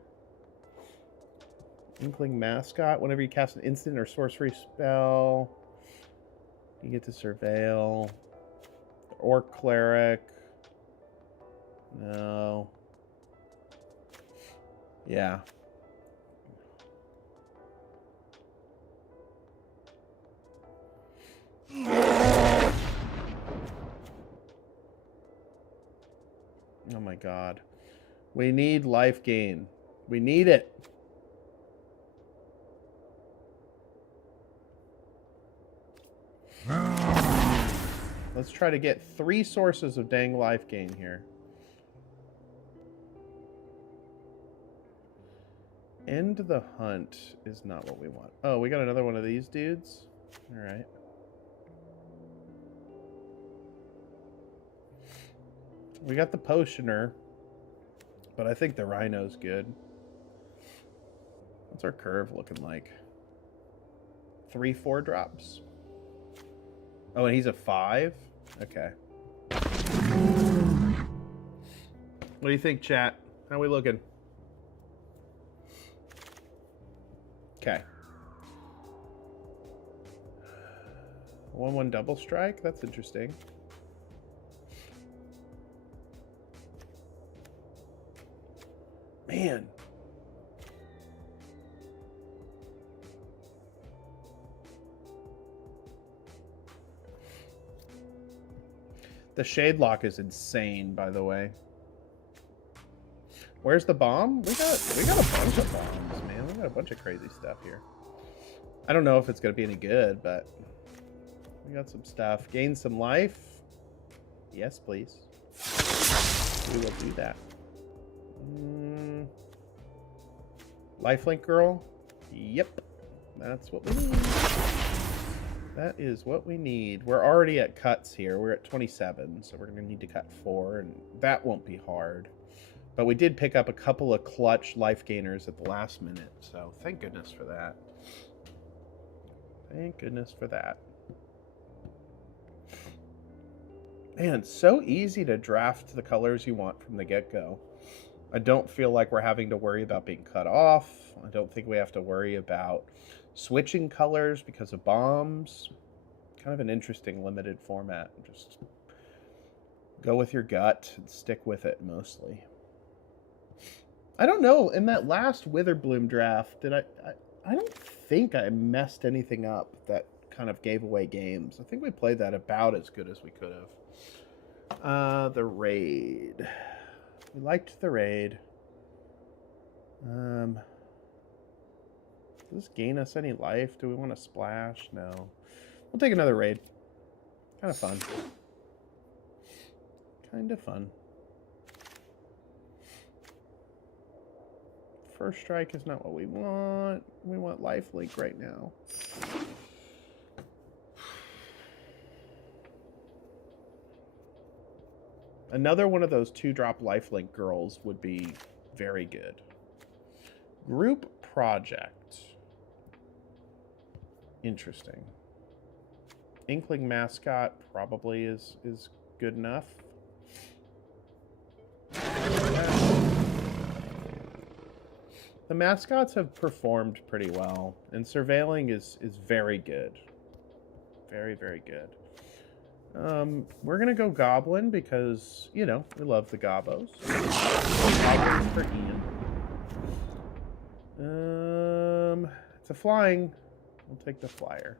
Inkling Mascot. Whenever you cast an instant or sorcery spell, you get to Surveil. Or Cleric. No. Yeah. Oh my god. We need life gain. We need it. Let's try to get 3 sources of dang life gain here. End the hunt is not what we want. Oh, we got another one of these dudes? Alright. We got the Potioner, but I think the Rhino's good. What's our curve looking like? 3 4-drops. Oh, and he's a 5? Okay. What do you think, chat? How we looking? Okay. 1/1 double strike? That's interesting. Man. The Shade Lock is insane, by the way. Where's the bomb? We got a bunch of bombs, man. We got a bunch of crazy stuff here. I don't know if it's gonna be any good, but we got some stuff. Gain some life. Yes, please. We will do that. Lifelink girl. Yep. That's what we need. That is what we need. We're already at cuts here. We're at 27, so we're going to need to cut 4, and that won't be hard. But we did pick up a couple of clutch life gainers at the last minute, so thank goodness for that. Thank goodness for that. Man, so easy to draft the colors you want from the get-go. I don't feel like we're having to worry about being cut off. I don't think we have to worry about switching colors because of bombs. Kind of an interesting limited format. Just go with your gut and stick with it mostly. I don't know. In that last Witherbloom draft, did I don't think I messed anything up that kind of gave away games. I think we played that about as good as we could have. The raid. We liked the raid. Does this gain us any life? Do we want to splash? No. We'll take another raid. Kind of fun. Kind of fun. First strike is not what we want. We want lifelink right now. Another one of those 2-drop lifelink girls would be very good. Group project. Interesting. Inkling Mascot probably is good enough. The mascots have performed pretty well, and surveilling is very good. Very, very good. We're gonna go Goblin because, you know, we love the Gobbos. Goblin for Ian. It's a flying. We'll take the flyer.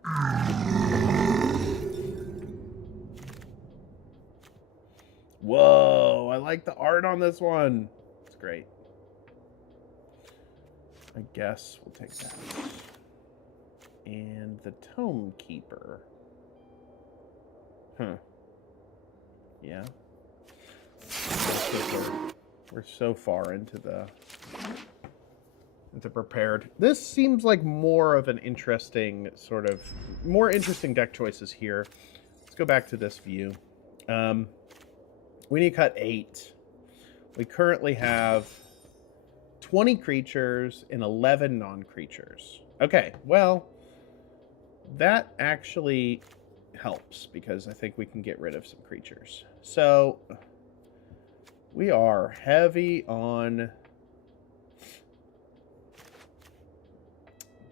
Whoa, I like the art on this one. It's great. I guess we'll take that. And the Tome Keeper. Huh. Yeah. We're so far into prepared. This seems like more of an interesting more interesting deck choices here. Let's go back to this view. We need to cut 8. We currently have 20 creatures and 11 non-creatures. Okay, well, that actually helps because I think we can get rid of some creatures. So we are heavy on...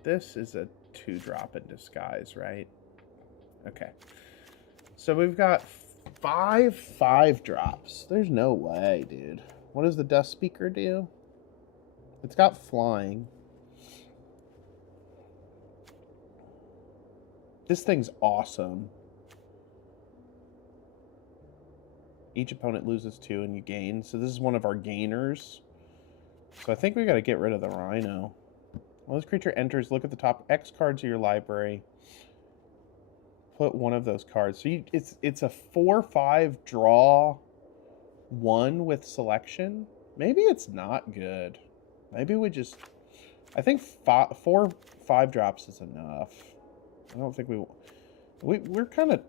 This is a 2-drop in disguise, right? Okay. So we've got 5 5-drops. There's no way, dude. What does the Dust Speaker do? It's got flying. This thing's awesome. Each opponent loses 2 and you gain. So this is one of our gainers. So I think we got to get rid of the Rhino. When this creature enters, look at the top X cards of your library. Put one of those cards. So it's a 4/5 draw 1 with selection. Maybe it's not good. Maybe we just... I think 4 5-drops is enough. I don't think we're kind of...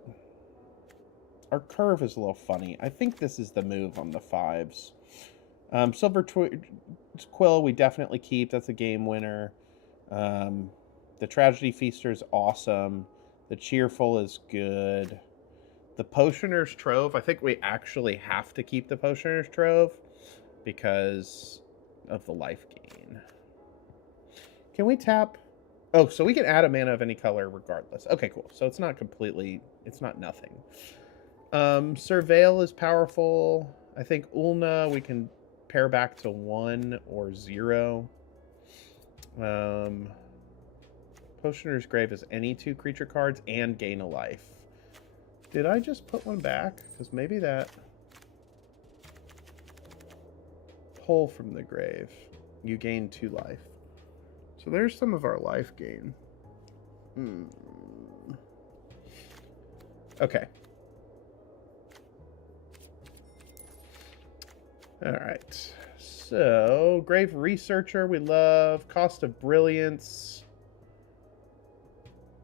Our curve is a little funny. I think this is the move on the 5s. Silver Quill we definitely keep. That's a game winner. The Tragedy Feaster is awesome. The Cheerful is good. The Potioner's Trove, I think we actually have to keep the Potioner's Trove because of the life gain. Can we tap? Oh, so we can add a mana of any color regardless. Okay, cool. So it's not completely, it's not nothing. Surveil is powerful. I think Ulna we can pair back to 1 or 0. Potioner's Grave is any 2 creature cards and gain a life. Did I just put one back? Because maybe that... Pull from the grave. You gain 2 life. So there's some of our life gain. Okay. Alright. So, Grave Researcher we love. Cost of Brilliance.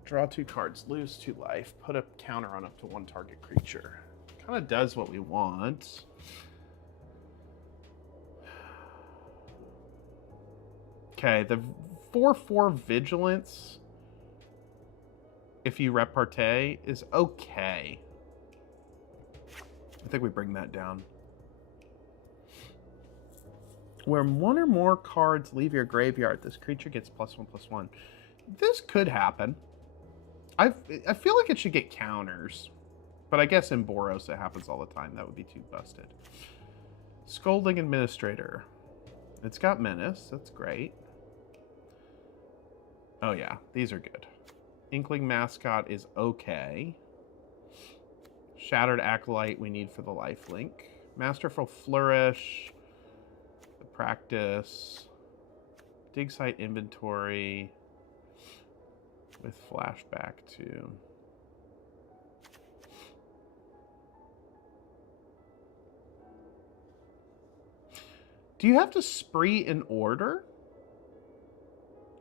Draw 2 cards, lose 2 life, put a counter on up to 1 target creature. Kind of does what we want. Okay, the 4/4 Vigilance, if you repartee, is okay. I think we bring that down. When 1 or more cards leave your graveyard, this creature gets +1/+1. This could happen. I feel like it should get counters. But I guess in Boros it happens all the time. That would be too busted. Scolding Administrator. It's got Menace. That's great. Oh yeah, these are good. Inkling Mascot is okay. Shattered Acolyte we need for the lifelink. Masterful Flourish. The Practice. Dig Site Inventory. With flashback too. Do you have to spree in order?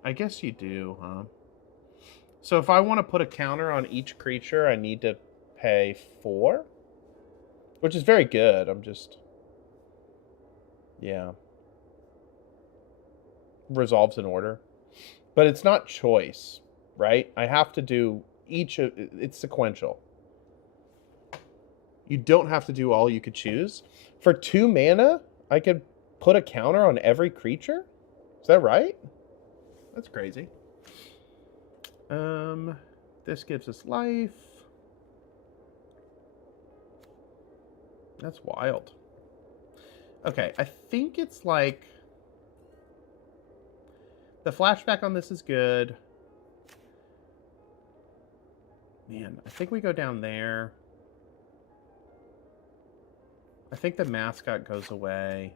I guess you do, huh? So if I want to put a counter on each creature, I need to pay 4? Which is very good. I'm just... Yeah. Resolves in order. But it's not choice. Right? I have to do each of... It's sequential. You don't have to do all you could choose. For 2 mana, I could put a counter on every creature? Is that right? That's crazy. This gives us life. That's wild. Okay, I think it's like... The flashback on this is good. Man, I think we go down there. I think the mascot goes away.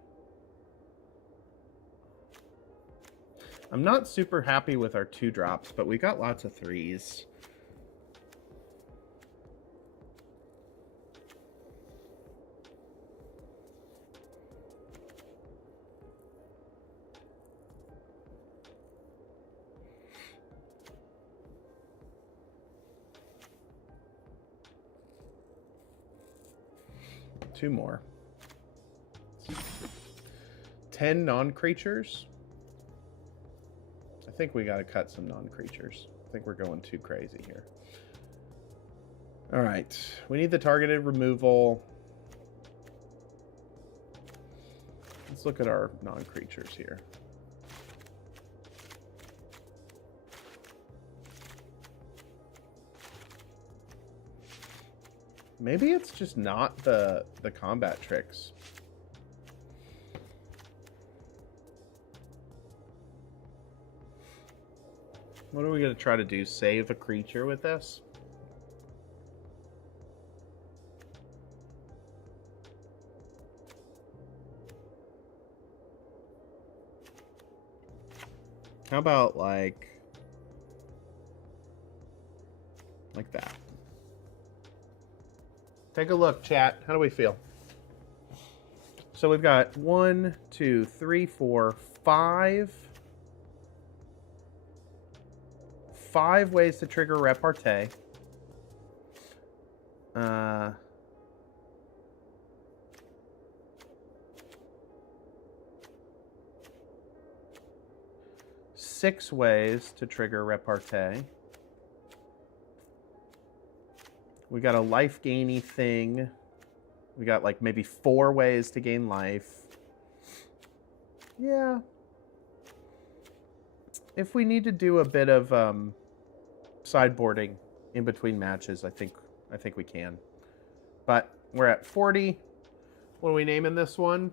I'm not super happy with our 2 drops, but we got lots of 3s. Two more. 10 non-creatures. I think we got to cut some non-creatures. I think we're going too crazy here. All right. We need the targeted removal. Let's look at our non-creatures here. Maybe it's just not the combat tricks. What are we going to try to do? Save a creature with this? How about like that? Take a look, chat. How do we feel? So we've got 1, 2, 3, 4, 5. 5 ways to trigger repartee. Six ways to trigger repartee. We got a life gainy thing. We got like maybe 4 ways to gain life. Yeah. If we need to do a bit of sideboarding in between matches, I think we can. But we're at 40. What are we naming this one?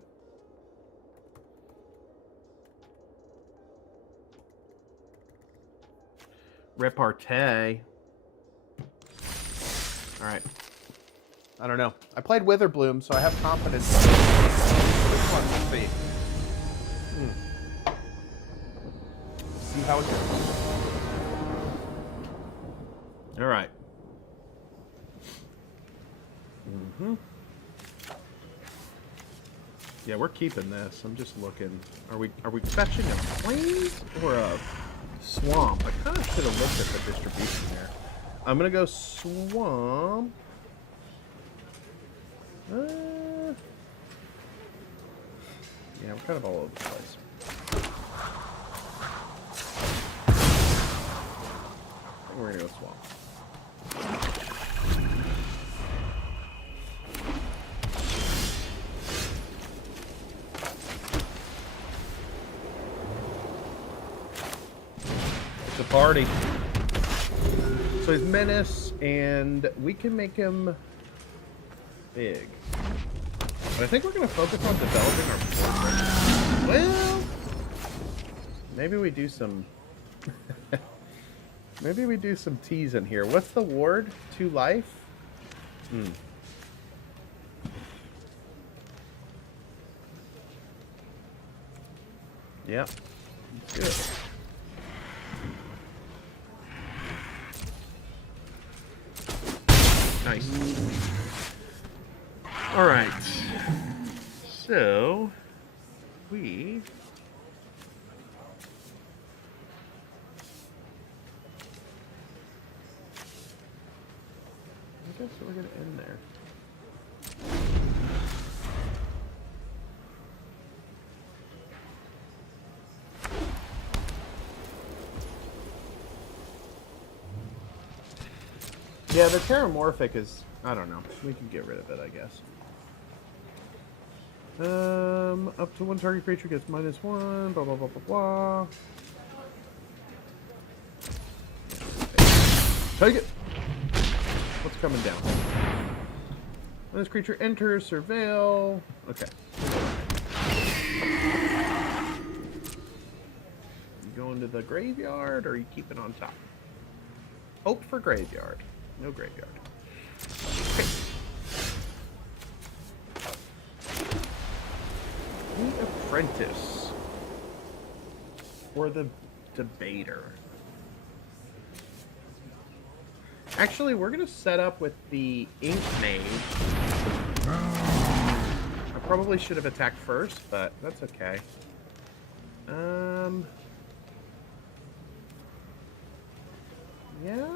Repartee. All right. I don't know. I played Witherbloom, so I have confidence. This one, let's see. See how it goes. All right. Yeah, we're keeping this. I'm just looking. Are we fetching a plains or a swamp? I kind of should have looked at the distribution there. I'm gonna go swamp. Yeah, we're kind of all over the place. I think we're gonna go swamp. It's a party. So he's menace, and we can make him big. But I think we're going to focus on developing our fortress. Well, maybe we do some... maybe we do some teasing here. What's the ward? 2 life? Yep. Let's do it. Nice. All right. So I guess we're gonna end there. Yeah, the Terramorphic is, I don't know. We can get rid of it, I guess. Up to 1 target creature gets -1, blah, blah, blah, blah, blah. Take it! What's coming down? When this creature enters, surveil. Okay. You going to the graveyard, or are you keeping on top? Hope for graveyard. No graveyard. Okay. The apprentice. Or the debater. Actually, we're going to set up with the ink mage. I probably should have attacked first, but that's okay. Yeah.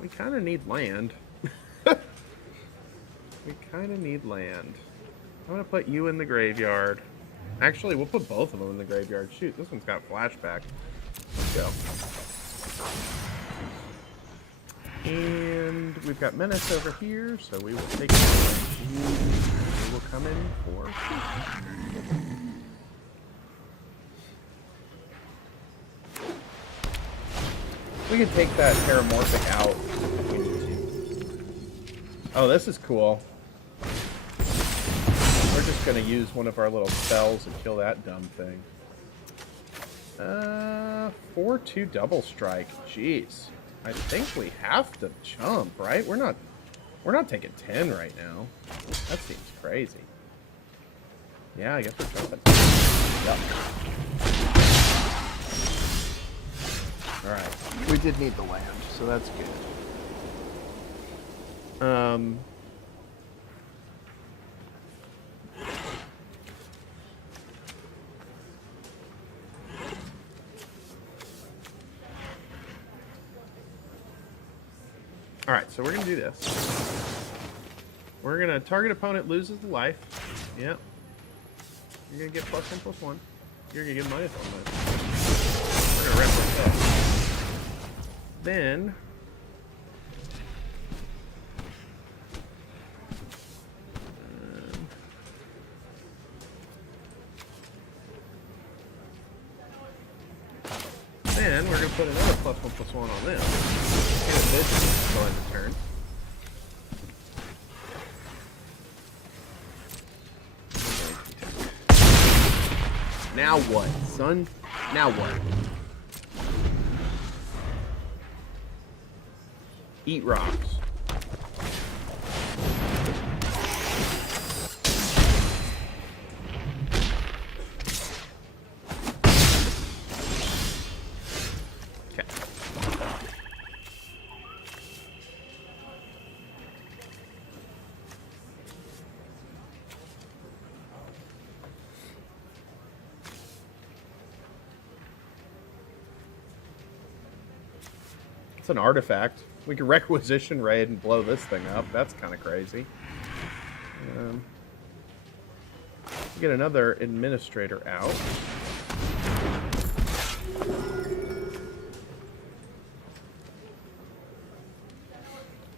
We kind of need land. We kind of need land. I'm going to put you in the graveyard. Actually, we'll put both of them in the graveyard. Shoot, this one's got flashback. Let's go. And we've got Menace over here, so we will take it. We will come in for... We can take that Terramorphic out if we need to. Oh, this is cool. We're just going to use one of our little spells and kill that dumb thing. 4-2 double strike. Jeez. I think we have to jump, right? We're not taking 10 right now. That seems crazy. Yeah, I guess we're jumping. Yep. Alright. We did need the land, so that's good. Alright, so we're going to do this. We're going to target opponent loses the life. Yep. You're going to get +1/+1. You're going to get -1/-1. We're going to rep with that. Then... Then we're going to put another +1/+1 on them. Inhibition going to turn. Now what, son? Now what? Eat rocks. It's an artifact. We can requisition raid and blow this thing up. That's kind of crazy. Get another administrator out.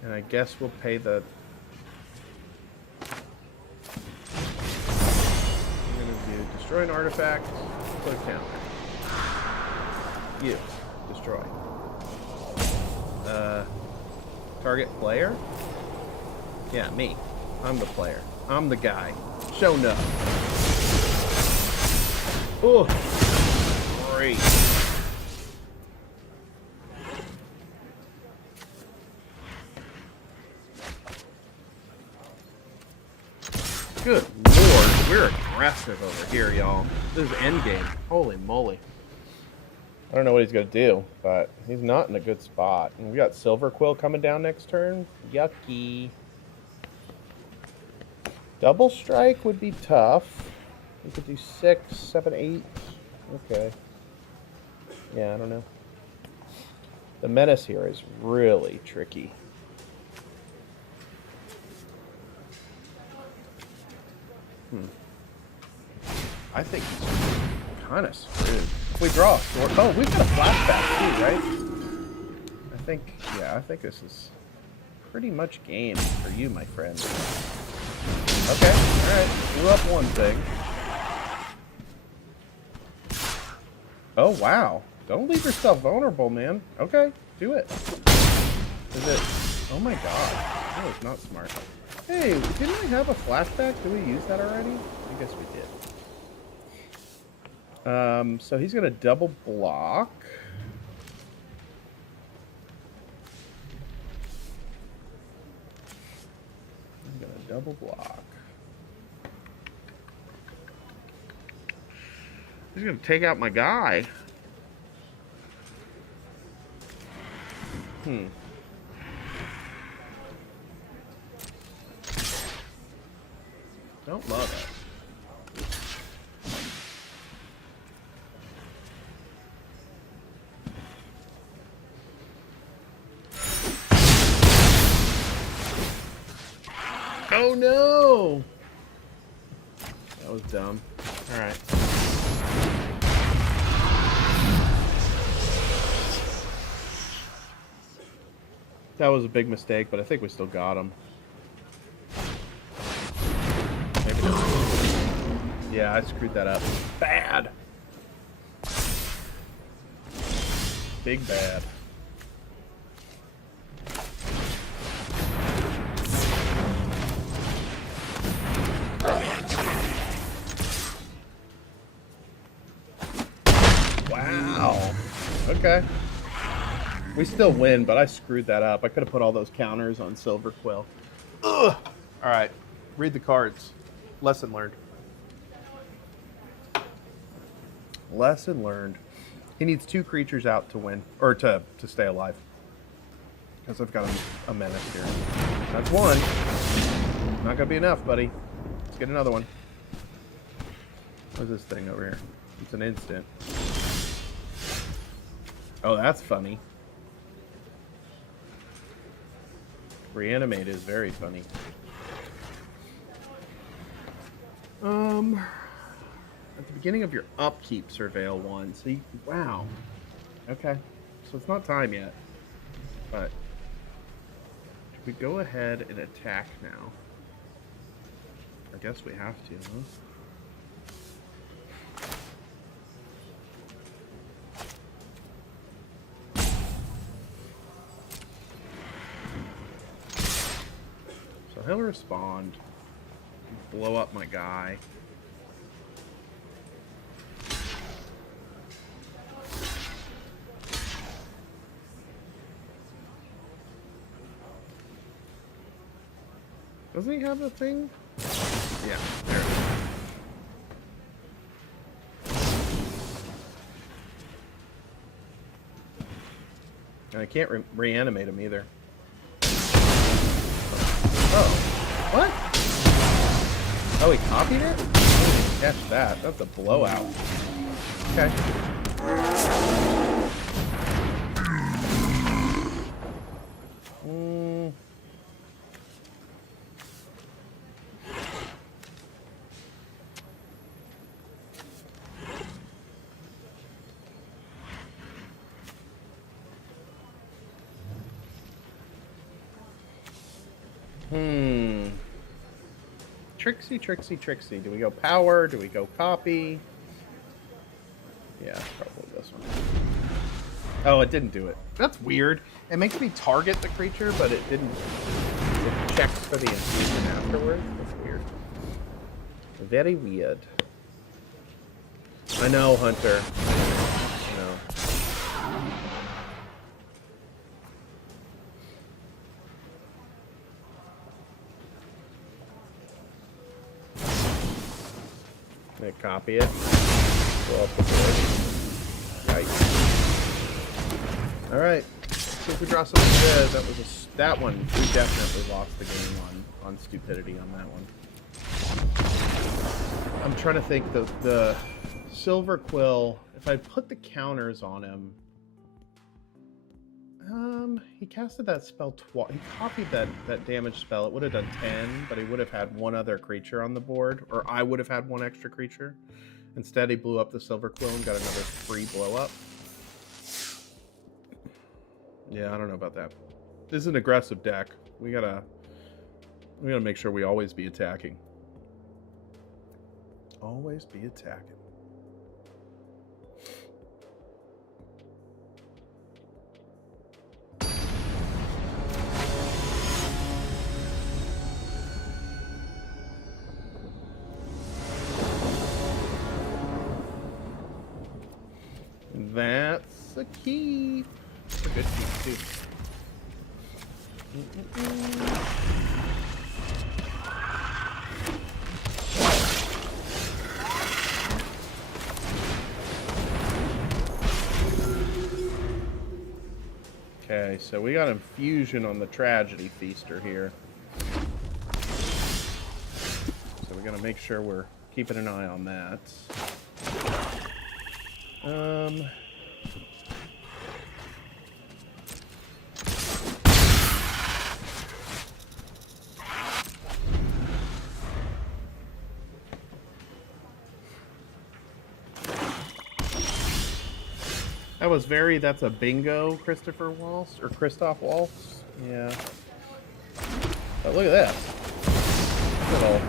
And I guess we'll pay the... I'm going to do destroy an artifact, put a counter. You. Destroy. Target player? Yeah, me. I'm the player. I'm the guy. Show no. Oh, great. Good lord, we're aggressive over here, y'all. This is endgame. Holy moly. I don't know what he's going to do, but he's not in a good spot. And we got Silver Quill coming down next turn. Yucky. Double strike would be tough. We could do 6, 7, 8. Okay. Yeah, I don't know. The Menace here is really tricky. I think he's kind of screwed. If we draw a sword... Oh, we've got a flashback too, right? I think this is pretty much game for you, my friend. Okay, alright. Blew up one thing. Oh, wow. Don't leave yourself vulnerable, man. Okay, do it. Is it... Oh my god. That was not smart. Hey, didn't we have a flashback? Did we use that already? I guess we did. So he's going to double block. Double block. He's gonna take out my guy. Don't love it. Oh no! That was dumb. Alright. That was a big mistake, but I think we still got him. Maybe not. Yeah, I screwed that up. Bad! Big bad. Wow. Okay. We still win, but I screwed that up. I could have put all those counters on Silver Quill. Ugh. All right. Read the cards. Lesson learned. Lesson learned. He needs 2 creatures out to win, or to stay alive. Because I've got a menace here. That's 1. Not gonna be enough, buddy. Let's get another one. What's this thing over here? It's an instant. Oh, that's funny. Reanimate is very funny. At the beginning of your upkeep, surveil 1. So you, wow. Okay. So it's not time yet. But should we go ahead and attack now? I guess we have to, huh? So he'll respond. Blow up my guy. Doesn't he have a thing? Yeah, there it is. And I can't reanimate him either. Oh. What? Oh, he copied it? Oh, catch that. That's a blowout. Okay. Trixie, Trixie, Trixie. Do we go power? Do we go copy? Yeah, probably this one. Oh, it didn't do it. That's weird. It makes me target the creature, but it didn't. It checks for the infusion afterwards. That's weird. Very weird. I know, Hunter. I know. Copy it. Go up the board. Yikes. Alright. See if we draw something good. That one, we definitely lost the game on stupidity on that one. I'm trying to think the Silver Quill, if I put the counters on him. He casted that spell twice. He copied that damage spell. It would have done 10, but he would have had one other creature on the board, or I would have had one extra creature. Instead, he blew up the Silver Quill and got another free blow up. Yeah, I don't know about that. This is an aggressive deck. We gotta make sure we always be attacking. Always be attacking. That's a key. It's a good key, too. Okay, so we got infusion on the tragedy feaster here. So we gotta make sure we're keeping an eye on that. That was that's a bingo, Christopher Waltz, or Christoph Waltz. Yeah. But look at this. Little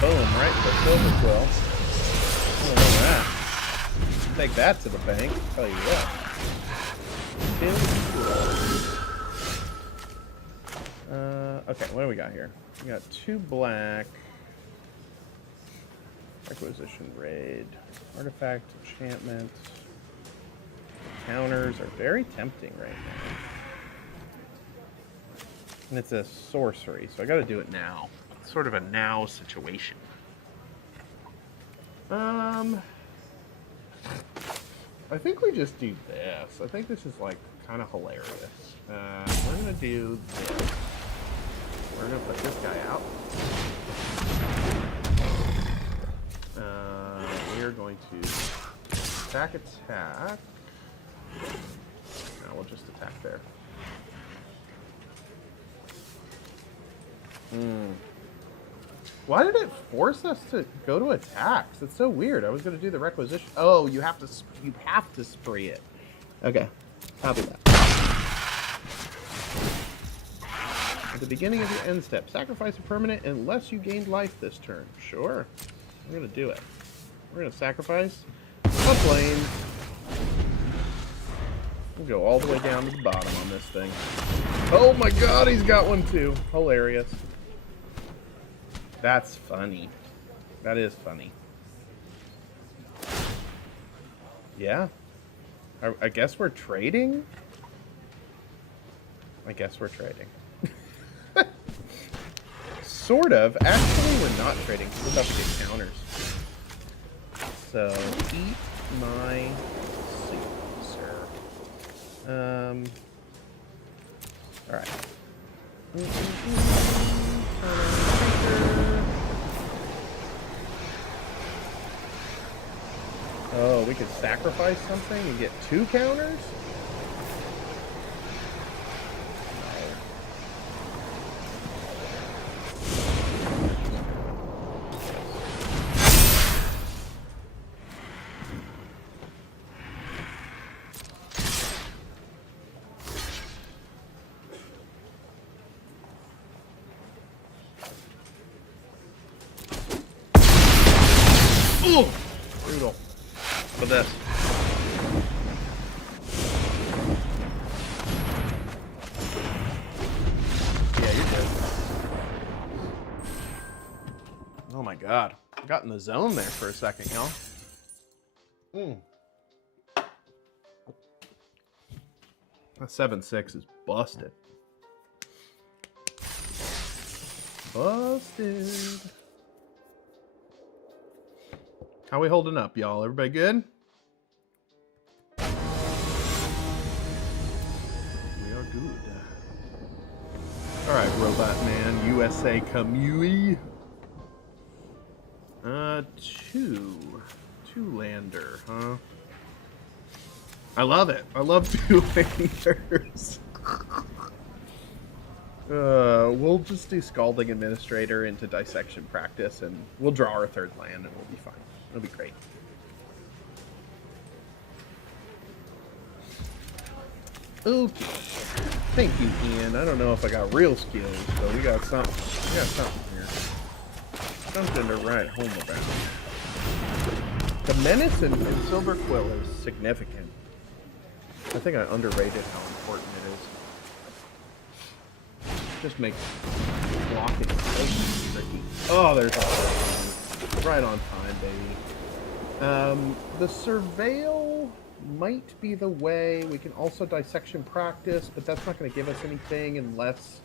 boom, right to the silver quill. Oh, look at that. Take that to the bank, I'll tell you what. Okay, what do we got here? We got 2 black. Requisition raid. Artifact, enchantment. Counters are very tempting right now. And it's a sorcery, so I gotta do it now. It's sort of a now situation. I think we just do this. I think this is like kind of hilarious. We're gonna do this. We're gonna put this guy out. We are going to attack. No, we'll just attack there. Why did it force us to go to attacks? It's so weird. I was going to do the requisition. Oh, you have to spree it. Okay, copy that. At the beginning of your end step, sacrifice a permanent unless you gained life this turn. Sure, we're going to do it. We're going to sacrifice a plane. We'll go all the way down to the bottom on this thing. Oh my god, he's got one too. Hilarious. That's funny. That is funny. Yeah. I guess we're trading? I guess we're trading. Sort of. Actually, we're not trading. We're about to get counters. So, eat my soup, sir. Alright. Oh, we could sacrifice something and get 2 counters? Ooh! Brutal. But this. Yeah, you're good. Oh my god. I got in the zone there for a second, y'all. That 7-6 is busted. Busted. How we holding up, y'all? Everybody good? We are good. Alright, Robot Man, USA Kamui. 2 lander, huh? I love it. I love 2 landers. We'll just do Scalding Administrator into Dissection Practice, and we'll draw our 3rd land, and we'll be fine. It'll be great. Okay. Thank you, Ian. I don't know if I got real skills, but we got something. We got something here. Something to write home about. The menace in Silver Quill is significant. I think I underrated how important it is. Just makes blocking so tricky. Oh, there's right on time, baby. The Surveil might be the way. We can also Dissection Practice, but that's not going to give us anything unless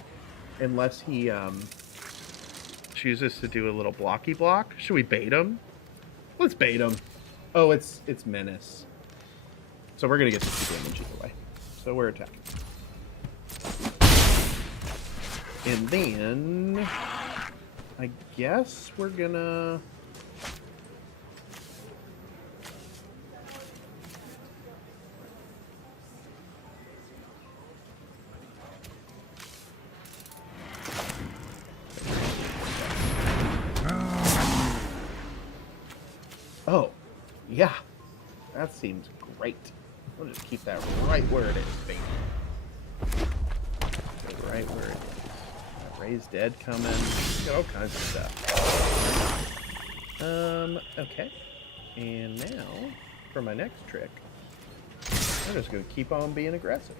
he chooses to do a little blocky block. Should we bait him? Let's bait him. Oh, it's Menace. So we're going to get the 2 damage either way. So we're attacking. And then I guess we're gonna oh, yeah. That seems great. We'll just keep that right where it is, baby. Right where it is. Got raised dead coming. Got all kinds of stuff. Okay. And now, for my next trick, I'm just going to keep on being aggressive.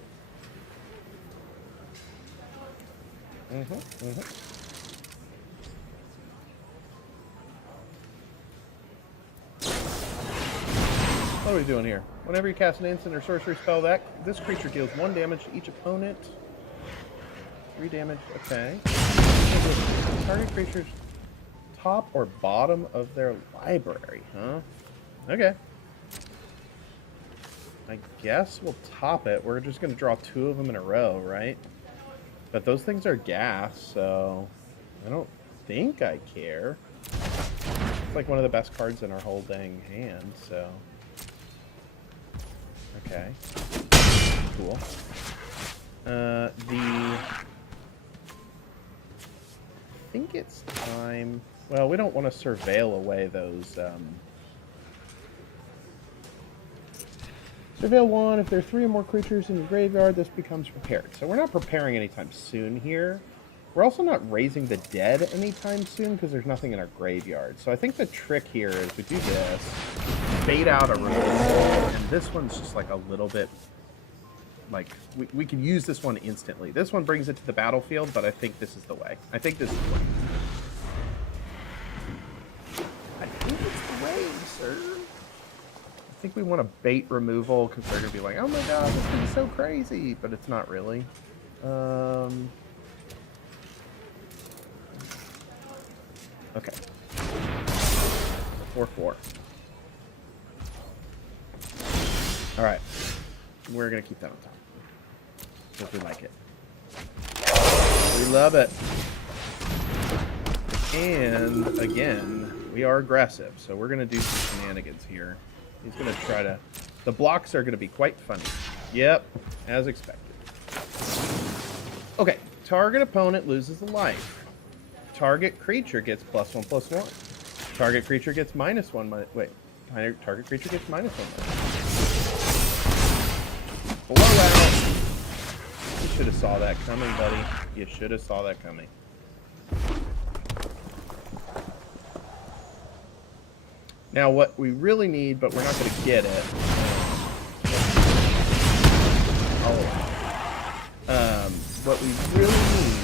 What are we doing here? Whenever you cast an instant or sorcery spell, this creature deals 1 damage to each opponent. 3 damage, okay. Target creature's top or bottom of their library, huh? Okay. I guess we'll top it. We're just going to draw 2 of them in a row, right? But those things are gas, so I don't think I care. It's like one of the best cards in our whole dang hand, so... Okay. Cool. I think it's time... Well, we don't want to surveil away those, Surveil 1, if there are 3 or more creatures in your graveyard, this becomes prepared. So we're not preparing anytime soon here. We're also not raising the dead anytime soon because there's nothing in our graveyard. So I think the trick here is we do this, bait out a removal, and this one's just like a little bit, like, we can use this one instantly. This one brings it to the battlefield, but I think this is the way. I think this is the way. I think it's the way, sir. I think we want to bait removal because they're going to be like, oh my god, this thing's so crazy, but it's not really. Okay. 4/4. Alright. We're going to keep that on top. Because we like it. We love it. And, again, we are aggressive, so we're going to do some shenanigans here. He's going to try to... The blocks are going to be quite funny. Yep, as expected. Okay, target opponent loses a life. Target creature gets +1/+1. Target creature gets -1. Wait, target creature gets -1. Blowout! You should have saw that coming, buddy. You should have saw that coming. Now, what we really need, but we're not going to get it. What we really need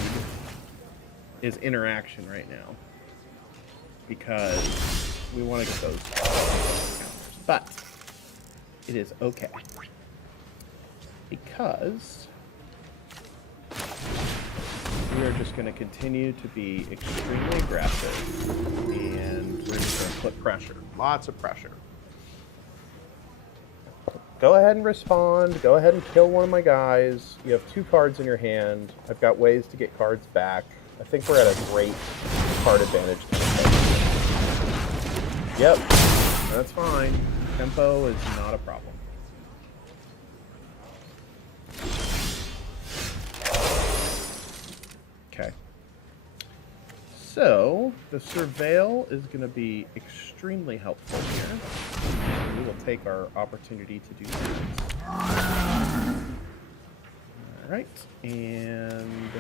is interaction right now. Because we want to get those counters. But it is okay. Because we are just going to continue to be extremely aggressive, and we're just going to put pressure, lots of pressure. Go ahead and respond. Go ahead and kill one of my guys. You have 2 cards in your hand. I've got ways to get cards back. I think we're at a great card advantage. Yep, that's fine. Tempo is not a problem. Okay. So, the Surveil is going to be extremely helpful here. We will take our opportunity to do that. Alright, and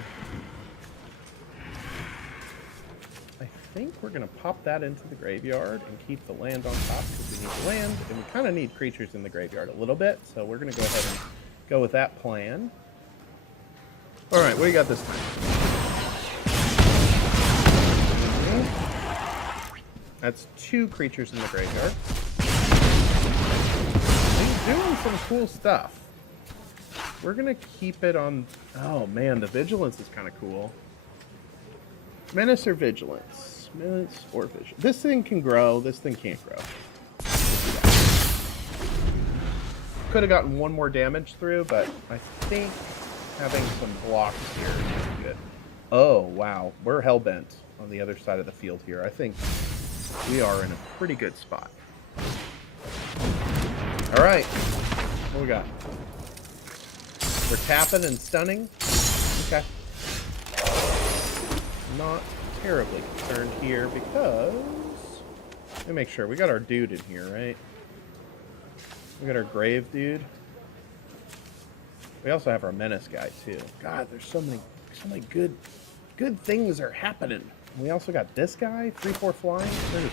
I think we're going to pop that into the graveyard and keep the land on top because we need the land, and we kind of need creatures in the graveyard a little bit, so we're going to go ahead and go with that plan. Alright, what do you got this time? That's 2 creatures in the graveyard. He's doing some cool stuff. We're going to keep it on... Oh, man, the Vigilance is kind of cool. Menace or Vigilance? Menace or Vigilance? This thing can grow. This thing can't grow. Could have gotten 1 more damage through, but I think having some blocks here is good. Oh, wow. We're hell-bent on the other side of the field here. I think we are in a pretty good spot. All right. What we got? We're tapping and stunning. Okay. Not terribly concerned here because... Let me make sure. We got our dude in here, right? We got our grave dude. We also have our menace guy, too. God, there's so many good things are happening. We also got this guy, 3/4 flying. We're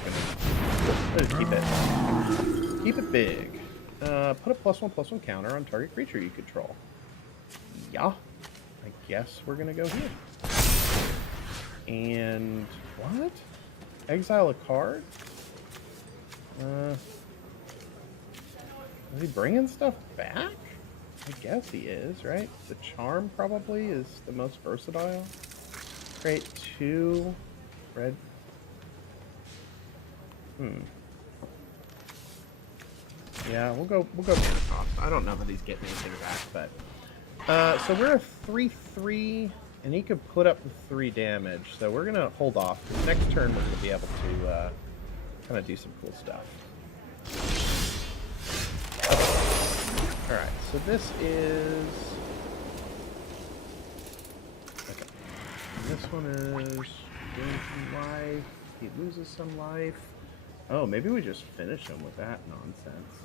just keep it big. Put a +1/+1 counter on target creature you control. Yeah, I guess we're gonna go here. And what? Exile a card? Is he bringing stuff back? I guess he is, right? The charm probably is the most versatile. Create 2 red. Yeah, we'll go mana cost. I don't know that he's getting anything back, but so we're a 3/3, and he could put up the 3 damage. So we're gonna hold off. Next turn we're gonna be able to kind of do some cool stuff. Okay. All right, so this is okay. And this one is gain some life. He loses some life. Oh, maybe we just finish him with that nonsense.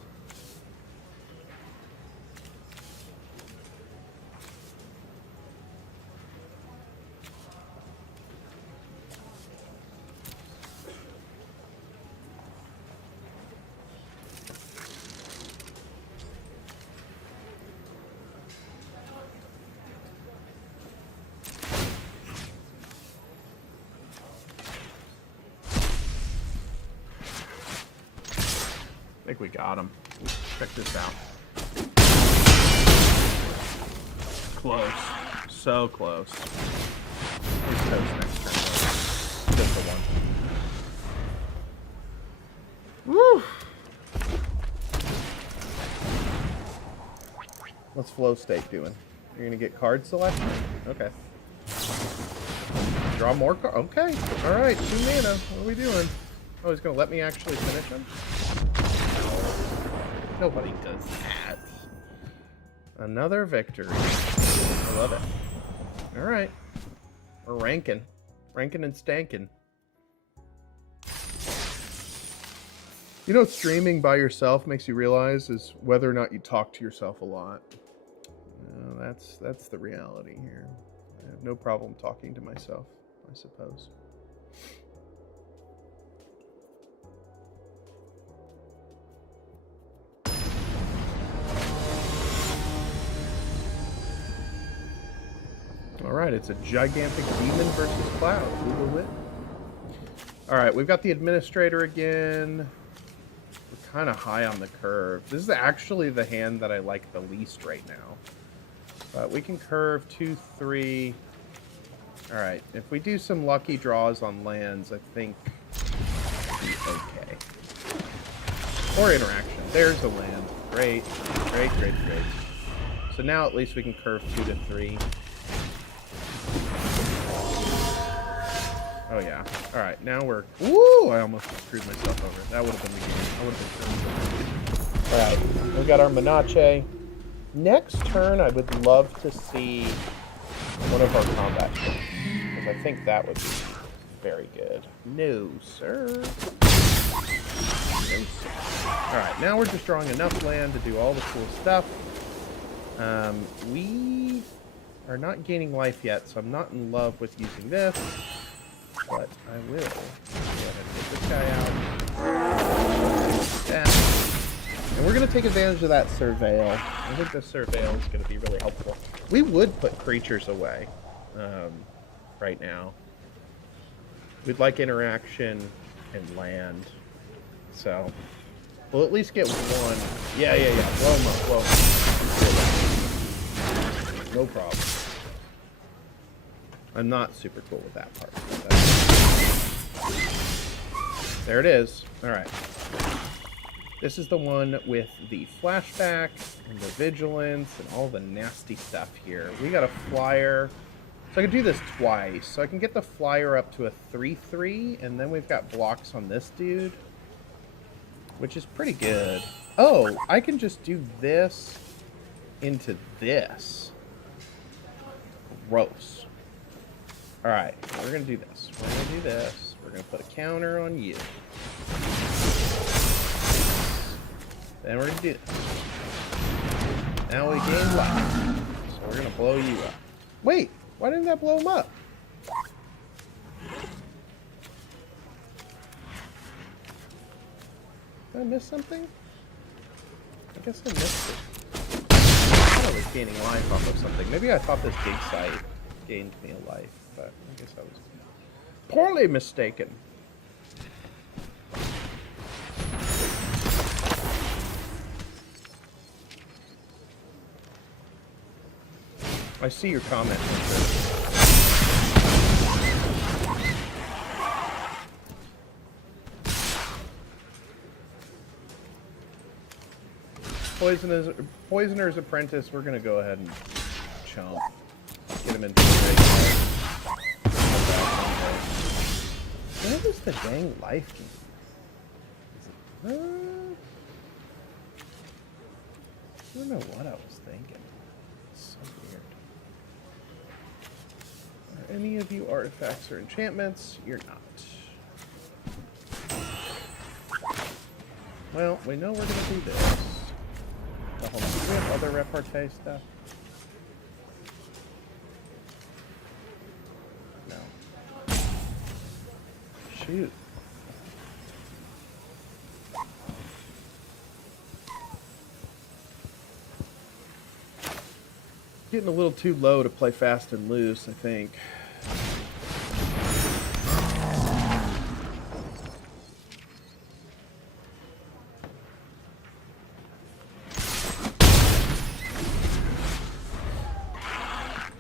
I think we got him. Check this out. Close. So close. He's toast next turn. Just the one. Woo! What's flow state doing? You're gonna get card selection? Okay. Draw more cards. Okay. Alright, 2 mana. What are we doing? Oh, he's gonna let me actually finish him? Nobody does that. Another victory. I love it. Alright. We're ranking. Ranking and stanking. You know what streaming by yourself makes you realize is whether or not you talk to yourself a lot. That's the reality here. I have no problem talking to myself, I suppose. Alright, it's a gigantic demon versus cloud. Who will win? Alright, we've got the administrator again. We're kind of high on the curve. This is actually the hand that I like the least right now. But we can curve 2, 3. Alright, if we do some lucky draws on lands, I think we'll be okay. Or interaction. There's a land. Great. Great, great, great. So now at least we can curve 2 to 3. Oh yeah. Alright, now we're... Woo! I almost screwed myself over. That would have been the game. I would have been... Alright, we got our Menace. Next turn, I would love to see one of our combat ships, because I think that would be very good. No, sir. No, sir. Alright, now we're just drawing enough land to do all the cool stuff. We are not gaining life yet, so I'm not in love with using this. But I will go ahead and get this guy out. That. And we're going to take advantage of that Surveil. I think the Surveil is going to be really helpful. We would put creatures away right now. We'd like interaction and land. So we'll at least get one. Yeah. Blow them up, blow them up. No problem. I'm not super cool with that part. There it is. All right. This is the one with the flashback and the vigilance and all the nasty stuff here. We got a flyer, So I can do this twice. So I can get the flyer up to a 3-3, and then we've got blocks on this dude, which is pretty good. Oh, I can just do this into this. Gross. Alright, we're going to do this. We're going to do this. We're going to put a counter on you. Then we're going to do this. Now we gain life. So we're going to blow you up. Wait, why didn't that blow him up? Did I miss something? I guess I missed it. I thought I was gaining life off of something. Maybe I thought this dig site gained me a life, but I guess I was poorly mistaken. I see your comment, Richard. Poisoner's Apprentice, we're going to go ahead and chomp. Get him into the right. What is the dang life game? I don't know what I was thinking. It's so weird. Are any of you artifacts or enchantments? You're not. Well, we know we're going to do this. Oh, hold on. Do we have other repartee stuff? No. Shoot. Getting a little too low to play fast and loose, I think.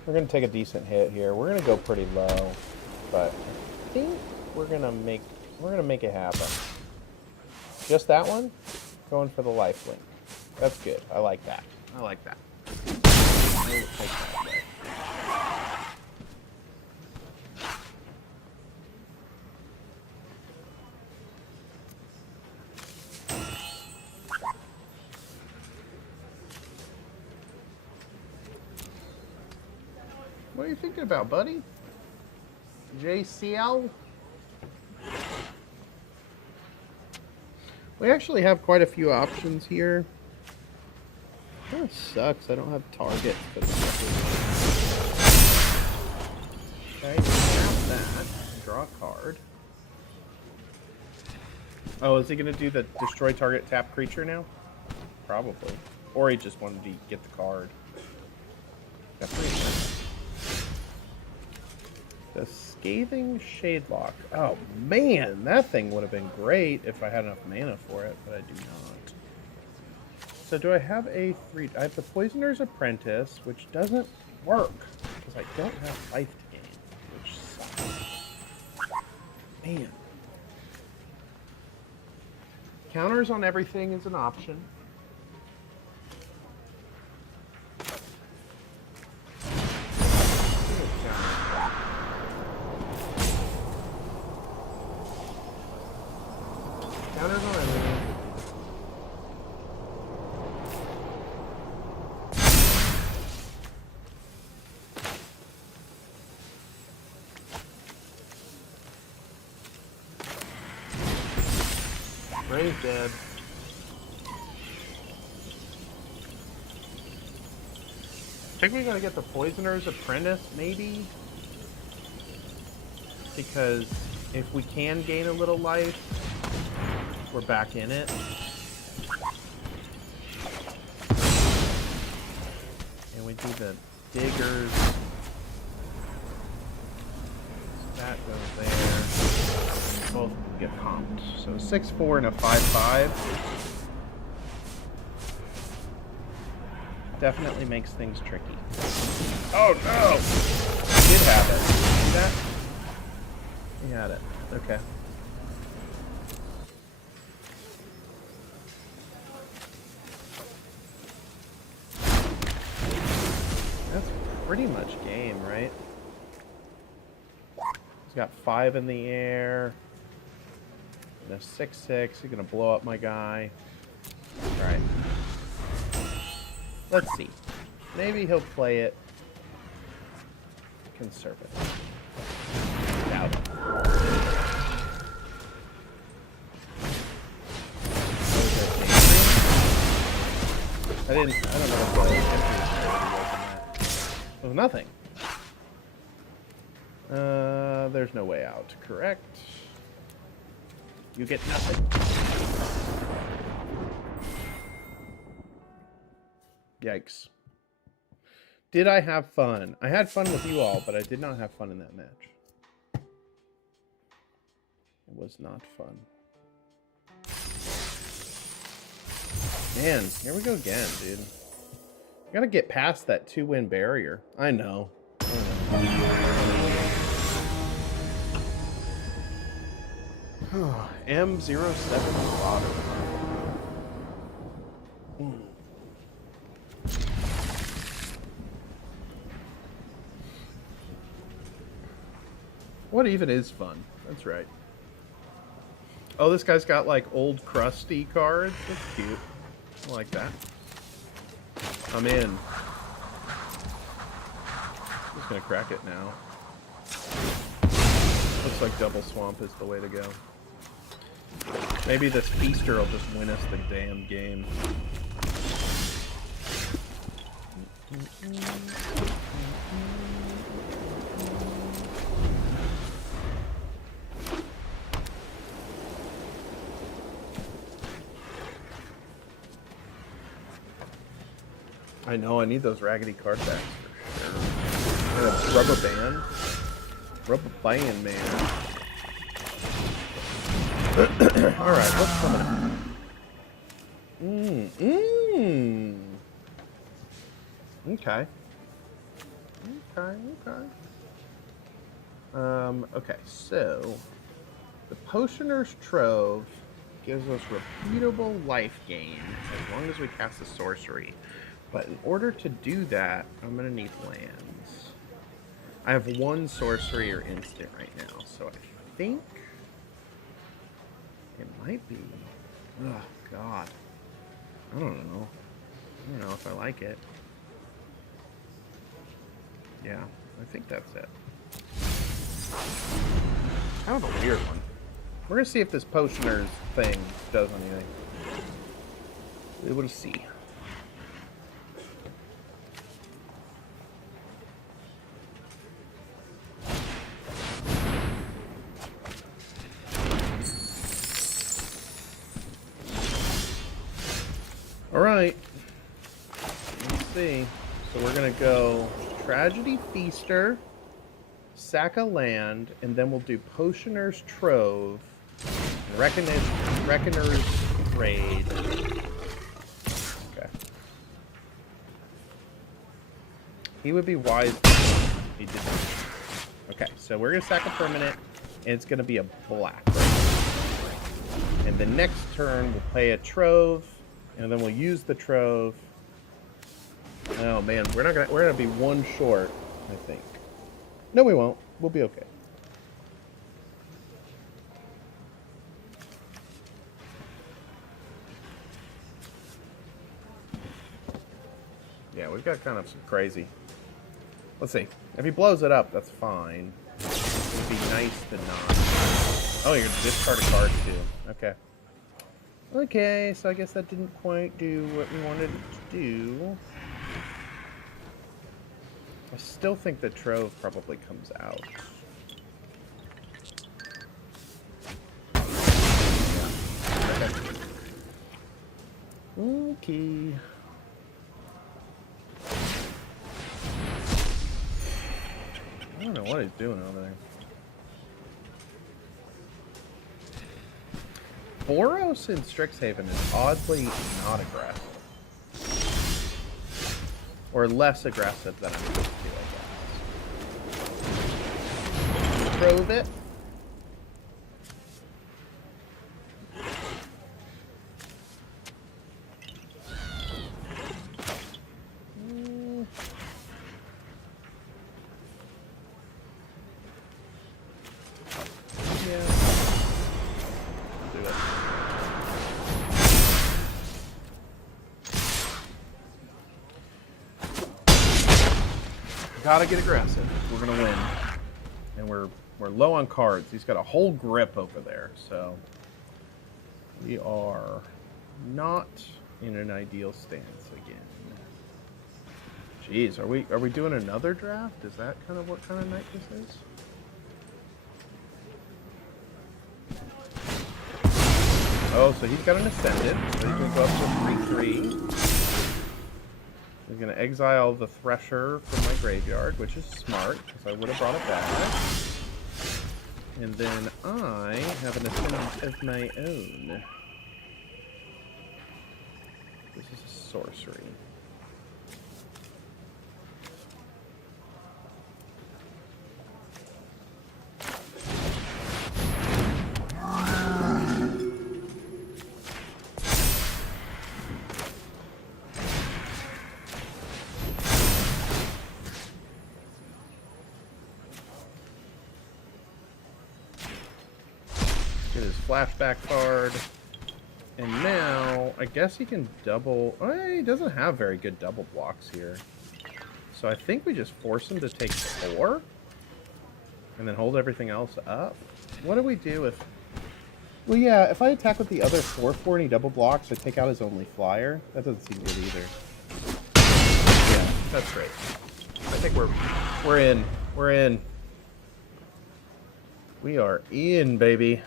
We're going to take a decent hit here. We're going to go pretty low, but I think we're going to make it happen. Just that one? Going for the life link. That's good. I like that. I like that. We'll take that away. What are you thinking about, buddy? JCL? We actually have quite a few options here. Kind of sucks. I don't have targets. Okay, grab that. Draw a card. Oh, is he going to do the destroy target tap creature now? Probably. Or he just wanted to get the card. Got 3. The Scathing Shadelock. Oh man, that thing would have been great if I had enough mana for it, but I do not. So do I have a 3? I have the Poisoner's Apprentice, which doesn't work because I don't have life to gain, which sucks. Man. Counters on everything is an option. Counters on everything. Brain's dead. I think we gotta get the Poisoner's Apprentice, maybe? Because if we can gain a little life, we're back in it. And we do the diggers. That goes there. Both get comped. So 6-4 and a 5-5. Definitely makes things tricky. Oh no! He did have it. See that? He had it. Okay. That's pretty much game, right? got 5 in the air. And a 6/6. He's gonna blow up my guy. Alright. Let's see. Maybe he'll play it conservative. Doubt it. I don't know what the entry was in that. It was nothing. There's no way out. Correct. You get nothing. Yikes. Did I have fun? I had fun with you all, but I did not have fun in that match. It was not fun. Man, here we go again, dude. I gotta get past that 2-win barrier. I know. M07 water. What even is fun? That's right. Oh, this guy's got like old crusty cards. That's cute. I like that. I'm in. Just gonna crack it now. Looks like double swamp is the way to go. Maybe this feaster will just win us the damn game. I know, I need those raggedy card backs for sure. Rubber band? Rubber band, man. Alright, what's coming up? Okay. Okay, so the Potioner's Trove gives us repeatable life gain as long as we cast a sorcery. But in order to do that, I'm gonna need lands. I have 1 sorcery or instant right now, so I think it might be. Oh God, I don't know. I don't know if I like it. Yeah, I think that's it. Kind of a weird one. We're gonna see if this Potioner's thing does anything. We will see. All right. Let's see. So we're gonna go Tragedy Feaster, sack a land, and then we'll do Potioner's Trove, and Reckoner's Raid. Okay. He would be wise if he did that. Okay, so we're gonna sack a permanent, and it's gonna be a black. And the next turn we'll play a Trove, and then we'll use the Trove. Oh man, we're gonna be 1 short, I think. No, we won't. We'll be okay. Yeah, we've got kind of some crazy. Let's see. If he blows it up, that's fine. It'd be nice to not. Oh, you're gonna discard a card too. Okay. Okay, so I guess that didn't quite do what we wanted it to do. I still think the Trove probably comes out. Okay. I don't know what he's doing over there. Boros in Strixhaven is oddly not aggressive. Or less aggressive than I'm used to, I guess. Trove it. Gotta get aggressive. We're gonna win. And we're low on cards. He's got a whole grip over there, so we are not in an ideal stance again. Jeez, are we doing another draft? Is that kind of what kind of night this is? Oh, so he's got an Ascendant, so he can go up to 3/3. He's going to exile the Thresher from my graveyard, which is smart, because I would have brought it back. And then I have an Ascendant of my own. This is a sorcery. Get his flashback card. And now, I guess he can double... Oh, he doesn't have very good double blocks here. So I think we just force him to take 4. And then hold everything else up. What do we do if... Well, yeah, if I attack with the other 4/4 and he double blocks, I take out his only flyer. That doesn't seem good either. Yeah, that's great. I think we're in. We're in. We are in, baby.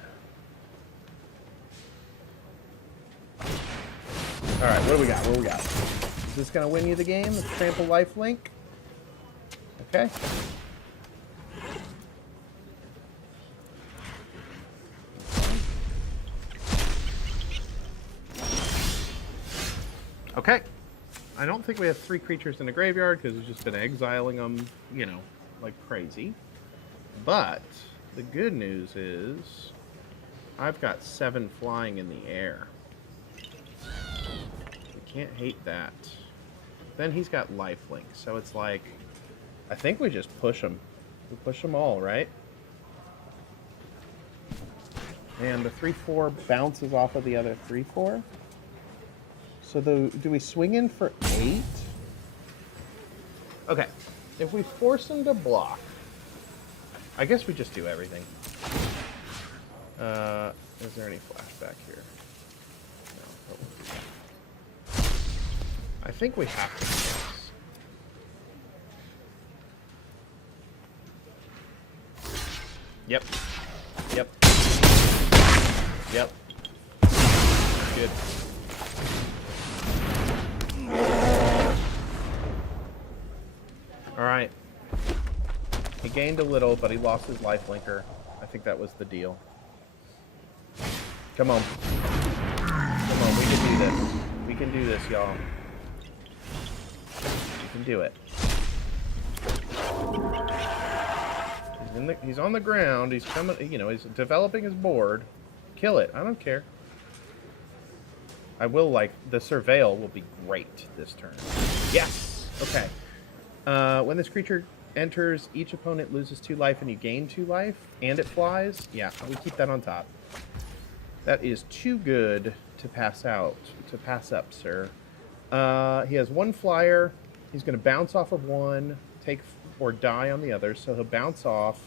Alright, what do we got? What do we got? Is this going to win you the game? The trample lifelink? Okay. Okay. I don't think we have 3 creatures in the graveyard because we've just been exiling them, you know, like crazy. But the good news is I've got 7 flying in the air. Can't hate that. Then he's got lifelink, so it's like, I think we just push him. We push them all, right? And the 3/4 bounces off of the other 3/4. So do we swing in for 8? Okay, if we force him to block, I guess we just do everything. Is there any flashback here? No. I think we have to, yes. Yep. Yep. Yep. Good. Alright. He gained a little, but he lost his lifelinker. I think that was the deal. Come on. Come on, we can do this. We can do this, y'all. We can do it. He's on the ground. He's coming, you know, he's developing his board. Kill it. I don't care. I will, like, the Surveil will be great this turn. Yes! Okay. When this creature enters, each opponent loses 2 life and you gain 2 life, and it flies. Yeah, we keep that on top. That is too good to pass out, to pass up, sir. He has 1 flyer. He's going to bounce off of 1, take or die on the other, so he'll bounce off.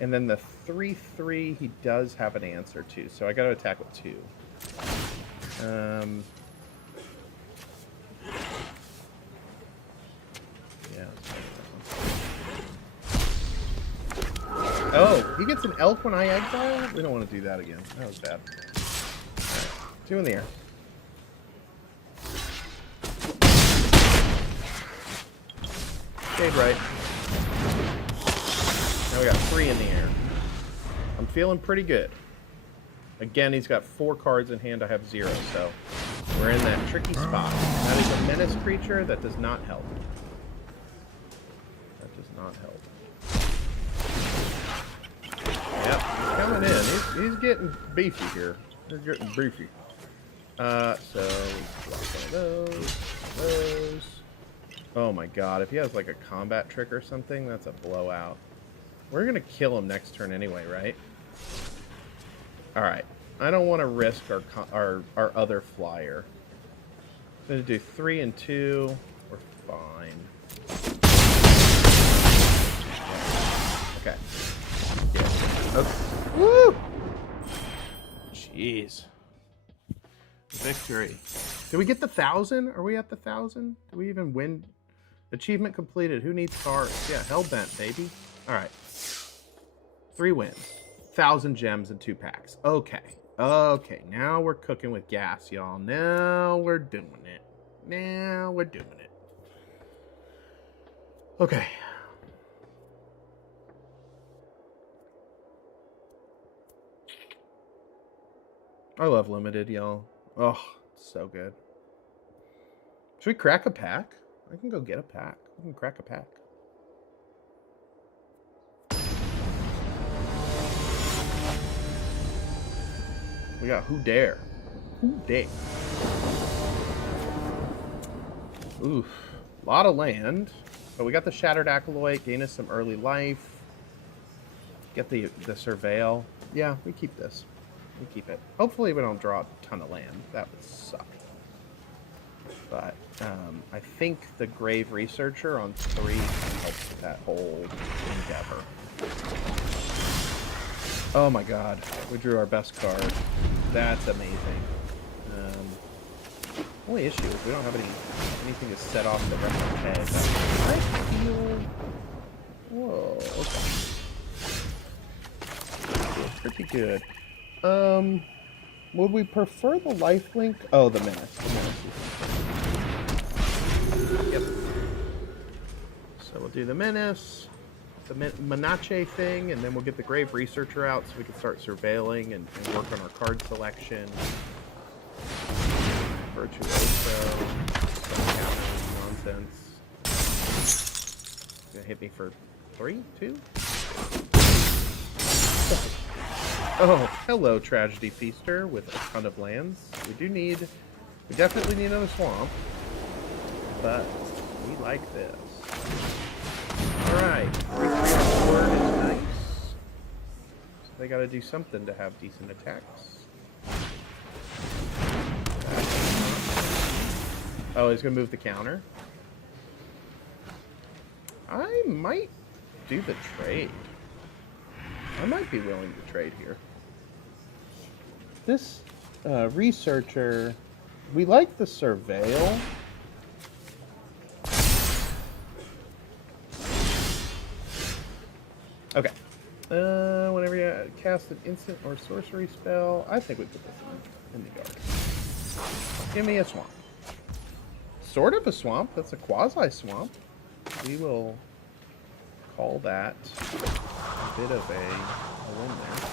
And then the 3/3, he does have an answer to, so I got to attack with 2. Yeah. Oh, he gets an elk when I exile? We don't want to do that again. That was bad. Right. 2 in the air. Stayed right. Now we got 3 in the air. I'm feeling pretty good. Again, he's got 4 cards in hand. I have 0, so we're in that tricky spot. That is a menace creature. That does not help. That does not help. Yep, he's coming in. He's getting beefy here. He's getting beefy. So block one of those. Oh my god, if he has like a combat trick or something, that's a blowout. We're gonna kill him next turn anyway, right? Alright. I don't want to risk our other flyer. I'm gonna do 3 and 2. We're fine. Okay. Yeah. Okay. Woo! Jeez. Victory. Did we get the 1,000? Are we at the 1,000? Did we even win? Achievement completed. Who needs cards? Yeah, Hellbent, baby. All right. 3 wins. 1,000 gems and 2 packs. Okay. Okay. Now we're cooking with gas, y'all. Now we're doing it. Now we're doing it. Okay. I love limited, y'all. Oh, so good. Should we crack a pack? I can go get a pack. We can crack a pack. We got Who Dare. Who Dare. Oof. A lot of land. But we got the Shattered Acolyte. Gain us some early life. Get the Surveil. Yeah, we keep this. We keep it. Hopefully we don't draw a ton of land. That would suck. But I think the Grave Researcher on 3 helps with that whole endeavor. Oh my god. We drew our best card. That's amazing. Only issue is we don't have anything to set off the rest of the head. I feel... Whoa, okay. Feels pretty good. Would we prefer the lifelink? Oh, the menace. The menace. Yep. So we'll do the menace, the Menace thing, and then we'll get the Grave Researcher out so we can start surveilling and work on our card selection. Virtuoso. Nonsense. Gonna hit me for 3, 2? Oh, hello, Tragedy Feaster with a ton of lands. We definitely need another swamp, but we like this. Alright, 3/3 is nice. So they gotta do something to have decent attacks. Oh, he's gonna move the counter. I might do the trade. I might be willing to trade here. This researcher, we like the Surveil. Okay. Whenever you cast an instant or sorcery spell, I think we put this in the yard. Give me a swamp. Sort of a swamp. That's a quasi-swamp. We will call that a bit of a win there.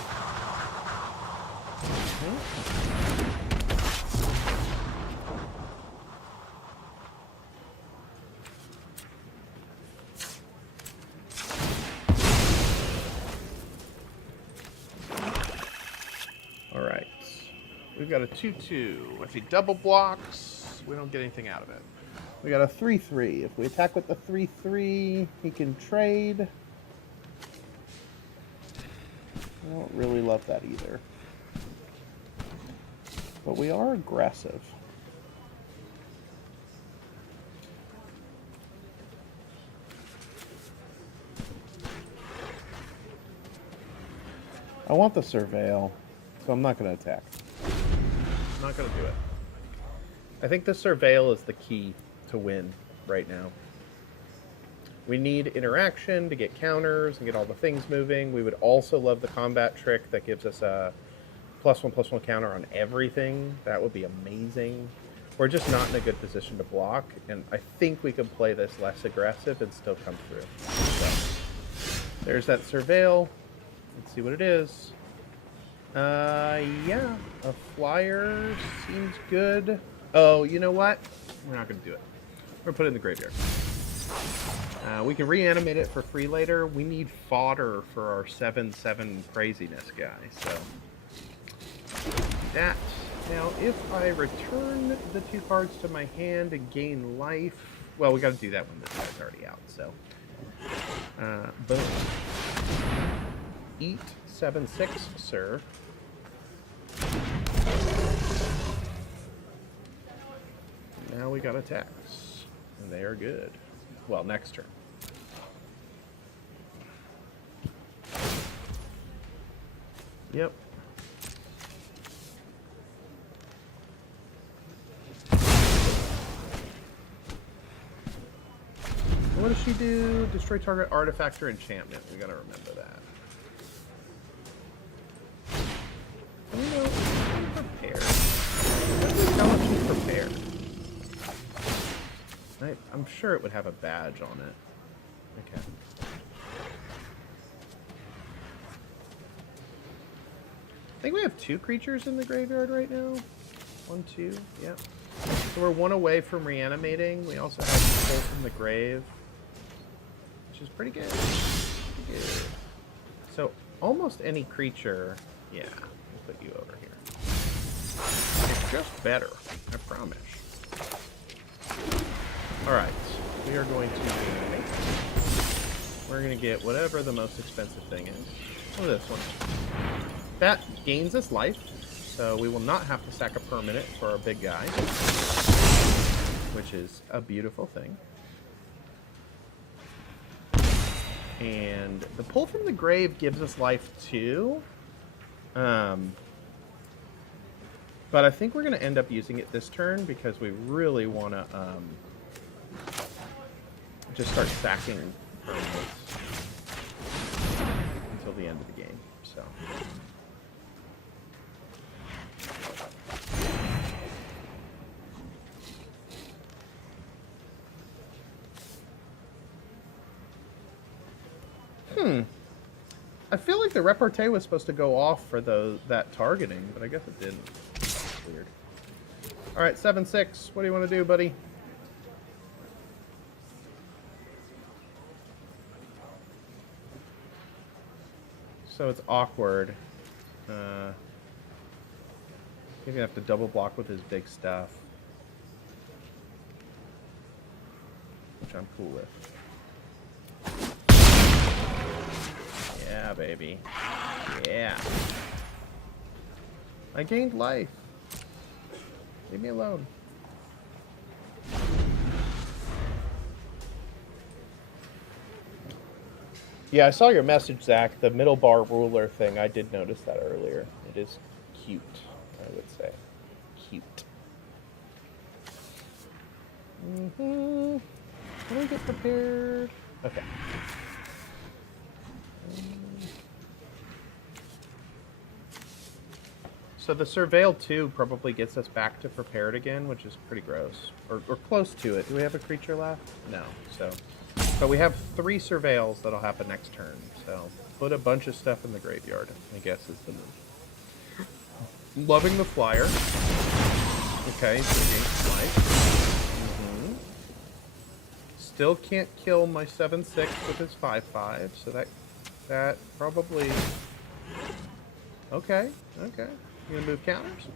All right. We've got a 2/2. If he double blocks, we don't get anything out of it. We got a 3/3. If we attack with the 3/3, he can trade. I don't really love that either. But we are aggressive. I want the Surveil, so I'm not going to attack. I'm not going to do it. I think the Surveil is the key to win right now. We need interaction to get counters and get all the things moving. We would also love the combat trick that gives us a +1/+1 counter on everything. That would be amazing. We're just not in a good position to block, and I think we can play this less aggressive and still come through. So, there's that Surveil. Let's see what it is. Yeah, a flyer seems good. Oh, you know what? We're not going to do it. We're going to put it in the graveyard. We can reanimate it for free later. We need fodder for our 7/7 craziness guy, so that. Now, if I return the 2 cards to my hand and gain life, well, we got to do that when this guy's already out. So, boom. Eat 7/6, sir. Now we got attacks, and they are good. Well, next turn. Yep. What does she do? Destroy target artifact or enchantment. We gotta remember that. You know, prepared. How much is prepared? I'm sure it would have a badge on it. Okay. I think we have 2 creatures in the graveyard right now. 1, 2, yep. So we're 1 away from reanimating. We also have Pull from the Grave, which is pretty good. Pretty good. So almost any creature, yeah, we'll put you over here. It's just better, I promise. Alright, we are going to reanimate. We're going to get whatever the most expensive thing is. Oh, this one. That gains us life, so we will not have to sack a permanent for our big guy, which is a beautiful thing. And the Pull from the Grave gives us life too. But I think we're going to end up using it this turn because we really want to just start sacking permanents until the end of the game. So. I feel like the repartee was supposed to go off for that targeting, but I guess it didn't. That's weird. All right, 7-6. What do you want to do, buddy? So it's awkward. Maybe I have to double block with his big stuff, which I'm cool with. Yeah, baby. Yeah. I gained life. Leave me alone. Yeah, I saw your message, Zach. The middle bar ruler thing, I did notice that earlier. It is cute, I would say. Cute. Can we get prepared? Okay. So the Surveil 2 probably gets us back to prepared again, which is pretty gross. Or close to it. Do we have a creature left? No. So, but we have 3 Surveils that'll happen next turn. So put a bunch of stuff in the graveyard, I guess is the move. Loving the flyer. Okay, so gain life. Still can't kill my 7-6 with his 5-5, so that probably... Okay. You gonna move counters?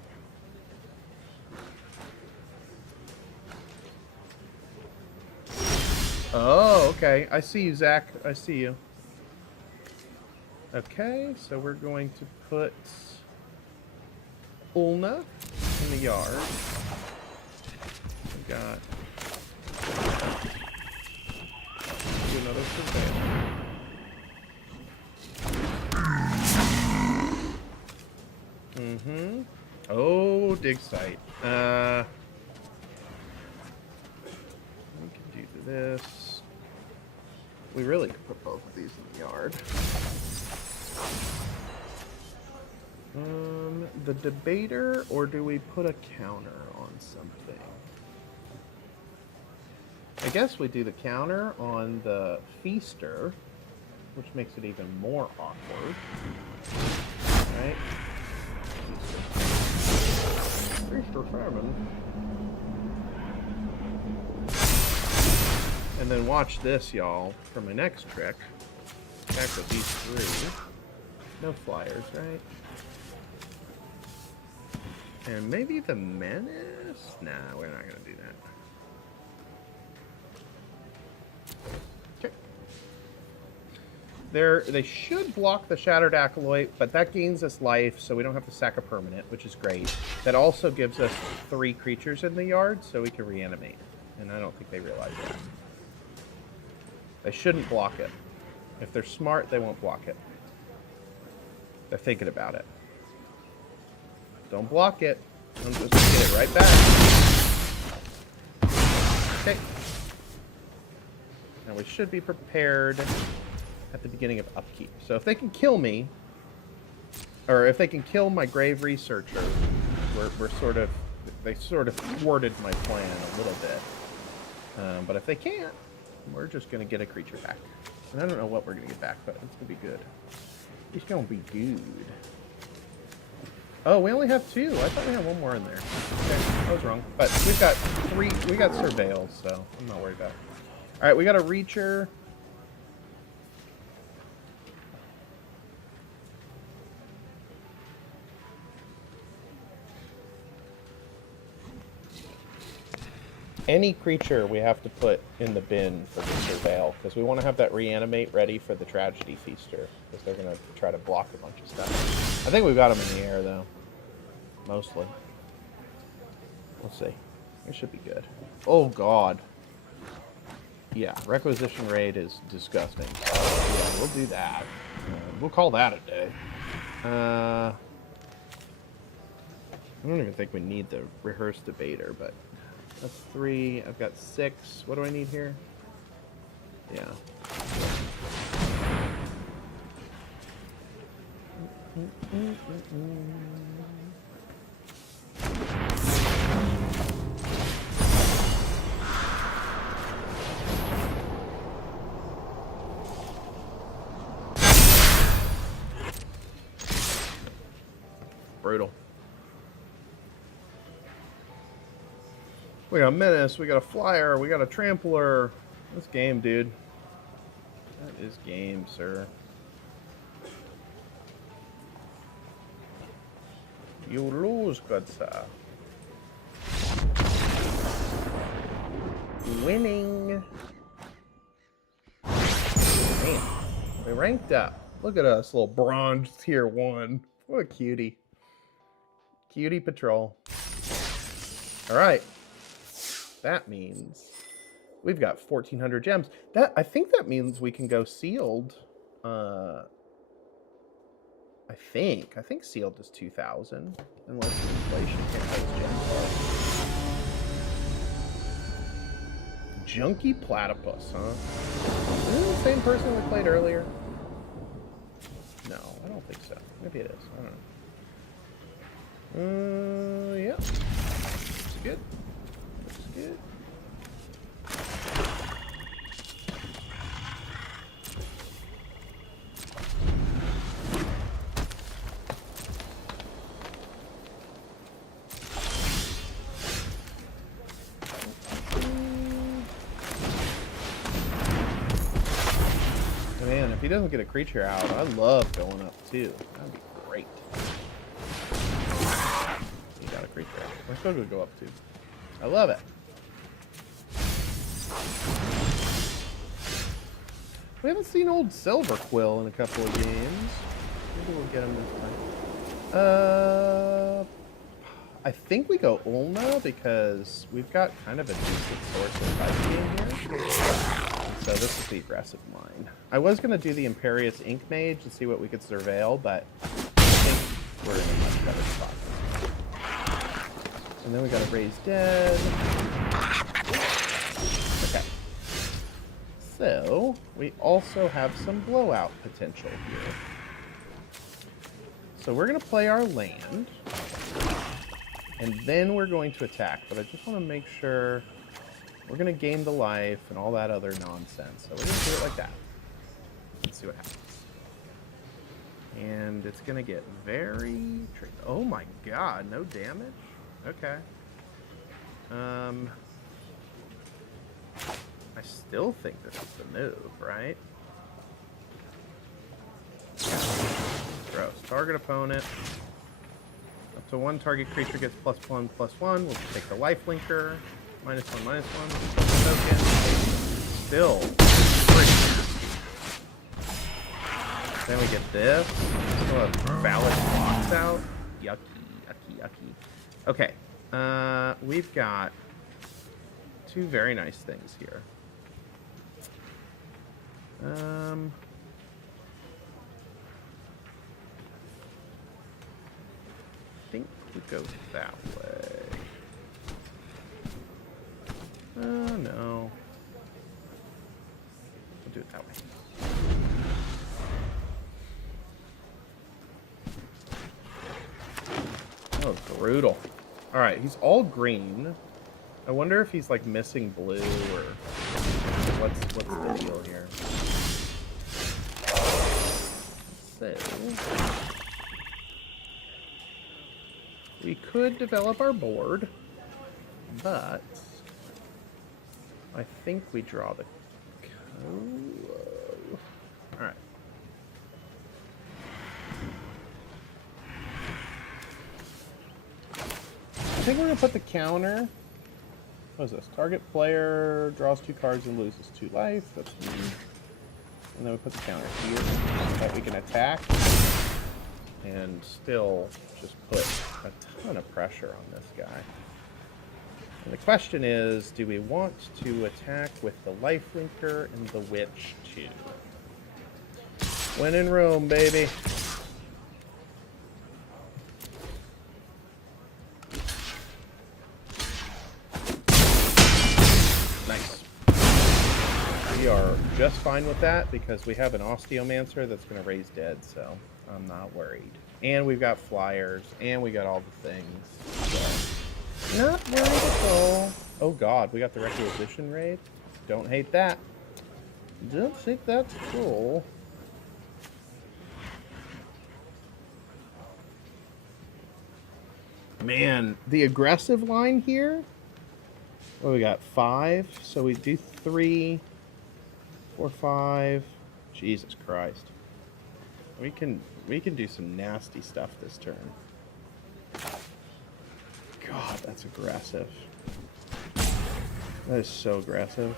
Oh, okay. I see you, Zach. I see you. Okay, so we're going to put Ulna in the yard. We got do another surveil. Oh, dig site. We can do this. We really could put both of these in the yard. The debater, or do we put a counter on something? I guess we do the counter on the feaster, which makes it even more awkward. Right? Strixhaven. And then watch this, y'all, for my next trick. Back with these 3. No flyers, right? And maybe the menace? Nah, we're not gonna do that. Okay. They should block the Shattered Acolyte, but that gains us life, so we don't have to sack a permanent, which is great. That also gives us 3 creatures in the yard, so we can reanimate. And I don't think they realize that. They shouldn't block it. If they're smart, they won't block it. They're thinking about it. Don't block it. I'm just gonna get it right back. Okay. Now we should be prepared at the beginning of upkeep. So if they can kill me, or if they can kill my grave researcher, we're sort of, they sort of thwarted my plan a little bit. But if they can't, we're just gonna get a creature back. And I don't know what we're gonna get back, but it's gonna be good. It's gonna be good. Oh, we only have 2. I thought we had 1 more in there. Okay, I was wrong. But we've got 3. We got surveils, so I'm not worried about it. All right, we got a reacher. Any creature we have to put in the bin for the surveil, because we want to have that reanimate ready for the tragedy feaster, because they're going to try to block a bunch of stuff. I think we've got them in the air, though. Mostly. Let's see. It should be good. Oh, God. Yeah, requisition rate is disgusting. So, yeah, we'll do that. We'll call that a day. I don't even think we need the rehearsed debater, but that's 3. I've got 6. What do I need here? Yeah. Brutal. We got a menace, we got a flyer, we got a trampler. That's game, dude. That is game, sir. You lose, good sir. Winning. Man, we ranked up. Look at us, little bronze tier 1. What a cutie. Cutie patrol. Alright. That means we've got 1,400 gems. I think that means we can go sealed. I think sealed is 2,000, unless inflation can't host gems. Junkie platypus, huh? Is it the same person we played earlier? No, I don't think so. Maybe it is. I don't know. Yeah. Looks good. Looks good. Man, if he doesn't get a creature out, I love going up too. That'd be great. He got a creature out. We're supposed to go up too. I love it. We haven't seen old Silver Quill in a couple of games. Maybe we'll get him this time. I think we go Ulna because we've got kind of a decent source of fight game here. So this is the aggressive line. I was going to do the Imperious Ink Mage and see what we could surveil, but I think we're in a much better spot. And then we got a Raise Dead. Okay. So, we also have some blowout potential here. So we're going to play our land. And then we're going to attack. But I just want to make sure we're going to gain the life and all that other nonsense. So we're going to do it like that. Let's see what happens. And it's going to get very tricky. Oh my god, no damage? Okay. I still think this is the move, right? Gross. Target opponent. Up to 1 target creature gets +1/+1. We'll take the life linker. -1/-1. Token. Still. Then we get this. Still have valid blocks out. Yucky, yucky, yucky. Okay. We've got 2 very nice things here. think we go that way. Oh, no. We'll do it that way. Oh, brutal. All right, he's all green. I wonder if he's like missing blue or what's the deal here. So we could develop our board, but I think we draw the code. All right. I think we're gonna put the counter. What is this? Target player draws 2 cards and loses 2 life. That's me. And then we put the counter here so that we can attack and still just put a ton of pressure on this guy. And the question is, do we want to attack with the lifelinker and the witch too? When in Rome, baby. We are just fine with that because we have an Osteomancer that's going to raise dead, so I'm not worried. And we've got flyers, and we got all the things. So not worried at all. Oh god, we got the Requisition raid. Don't hate that. Don't think that's cool. Man, the aggressive line here. Oh, we got 5, so we do 3. 4, 5. Jesus Christ. We can do some nasty stuff this turn. God, that's aggressive. That is so aggressive.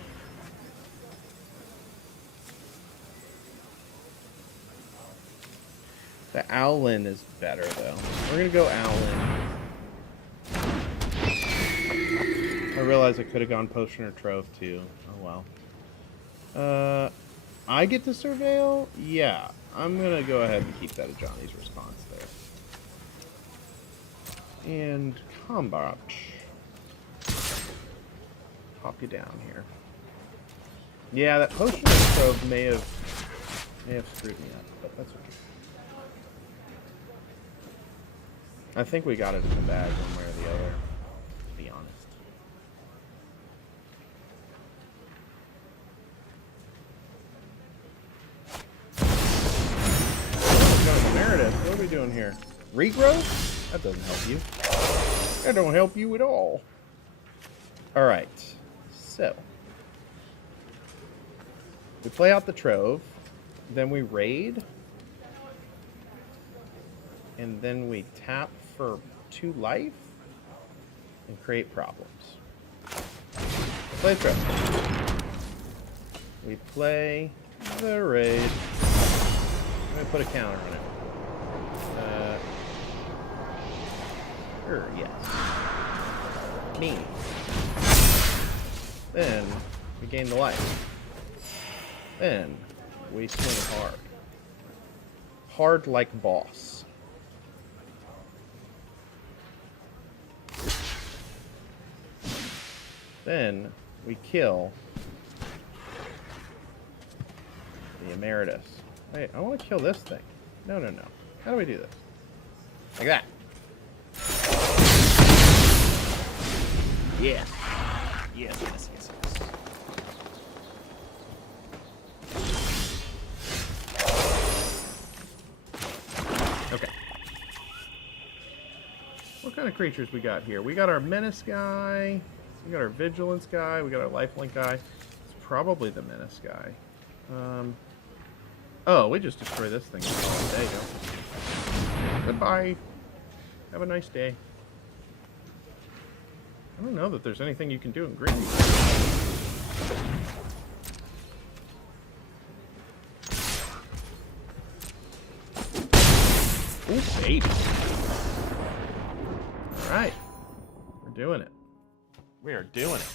The Owlin is better though. We're gonna go Owlin. I realize I could have gone Potion or Trove too. Oh well. I get to surveil? Yeah, I'm gonna go ahead and keep that at Johnny's response there. And combat. Pop you down here. Yeah, that Potion and Trove may have screwed me up, but that's okay. I think we got it in the bag one way or the other, to be honest. Meredith, what are we doing here? Regrowth? That doesn't help you. That don't help you at all. Alright, so we play out the Trove, then we raid, and then we tap for 2 life and create problems. Play Trove. We play the raid. I'm gonna put a counter on it. Sure, yes. Me. Then we gain the life. Then we swing hard. Hard like boss. Then we kill the Emeritus. Wait, I want to kill this thing. No, no, no. How do we do this? Like that. Yeah. Yes, yes, yes, yes. Okay. What kind of creatures we got here? We got our Menace guy. We got our Vigilance guy. We got our Lifelink guy. It's probably the Menace guy. Oh, we just destroy this thing. There you go. Goodbye. Have a nice day. I don't know that there's anything you can do in green. Ooh, baby. Alright. We're doing it. We are doing it.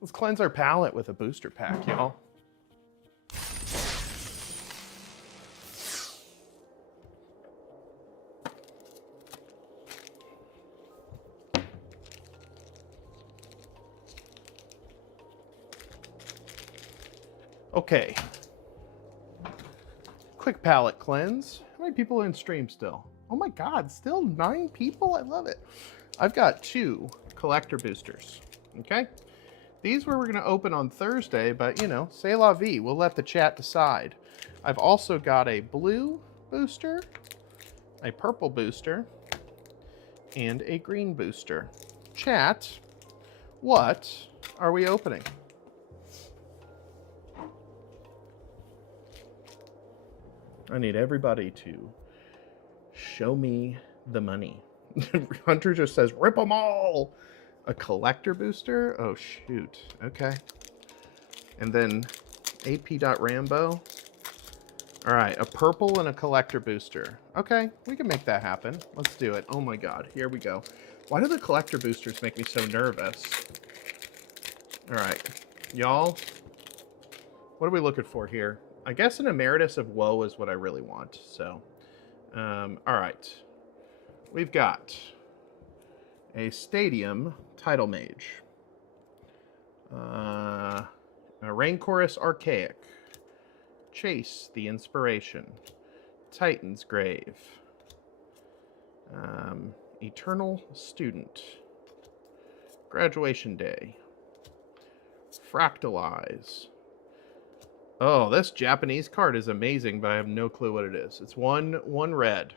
Let's cleanse our palate with a booster pack, y'all. Okay. Quick palate cleanse. How many people are in stream still? Oh my god, still 9 people? I love it. I've got 2 collector boosters. Okay? These we're going to open on Thursday, but, you know, c'est la vie. We'll let the chat decide. I've also got a blue booster, a purple booster, and a green booster. Chat, what are we opening? I need everybody to show me the money. Hunter just says, rip them all! A collector booster? Oh, shoot. Okay. And then AP.Rambo. All right, a purple and a collector booster. Okay, we can make that happen. Let's do it. Oh my god, here we go. Why do the collector boosters make me so nervous? All right, y'all, what are we looking for here? I guess an Emeritus of Woe is what I really want, so. All right. We've got a Stadium Title Mage. A Rain Chorus Archaic. Chase the Inspiration. Titan's Grave. Eternal Student. Graduation Day. Fractalize. Oh, this Japanese card is amazing, but I have no clue what it is. It's one red.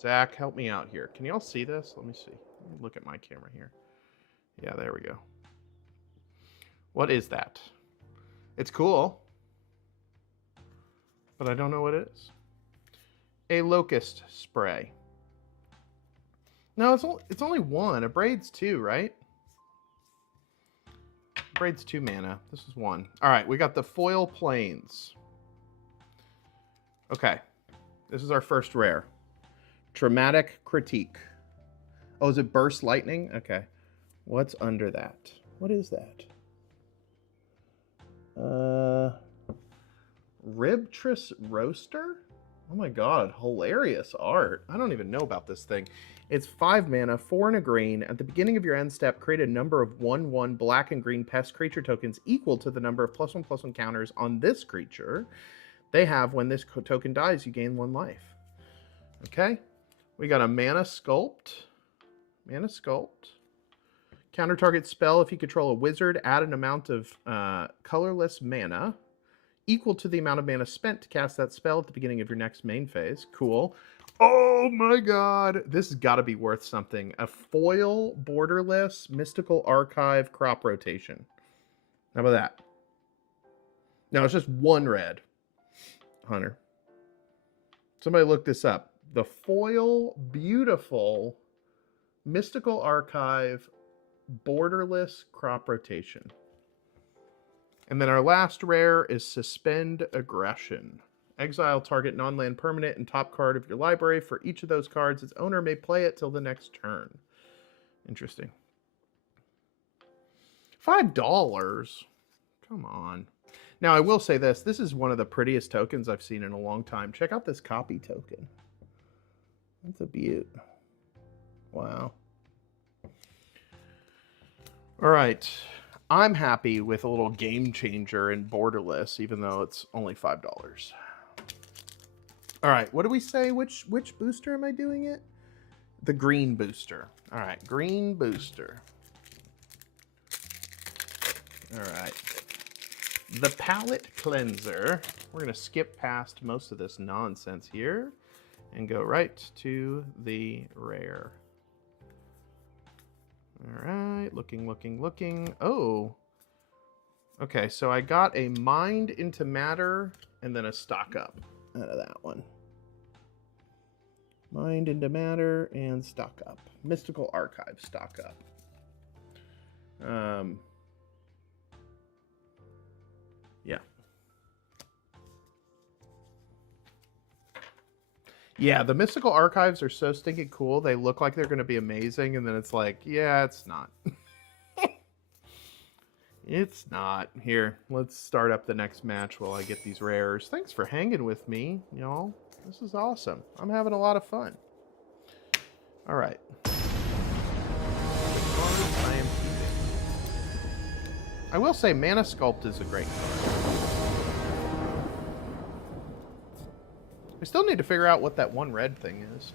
Zach, help me out here. Can y'all see this? Let me see. Let me look at my camera here. Yeah, there we go. What is that? It's cool, but I don't know what it is. A Locust Spray. No, it's only 1. A Braid's 2, right? Braid's 2 mana. This is 1. All right, we got the Foil Plains. Okay, this is our first rare. Traumatic Critique. Oh, is it Burst Lightning? Okay. What's under that? What is that? Ribtris Roaster? Oh my god, hilarious art. I don't even know about this thing. It's 5 mana, 4 and a green. At the beginning of your end step, create a number of 1/1 black and green pest creature tokens equal to the number of +1/+1 counters on this creature they have. When this token dies, you gain 1 life. Okay. We got a Mana Sculpt. Mana Sculpt. Counter target spell. If you control a wizard, add an amount of colorless mana equal to the amount of mana spent to cast that spell at the beginning of your next main phase. Cool. Oh my god. This has got to be worth something. A foil, borderless, mystical archive crop rotation. How about that? No, it's just 1 red. Hunter. Somebody look this up. The foil, beautiful, mystical archive, borderless crop rotation. And then our last rare is Suspend Aggression. Exile target non-land permanent and top card of your library. For each of those cards, its owner may play it till the next turn. Interesting. $5? Come on. Now, I will say this. This is one of the prettiest tokens I've seen in a long time. Check out this copy token. That's a beaut. Wow. All right. I'm happy with a little game changer in borderless, even though it's only $5. All right, what do we say? Which booster am I doing it? The green booster. All right, green booster. All right. The palette cleanser. We're going to skip past most of this nonsense here and go right to the rare. All right, looking. Oh. Okay, so I got a Mind into Matter and then a Stock Up out of that one. Mind into Matter and Stock Up. Mystical Archive Stock Up. Yeah. Yeah, the Mystical Archives are so stinking cool. They look like they're going to be amazing, and then it's like, yeah, it's not. It's not. Here, let's start up the next match while I get these rares. Thanks for hanging with me, y'all. This is awesome. I'm having a lot of fun. All right. The cards I am keeping. I will say Mana Sculpt is a great card. We still need to figure out what that one red thing is.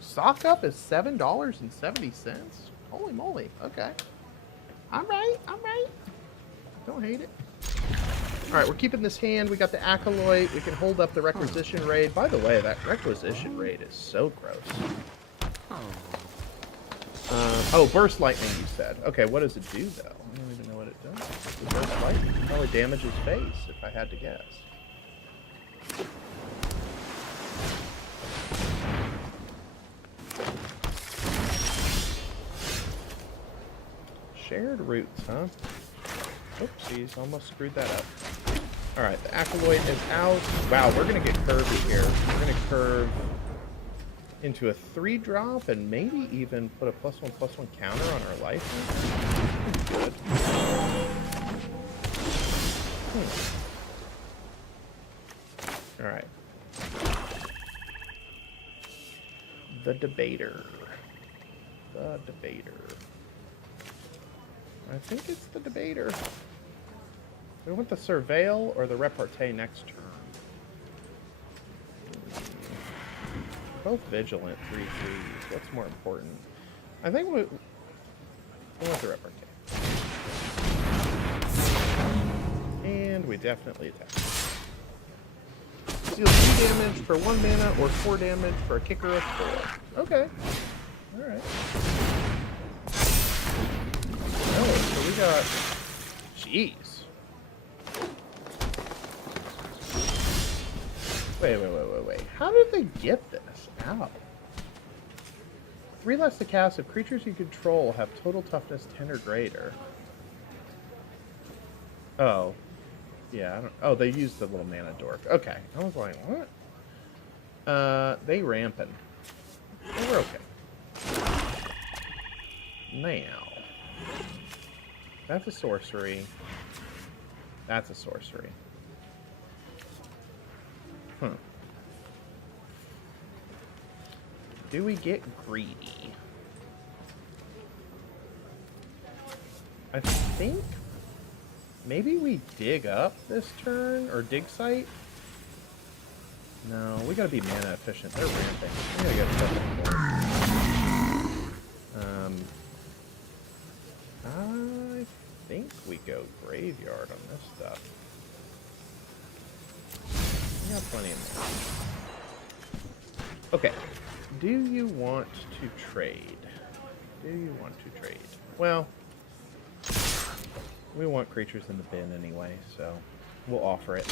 Stock up is $7.70. Holy moly. Okay. I'm right. Don't hate it. Alright, we're keeping this hand. We got the Acolyte. We can hold up the Requisition Raid. By the way, that Requisition Raid is so gross. Oh, Burst Lightning, you said. Okay, what does it do, though? I don't even know what it does. The Burst Lightning probably damages face, if I had to guess. Shared roots, huh? Oopsies, almost screwed that up. Alright, the Acolyte is out. Wow, we're going to get curvy here. We're going to curve into a 3-drop and maybe even put a +1/+1 counter on our life. Good. Alright. The Debater. The Debater. I think it's the Debater. We want the Surveil or the Repartee next turn. Both Vigilant 3/3s. What's more important? I think we want the Repartee. And we definitely attack. Deal 2 damage for 1 mana or 4 damage for a kicker of 4. Okay. Alright. Oh, so we got... Jeez. Wait. How did they get this? Ow. 3 less to cast if creatures you control have total toughness 10 or greater. Oh. Yeah, I don't... Oh, they used the little mana dork. Okay. I was like, what? They ramping. Oh, we're okay. Now. That's a sorcery. That's a sorcery. Do we get greedy? I think maybe we dig up this turn or dig site. No, we gotta be mana efficient. They're ramping. We gotta get stuff in more. I think we go graveyard on this stuff. We got plenty of mana. Okay. Do you want to trade? Well, we want creatures in the bin anyway, so we'll offer it.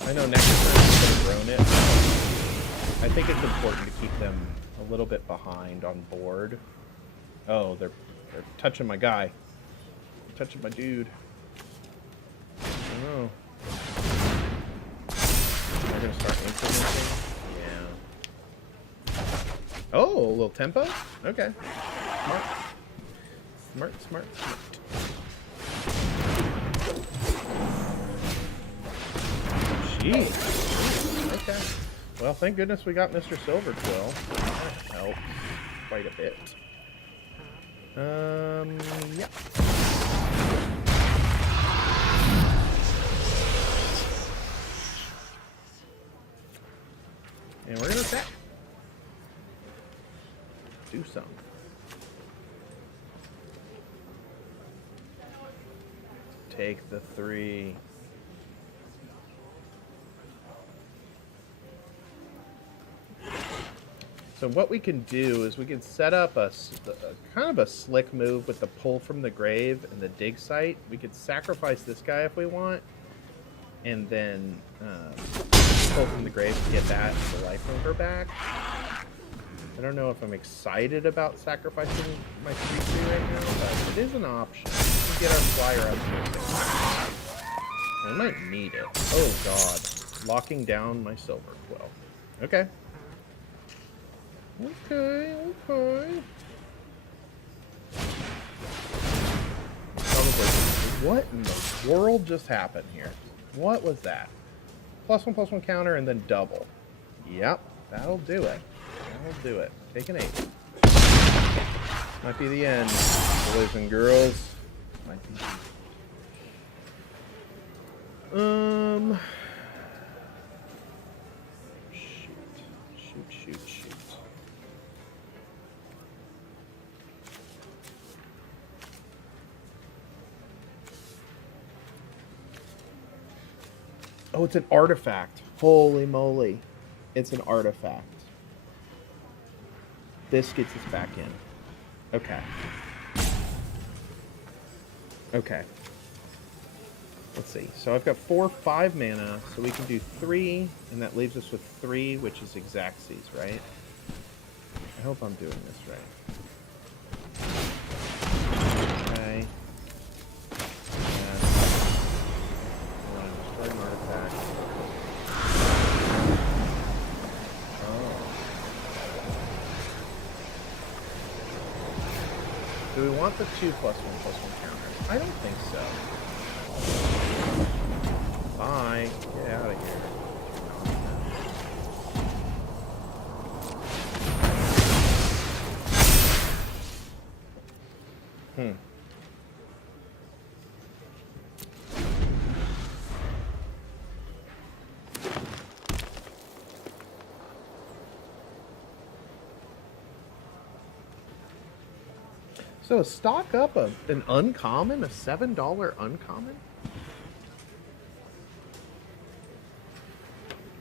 I know next turn we could have grown it. I think it's important to keep them a little bit behind on board. Oh, they're touching my guy. They're touching my dude. Oh. They're gonna start implementing. Oh, a little tempo? Okay. Smart. Jeez. Okay. Well, thank goodness we got Mr. Silverquill. That helps quite a bit. Yeah. And we're gonna attack. Do something. Take the 3. So what we can do is we can set up a kind of a slick move with the pull from the grave and the dig site. We could sacrifice this guy if we want, and then pull from the grave to get that the life mover back. I don't know if I'm excited about sacrificing my 3/3 right now, but it is an option. We can get our flyer up to 6. We might need it. Oh god. Locking down my Silverquill. Okay. Okay. Probably. What in the world just happened here? What was that? +1/+1 counter and then double. Yep, that'll do it. That'll do it. Take an 8. Might be the end, boys and girls. Might be. Shoot. Oh, it's an artifact. Holy moly. It's an artifact. This gets us back in. Okay. Okay. Let's see. So I've got 5 mana, so we can do 3, and that leaves us with 3, which is Xaxes, right? I hope I'm doing this right. Okay. Destroy an artifact. Oh. Do we want the 2/1/1 counter? I don't think so. Bye. Get out of here. So stock up an uncommon, a $7 uncommon?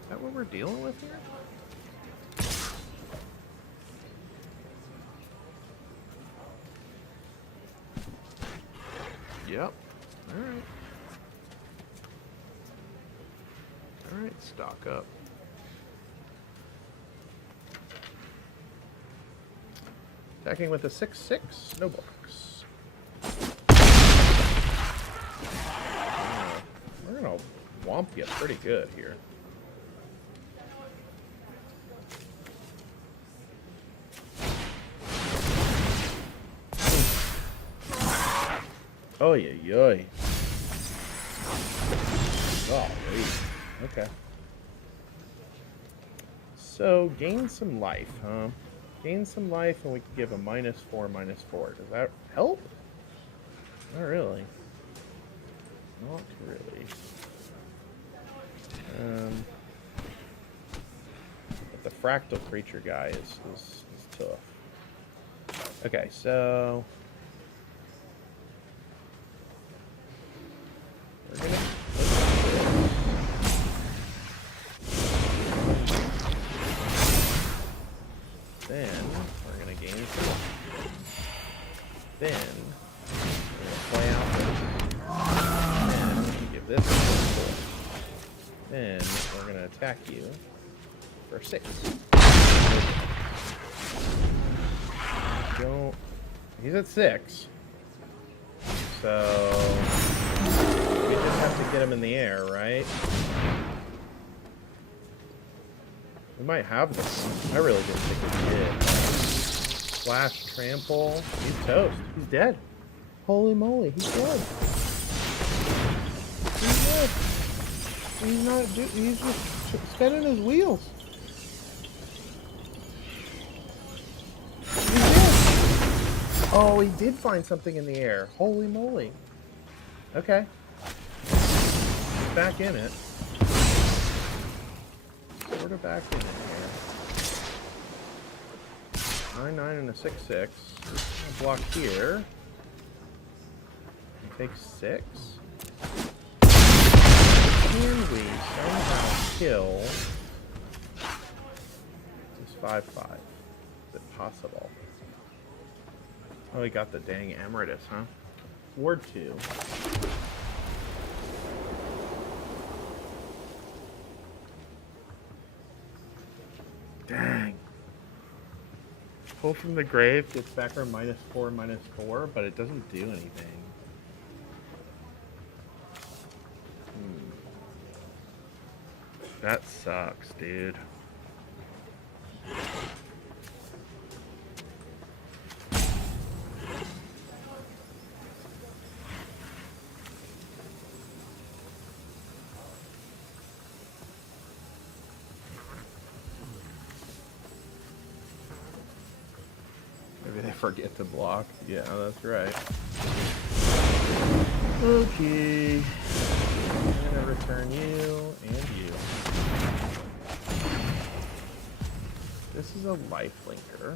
Is that what we're dealing with here? Yep. Alright. Alright, stock up. Attacking with a 6/6, no blocks. We're gonna womp you pretty good here. Oh yeah. Oh, okay. So gain some life, huh? Gain some life, and we can give a -4/-4. Does that help? Not really. Not really. But the fractal creature guy is tough. Okay, so we're gonna then we're gonna gain some. Then we're gonna play out this. Then we can give this a 4. Then we're gonna attack you for 6. Don't. He's at 6. So we just have to get him in the air, right? We might have this. I really didn't think we did. Slash trample. He's toast. He's dead. Holy moly, he's dead. He's dead. He's not. He's just spinning his wheels. He's dead. Oh, he did find something in the air. Holy moly. Okay. He's back in it. Sort of back in here. 9/9 and a 6/6. Block here. Take 6. Can we somehow kill this 5/5? Is it possible? Oh, we got the dang Emeritus, huh? Ward 2. Dang. Pull from the grave gets back our -4/-4, but it doesn't do anything. That sucks, dude. Maybe they forget to block. Yeah, that's right. Okay. gonna return you and you. This is a lifelinker.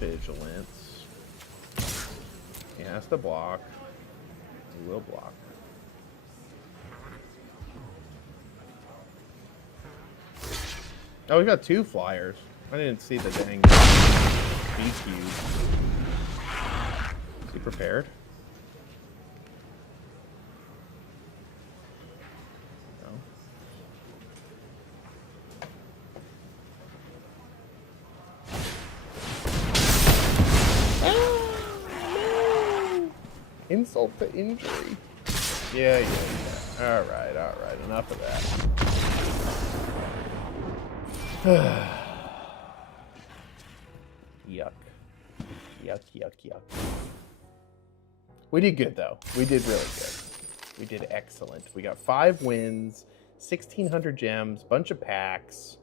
Vigilance. He has to block. He will block. Oh, we got 2 flyers. I didn't see the dang BQ. Is he prepared? No. Insult to injury. Yeah. Alright. Enough of that. Yuck. We did good, though. We did really good. We did excellent. We got 5 wins, 1,600 gems, bunch of packs.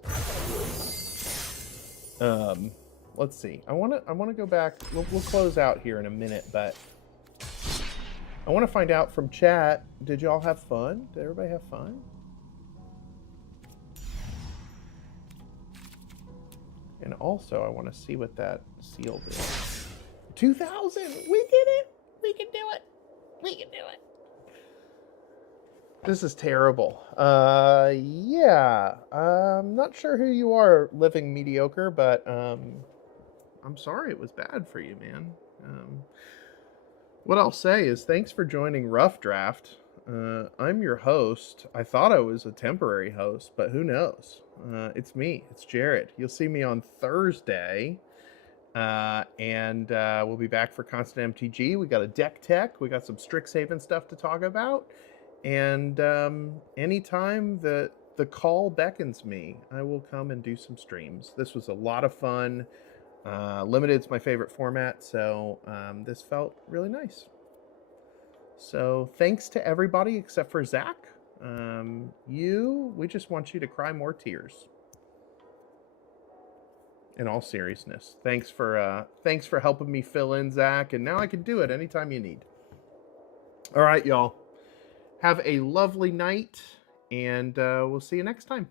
Let's see. I wanna go back. We'll close out here in a minute, but I want to find out from chat, did y'all have fun? Did everybody have fun? And also, I want to see what that seal did. 2,000! We did it! We can do it! We can do it! This is terrible. Yeah. I'm not sure who you are, Living Mediocre, but I'm sorry it was bad for you, man. What I'll say is thanks for joining Rough Draft. I'm your host. I thought I was a temporary host, but who knows? It's me. It's Jared. You'll see me on Thursday. And we'll be back for Constant MTG. We got a deck tech. We got some Strixhaven stuff to talk about. And anytime the call beckons me, I will come and do some streams. This was a lot of fun. Limited's my favorite format, so this felt really nice. So thanks to everybody except for Zach. We just want you to cry more tears. In all seriousness, thanks for helping me fill in, Zach, and now I can do it anytime you need. All right, y'all. Have a lovely night, and we'll see you next time.